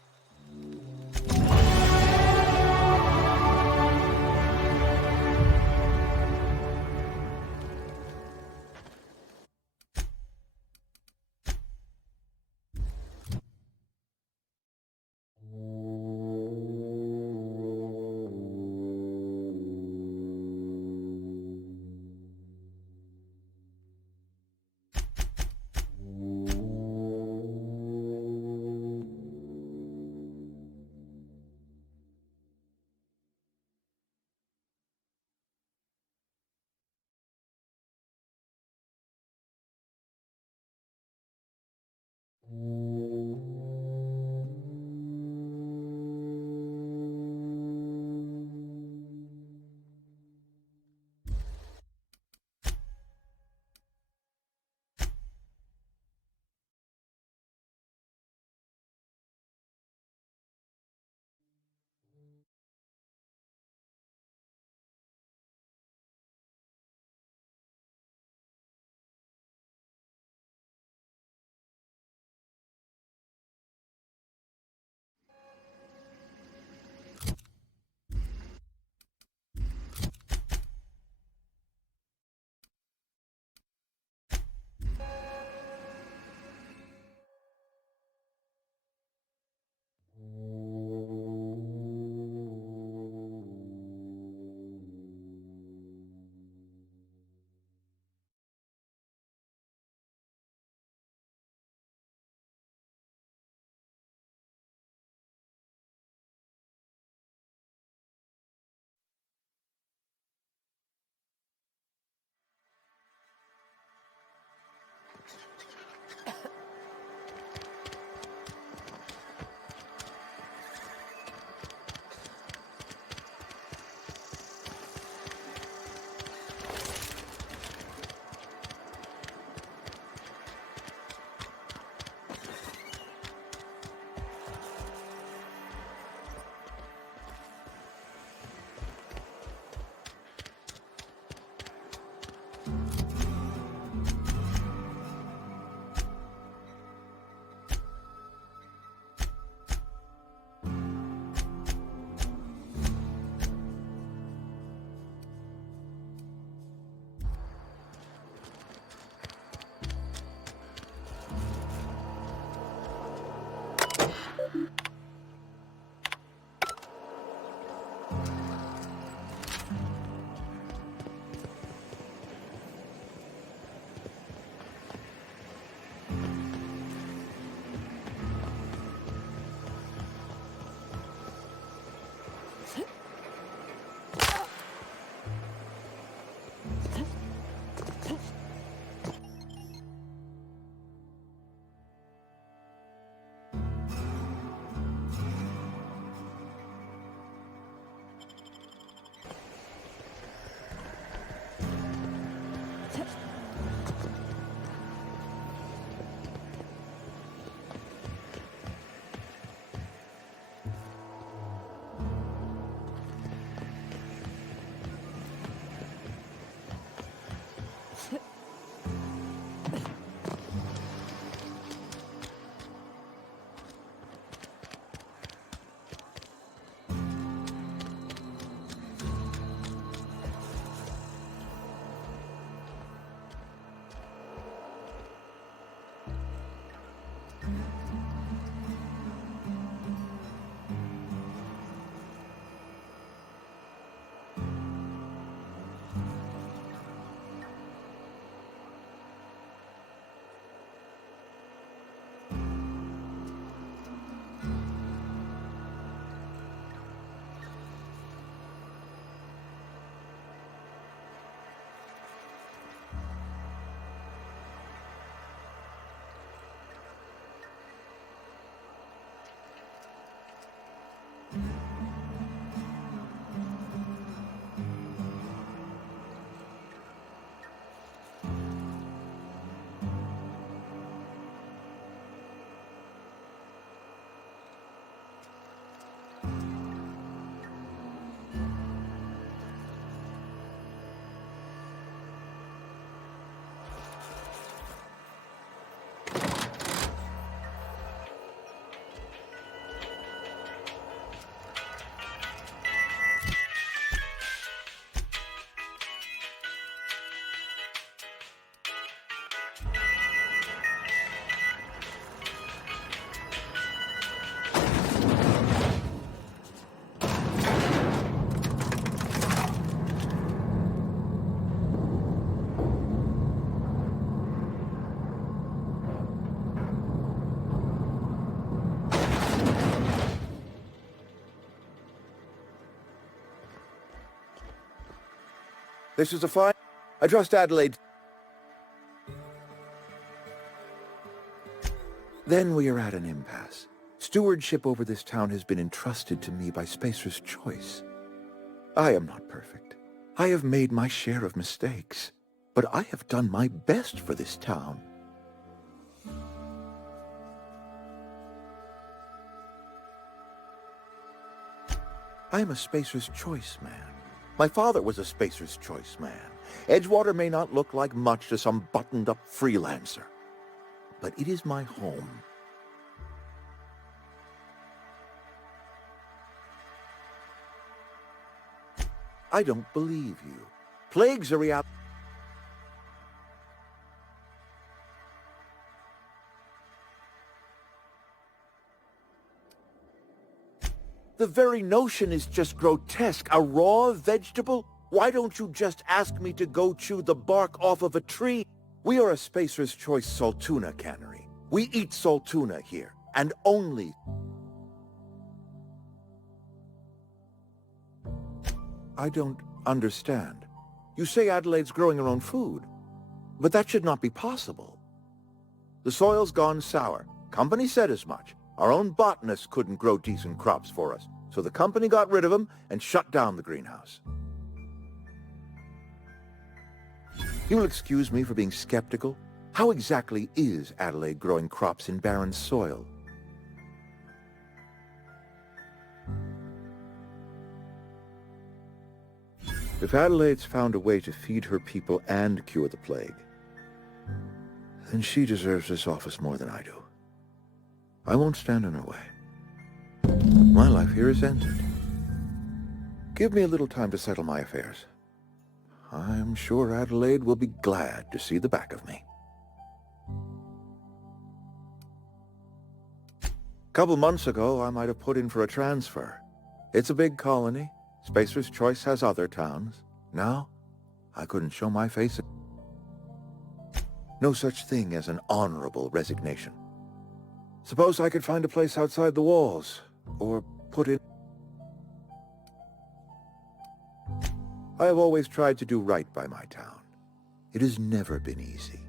This is a fine... I trust Adelaide... Then we are at an impasse. Stewardship over this town has been entrusted to me by Spacer's Choice. I am not perfect. I have made my share of mistakes, but I have done my best for this town. I am a Spacer's Choice man. My father was a Spacer's Choice man. Edgewater may not look like much to some buttoned-up freelancer, but it is my home. I don't believe you. Plague's a reality. The very notion is just grotesque. A raw vegetable? Why don't you just ask me to go chew the bark off of a tree? We are a Spacer's Choice Saltuna cannery. We eat Saltuna here, and only... I don't understand. You say Adelaide's growing her own food, but that should not be possible. The soil's gone sour. Company said as much. Our own botanists couldn't grow decent crops for us, so the company got rid of them and shut down the greenhouse. You'll excuse me for being skeptical. How exactly is Adelaide growing crops in barren soil? If Adelaide's found a way to feed her people and cure the plague, then she deserves this office more than I do. I won't stand in her way. My life here is ended. Give me a little time to settle my affairs. I'm sure Adelaide will be glad to see the back of me. A couple months ago, I might have put in for a transfer. It's a big colony. Spacer's Choice has other towns. Now, I couldn't show my face. No such thing as an honorable resignation. Suppose I could find a place outside the walls, or put in... I have always tried to do right by my town. It has never been easy.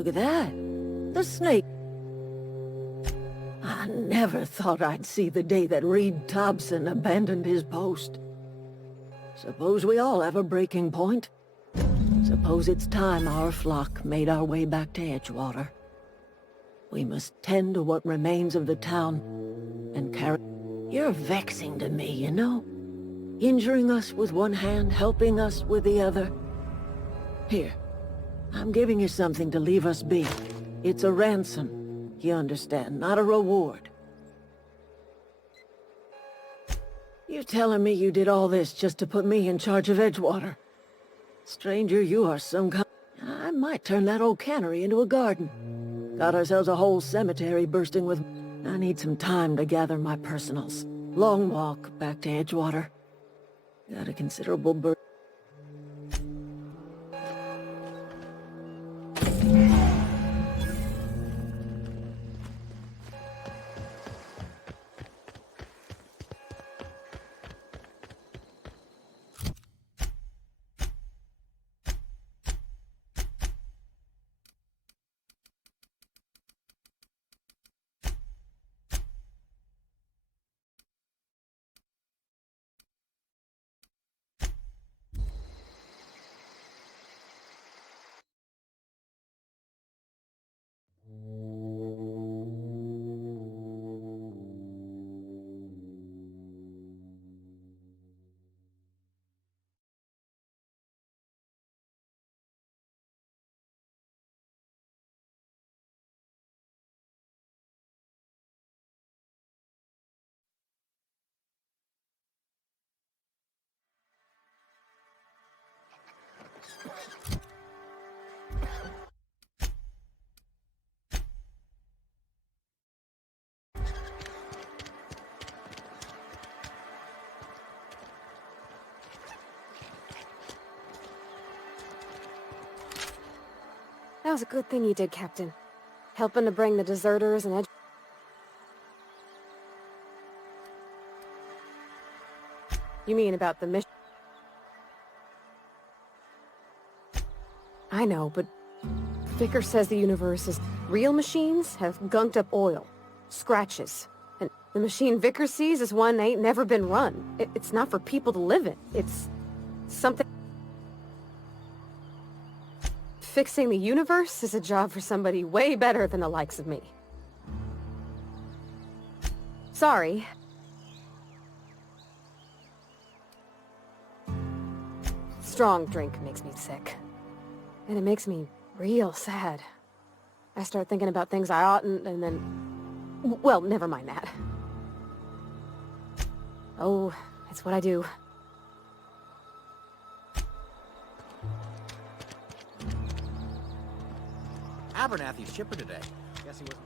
Look at that. The snake. I never thought I'd see the day that Reed Thompson abandoned his post. Suppose we all have a breaking point. Suppose it's time our flock made our way back to Edgewater. We must tend to what remains of the town and carry... You're vexing to me, you know? Injuring us with one hand, helping us with the other. Here, I'm giving you something to leave us be. It's a ransom, you understand, not a reward. You telling me you did all this just to put me in charge of Edgewater? Stranger, you are some kind... I might turn that old cannery into a garden. Got ourselves a whole cemetery bursting with... I need some time to gather my personals. Long walk back to Edgewater. Got a considerable burden. That was a good thing you did, Captain. Helping to bring the deserters and You mean about the mission? I know, but Vickers says the universe is... Real machines have gunked up oil, scratches, and the machine Vickers sees is one that ain't never been run. It's not for people to live in. It's something... Fixing the universe is a job for somebody way better than the likes of me. Sorry. Strong drink makes me sick. And it makes me real sad. I start thinking about things I oughtn't, and then... Well, never mind that. Oh, it's what I do. Abernathy's chipper today. Guess he wasn't...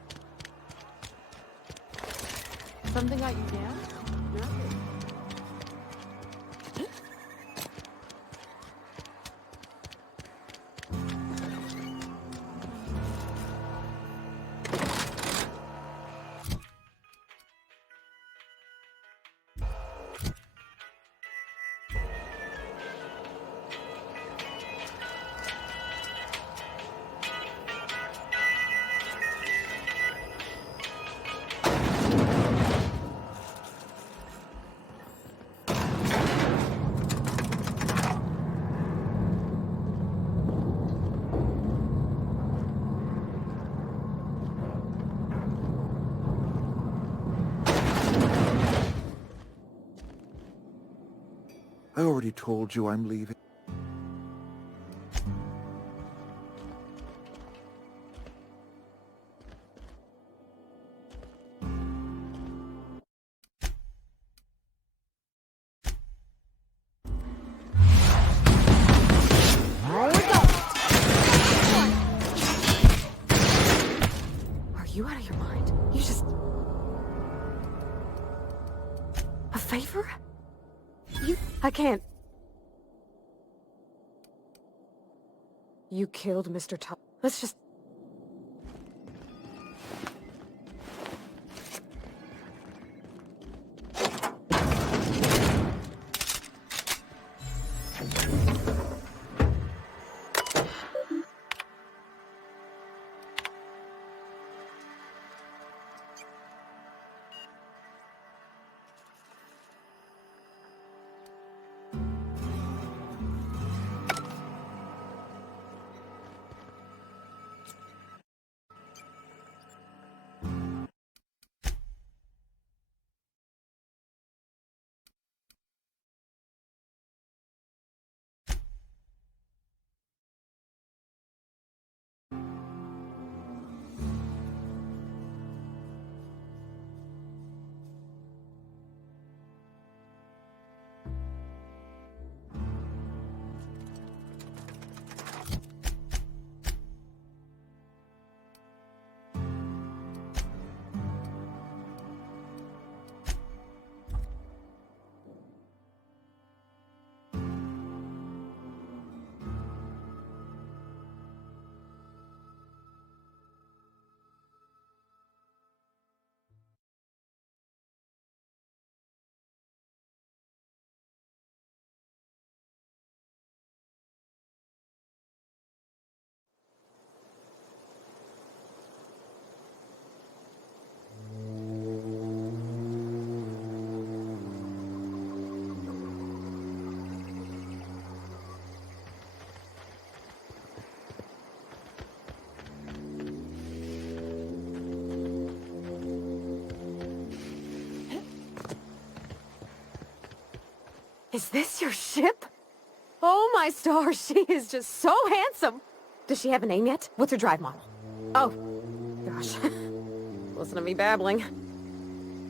Something got you down? Nothing. I already told you I'm leaving. Are you out of your mind? You just... A favor? I can't. You killed Mr. Top. Let's just... Is this your ship? Oh my stars, she is just so handsome! Does she have a name yet? What's her drive model? Oh, gosh. Listen to me babbling.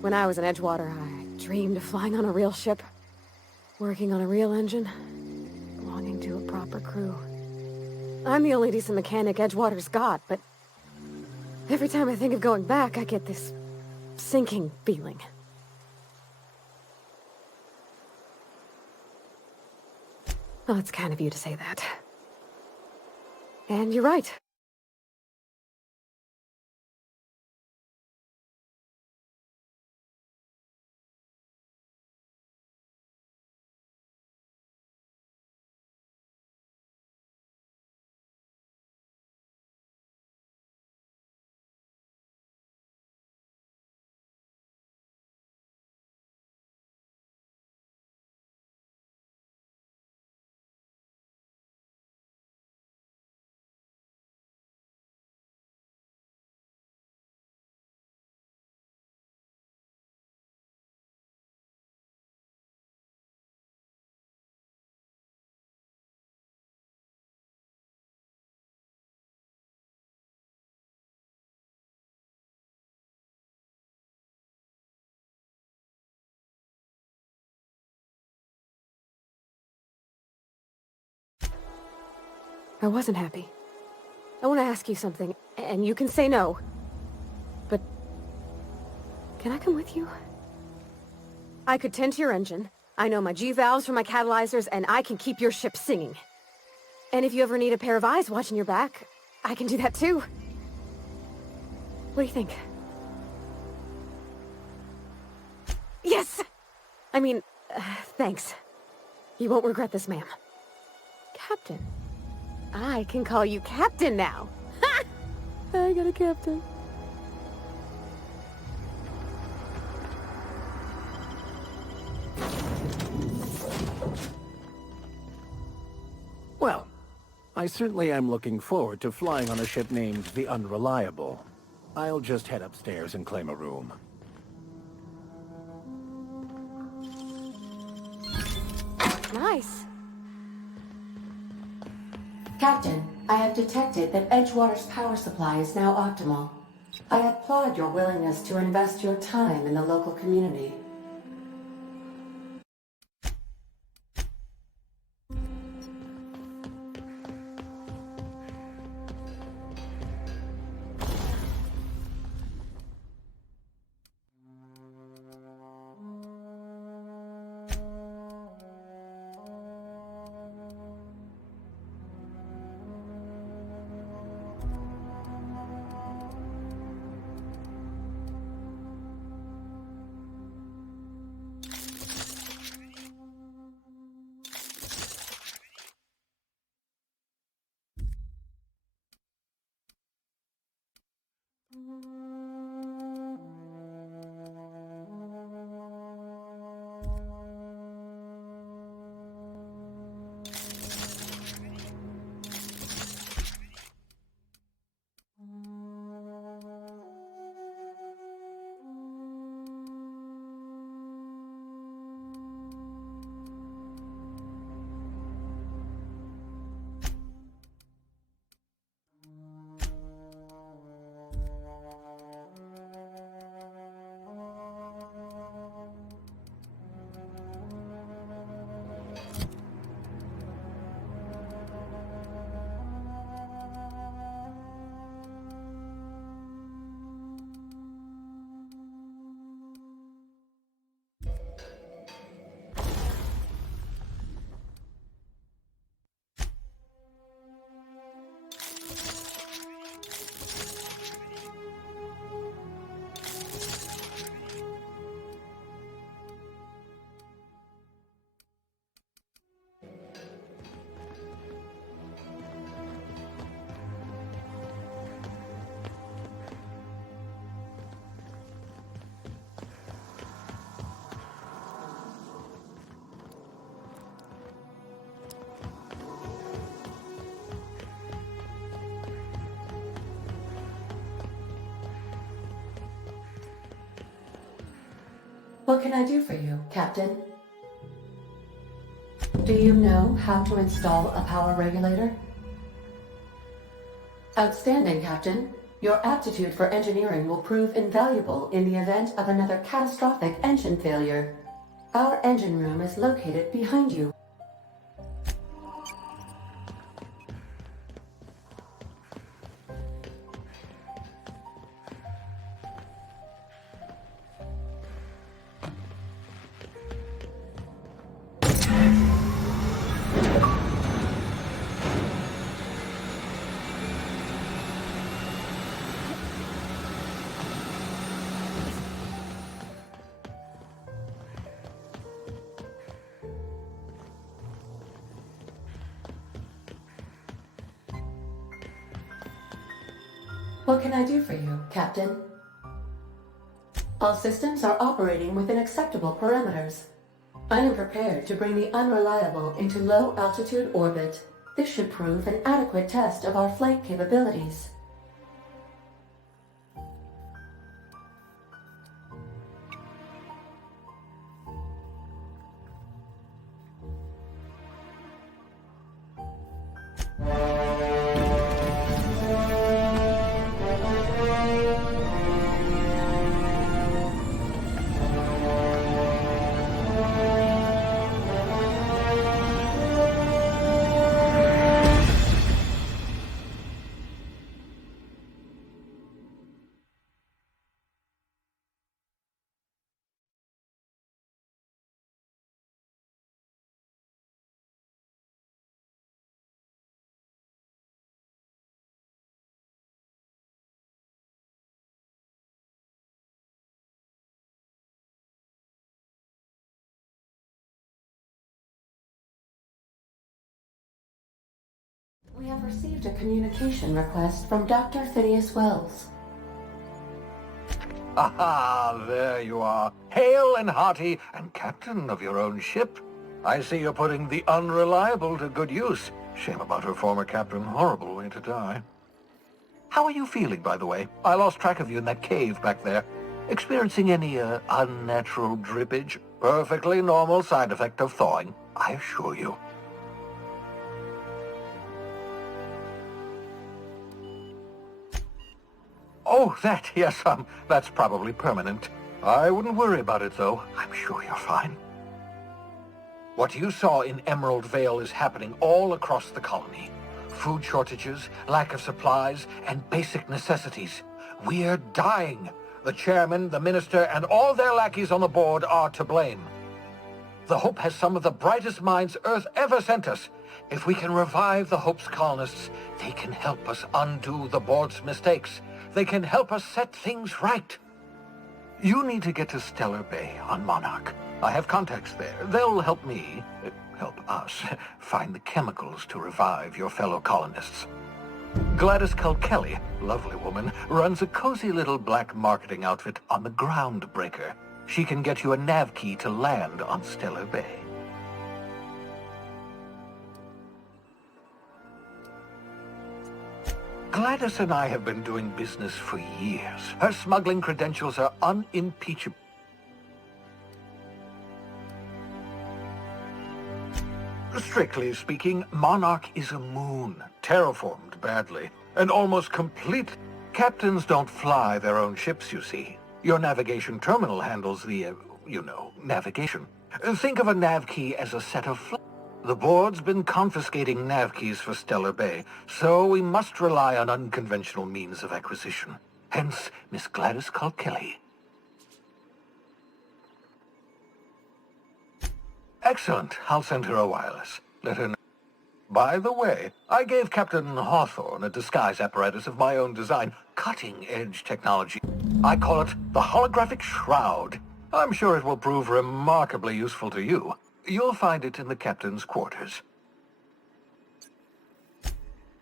When I was in Edgewater, I dreamed of flying on a real ship, working on a real engine, belonging to a proper crew. I'm the only decent mechanic Edgewater's got, but every time I think of going back, I get this sinking feeling. Well, it's kind of you to say that. And you're right. I wasn't happy. I want to ask you something, and you can say no. But can I come with you? I could tend to your engine. I know my G-valves from my catalyzers, and I can keep your ship singing. And if you ever need a pair of eyes watching your back, I can do that too. What do you think? Yes! I mean, thanks. You won't regret this, ma'am. Captain. I can call you Captain now. Ha! I got a captain. Well, I certainly am looking forward to flying on a ship named the Unreliable. I'll just head upstairs and claim a room. Nice. Captain, I have detected that Edgewater's power supply is now optimal. I applaud your willingness to invest your time in the local community. What can I do for you, Captain? Do you know how to install a power regulator? Outstanding, Captain. Your aptitude for engineering will prove invaluable in the event of another catastrophic engine failure. Our engine room is located behind you. What can I do for you, Captain? All systems are operating within acceptable parameters. I am prepared to bring the Unreliable into low-altitude orbit. This should prove an adequate test of our flight capabilities. We have received a communication request from Dr. Phineas Wells. Aha, there you are. Hale and hearty, and captain of your own ship. I see you're putting the Unreliable to good use. Shame about her former captain. Horrible way to die. How are you feeling, by the way? I lost track of you in that cave back there. Experiencing any, unnatural drippage? Perfectly normal side effect of thawing, I assure you. Oh, that, yes, that's probably permanent. I wouldn't worry about it, though. I'm sure you're fine. What you saw in Emerald Vale is happening all across the colony. Food shortages, lack of supplies, and basic necessities. We're dying. The chairman, the minister, and all their lackeys on the board are to blame. The Hope has some of the brightest minds Earth ever sent us. If we can revive the Hope's colonists, they can help us undo the board's mistakes. They can help us set things right. You need to get to Stellar Bay on Monarch. I have contacts there. They'll help me, help us, find the chemicals to revive your fellow colonists. Gladys Culkelly, lovely woman, runs a cozy little black marketing outfit on the Groundbreaker. She can get you a nav key to land on Stellar Bay. Gladys and I have been doing business for years. Her smuggling credentials are unimpeachable. Strictly speaking, Monarch is a moon, terraformed badly, and almost complete. Captains don't fly their own ships, you see. Your navigation terminal handles the, navigation. Think of a nav key as a set of flags. The board's been confiscating nav keys for Stellar Bay, so we must rely on unconventional means of acquisition. Hence, Miss Gladys Culkelly. Excellent. I'll send her a wireless. Let her know. By the way, I gave Captain Hawthorne a disguise apparatus of my own design. Cutting-edge technology. I call it the Holographic Shroud. I'm sure it will prove remarkably useful to you. You'll find it in the captain's quarters.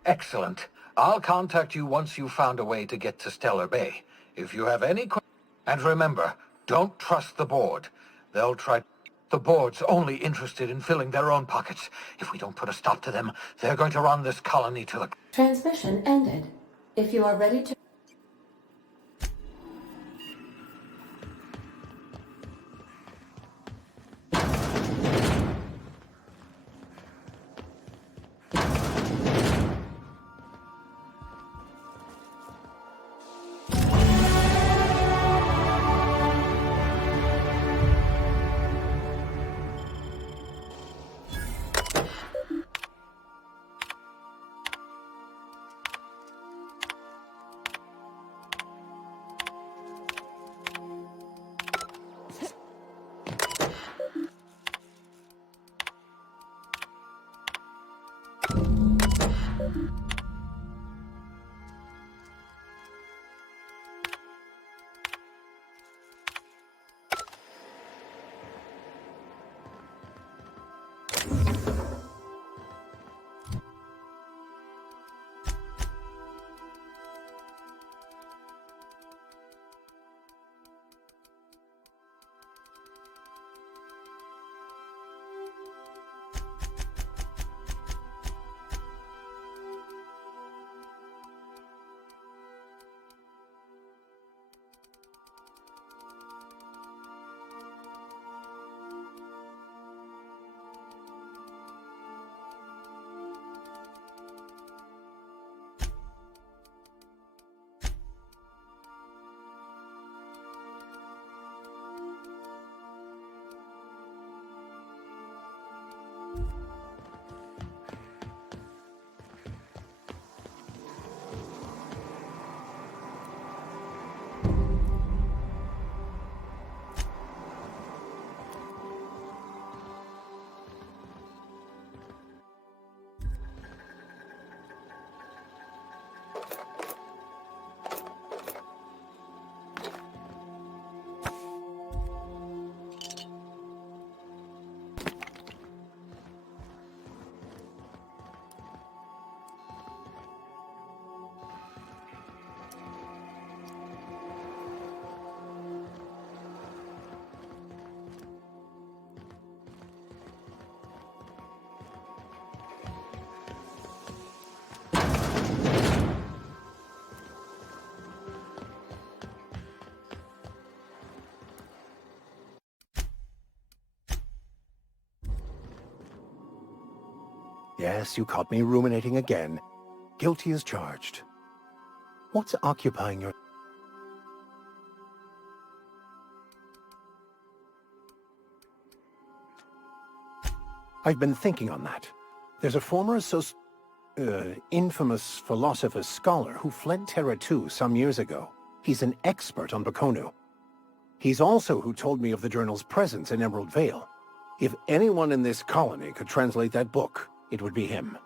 Excellent. I'll contact you once you've found a way to get to Stellar Bay. If you have any questions... And remember, don't trust the board. They'll try... The board's only interested in filling their own pockets. If we don't put a stop to them, they're going to run this colony to the... Transmission ended. If you are ready to... Yes, you caught me ruminating again. Guilty as charged. What's occupying your... I've been thinking on that. There's a former infamous philosopher scholar who fled Terra 2 some years ago. He's an expert on Bakonu. He's also who told me of the journal's presence in Emerald Vale. If anyone in this colony could translate that book, it would be him.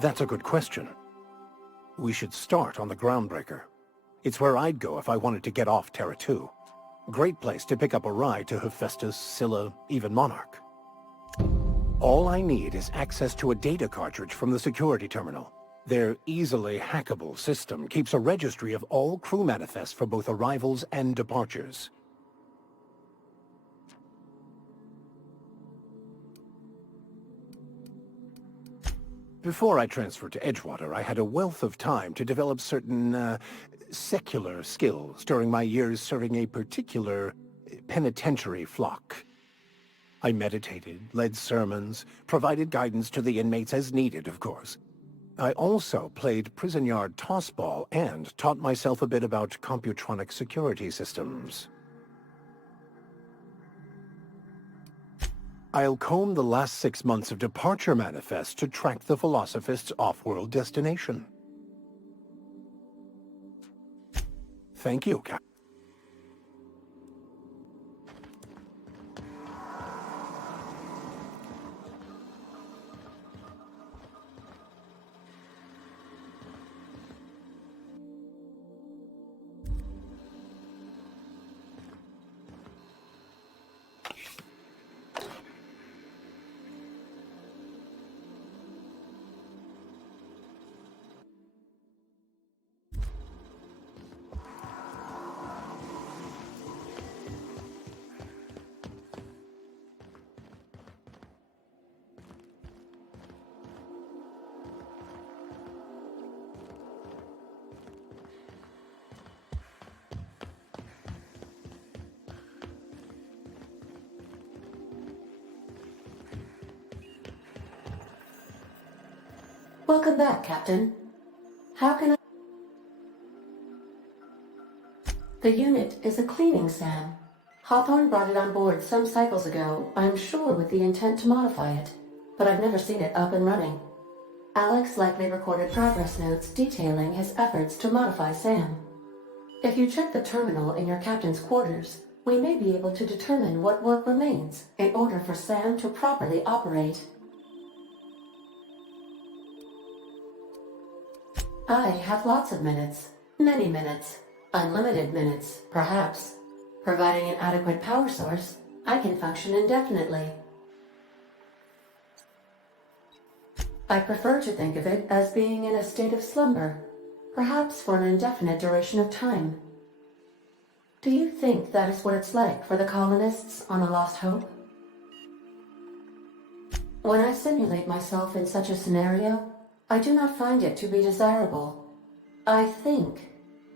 That's a good question. We should start on the Groundbreaker. It's where I'd go if I wanted to get off Terra 2. Great place to pick up a ride to Hephaestus, Scylla, even Monarch. All I need is access to a data cartridge from the security terminal. Their easily hackable system keeps a registry of all crew manifests for both arrivals and departures. Before I transferred to Edgewater, I had a wealth of time to develop certain, secular skills during my years serving a particular penitentiary flock. I meditated, led sermons, provided guidance to the inmates as needed, of course. I also played prison yard tossball and taught myself a bit about computronic security systems. I'll comb the last 6 months of departure manifest to track the Philosophist's off-world destination. Thank you, Captain. Welcome back, Captain. How can I... The unit is a cleaning SAM. Hawthorne brought it on board some cycles ago, I'm sure with the intent to modify it, but I've never seen it up and running. Alex likely recorded progress notes detailing his efforts to modify SAM. If you check the terminal in your captain's quarters, we may be able to determine what work remains in order for SAM to properly operate. I have lots of minutes. Many minutes. Unlimited minutes, perhaps. Providing an adequate power source, I can function indefinitely. I prefer to think of it as being in a state of slumber, perhaps for an indefinite duration of time. Do you think that is what it's like for the colonists on A Lost Hope? When I simulate myself in such a scenario, I do not find it to be desirable. I think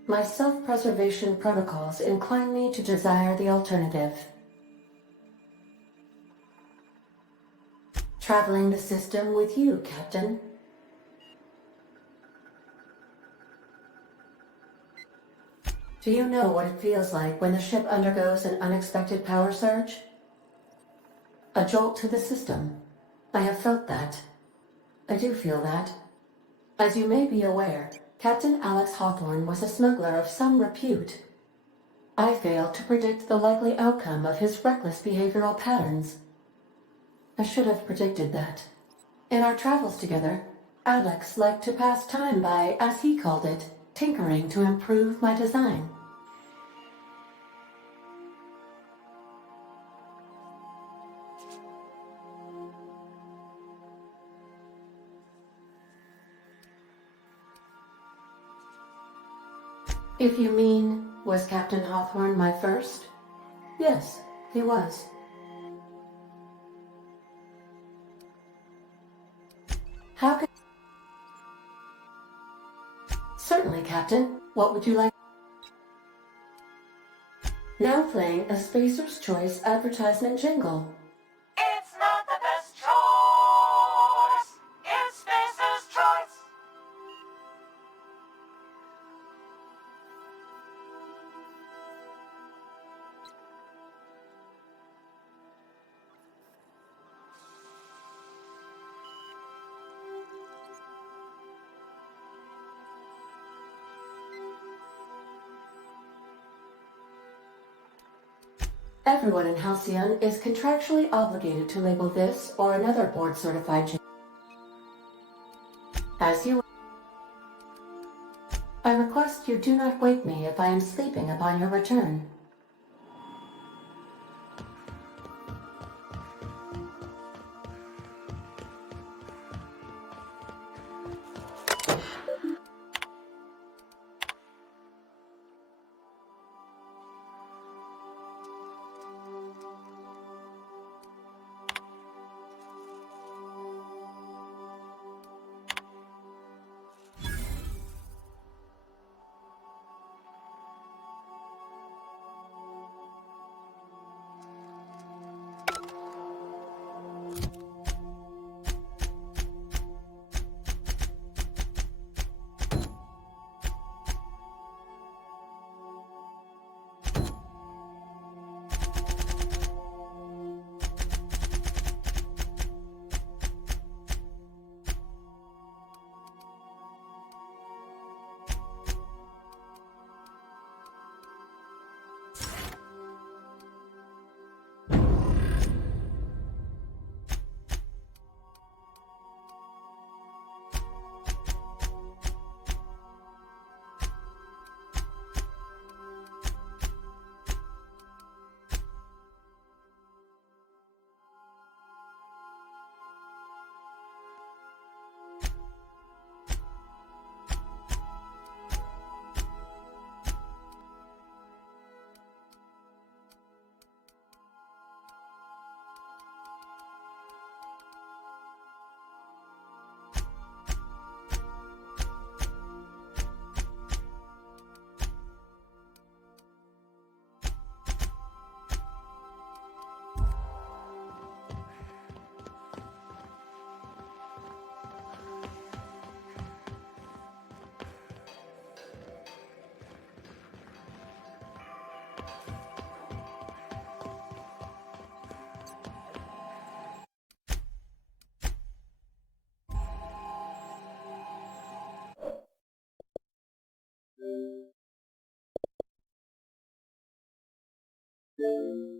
my self-preservation protocols incline me to desire the alternative. Traveling the system with you, Captain. Do you know what it feels like when the ship undergoes an unexpected power surge? A jolt to the system. I have felt that. I do feel that. As you may be aware, Captain Alex Hawthorne was a smuggler of some repute. I failed to predict the likely outcome of his reckless behavioral patterns. I should have predicted that. In our travels together, Alex liked to pass time by, as he called it, tinkering to improve my design. If you mean, was Captain Hawthorne my first? Yes, he was. How can... Certainly, Captain. What would you like? Now playing a Spacer's Choice advertisement jingle. It's not the best choice. It's Spacer's Choice. Everyone in Halcyon is contractually obligated to label this or another board-certified jingle. As you... I request you do not wake me if I am sleeping upon your return. Thank you.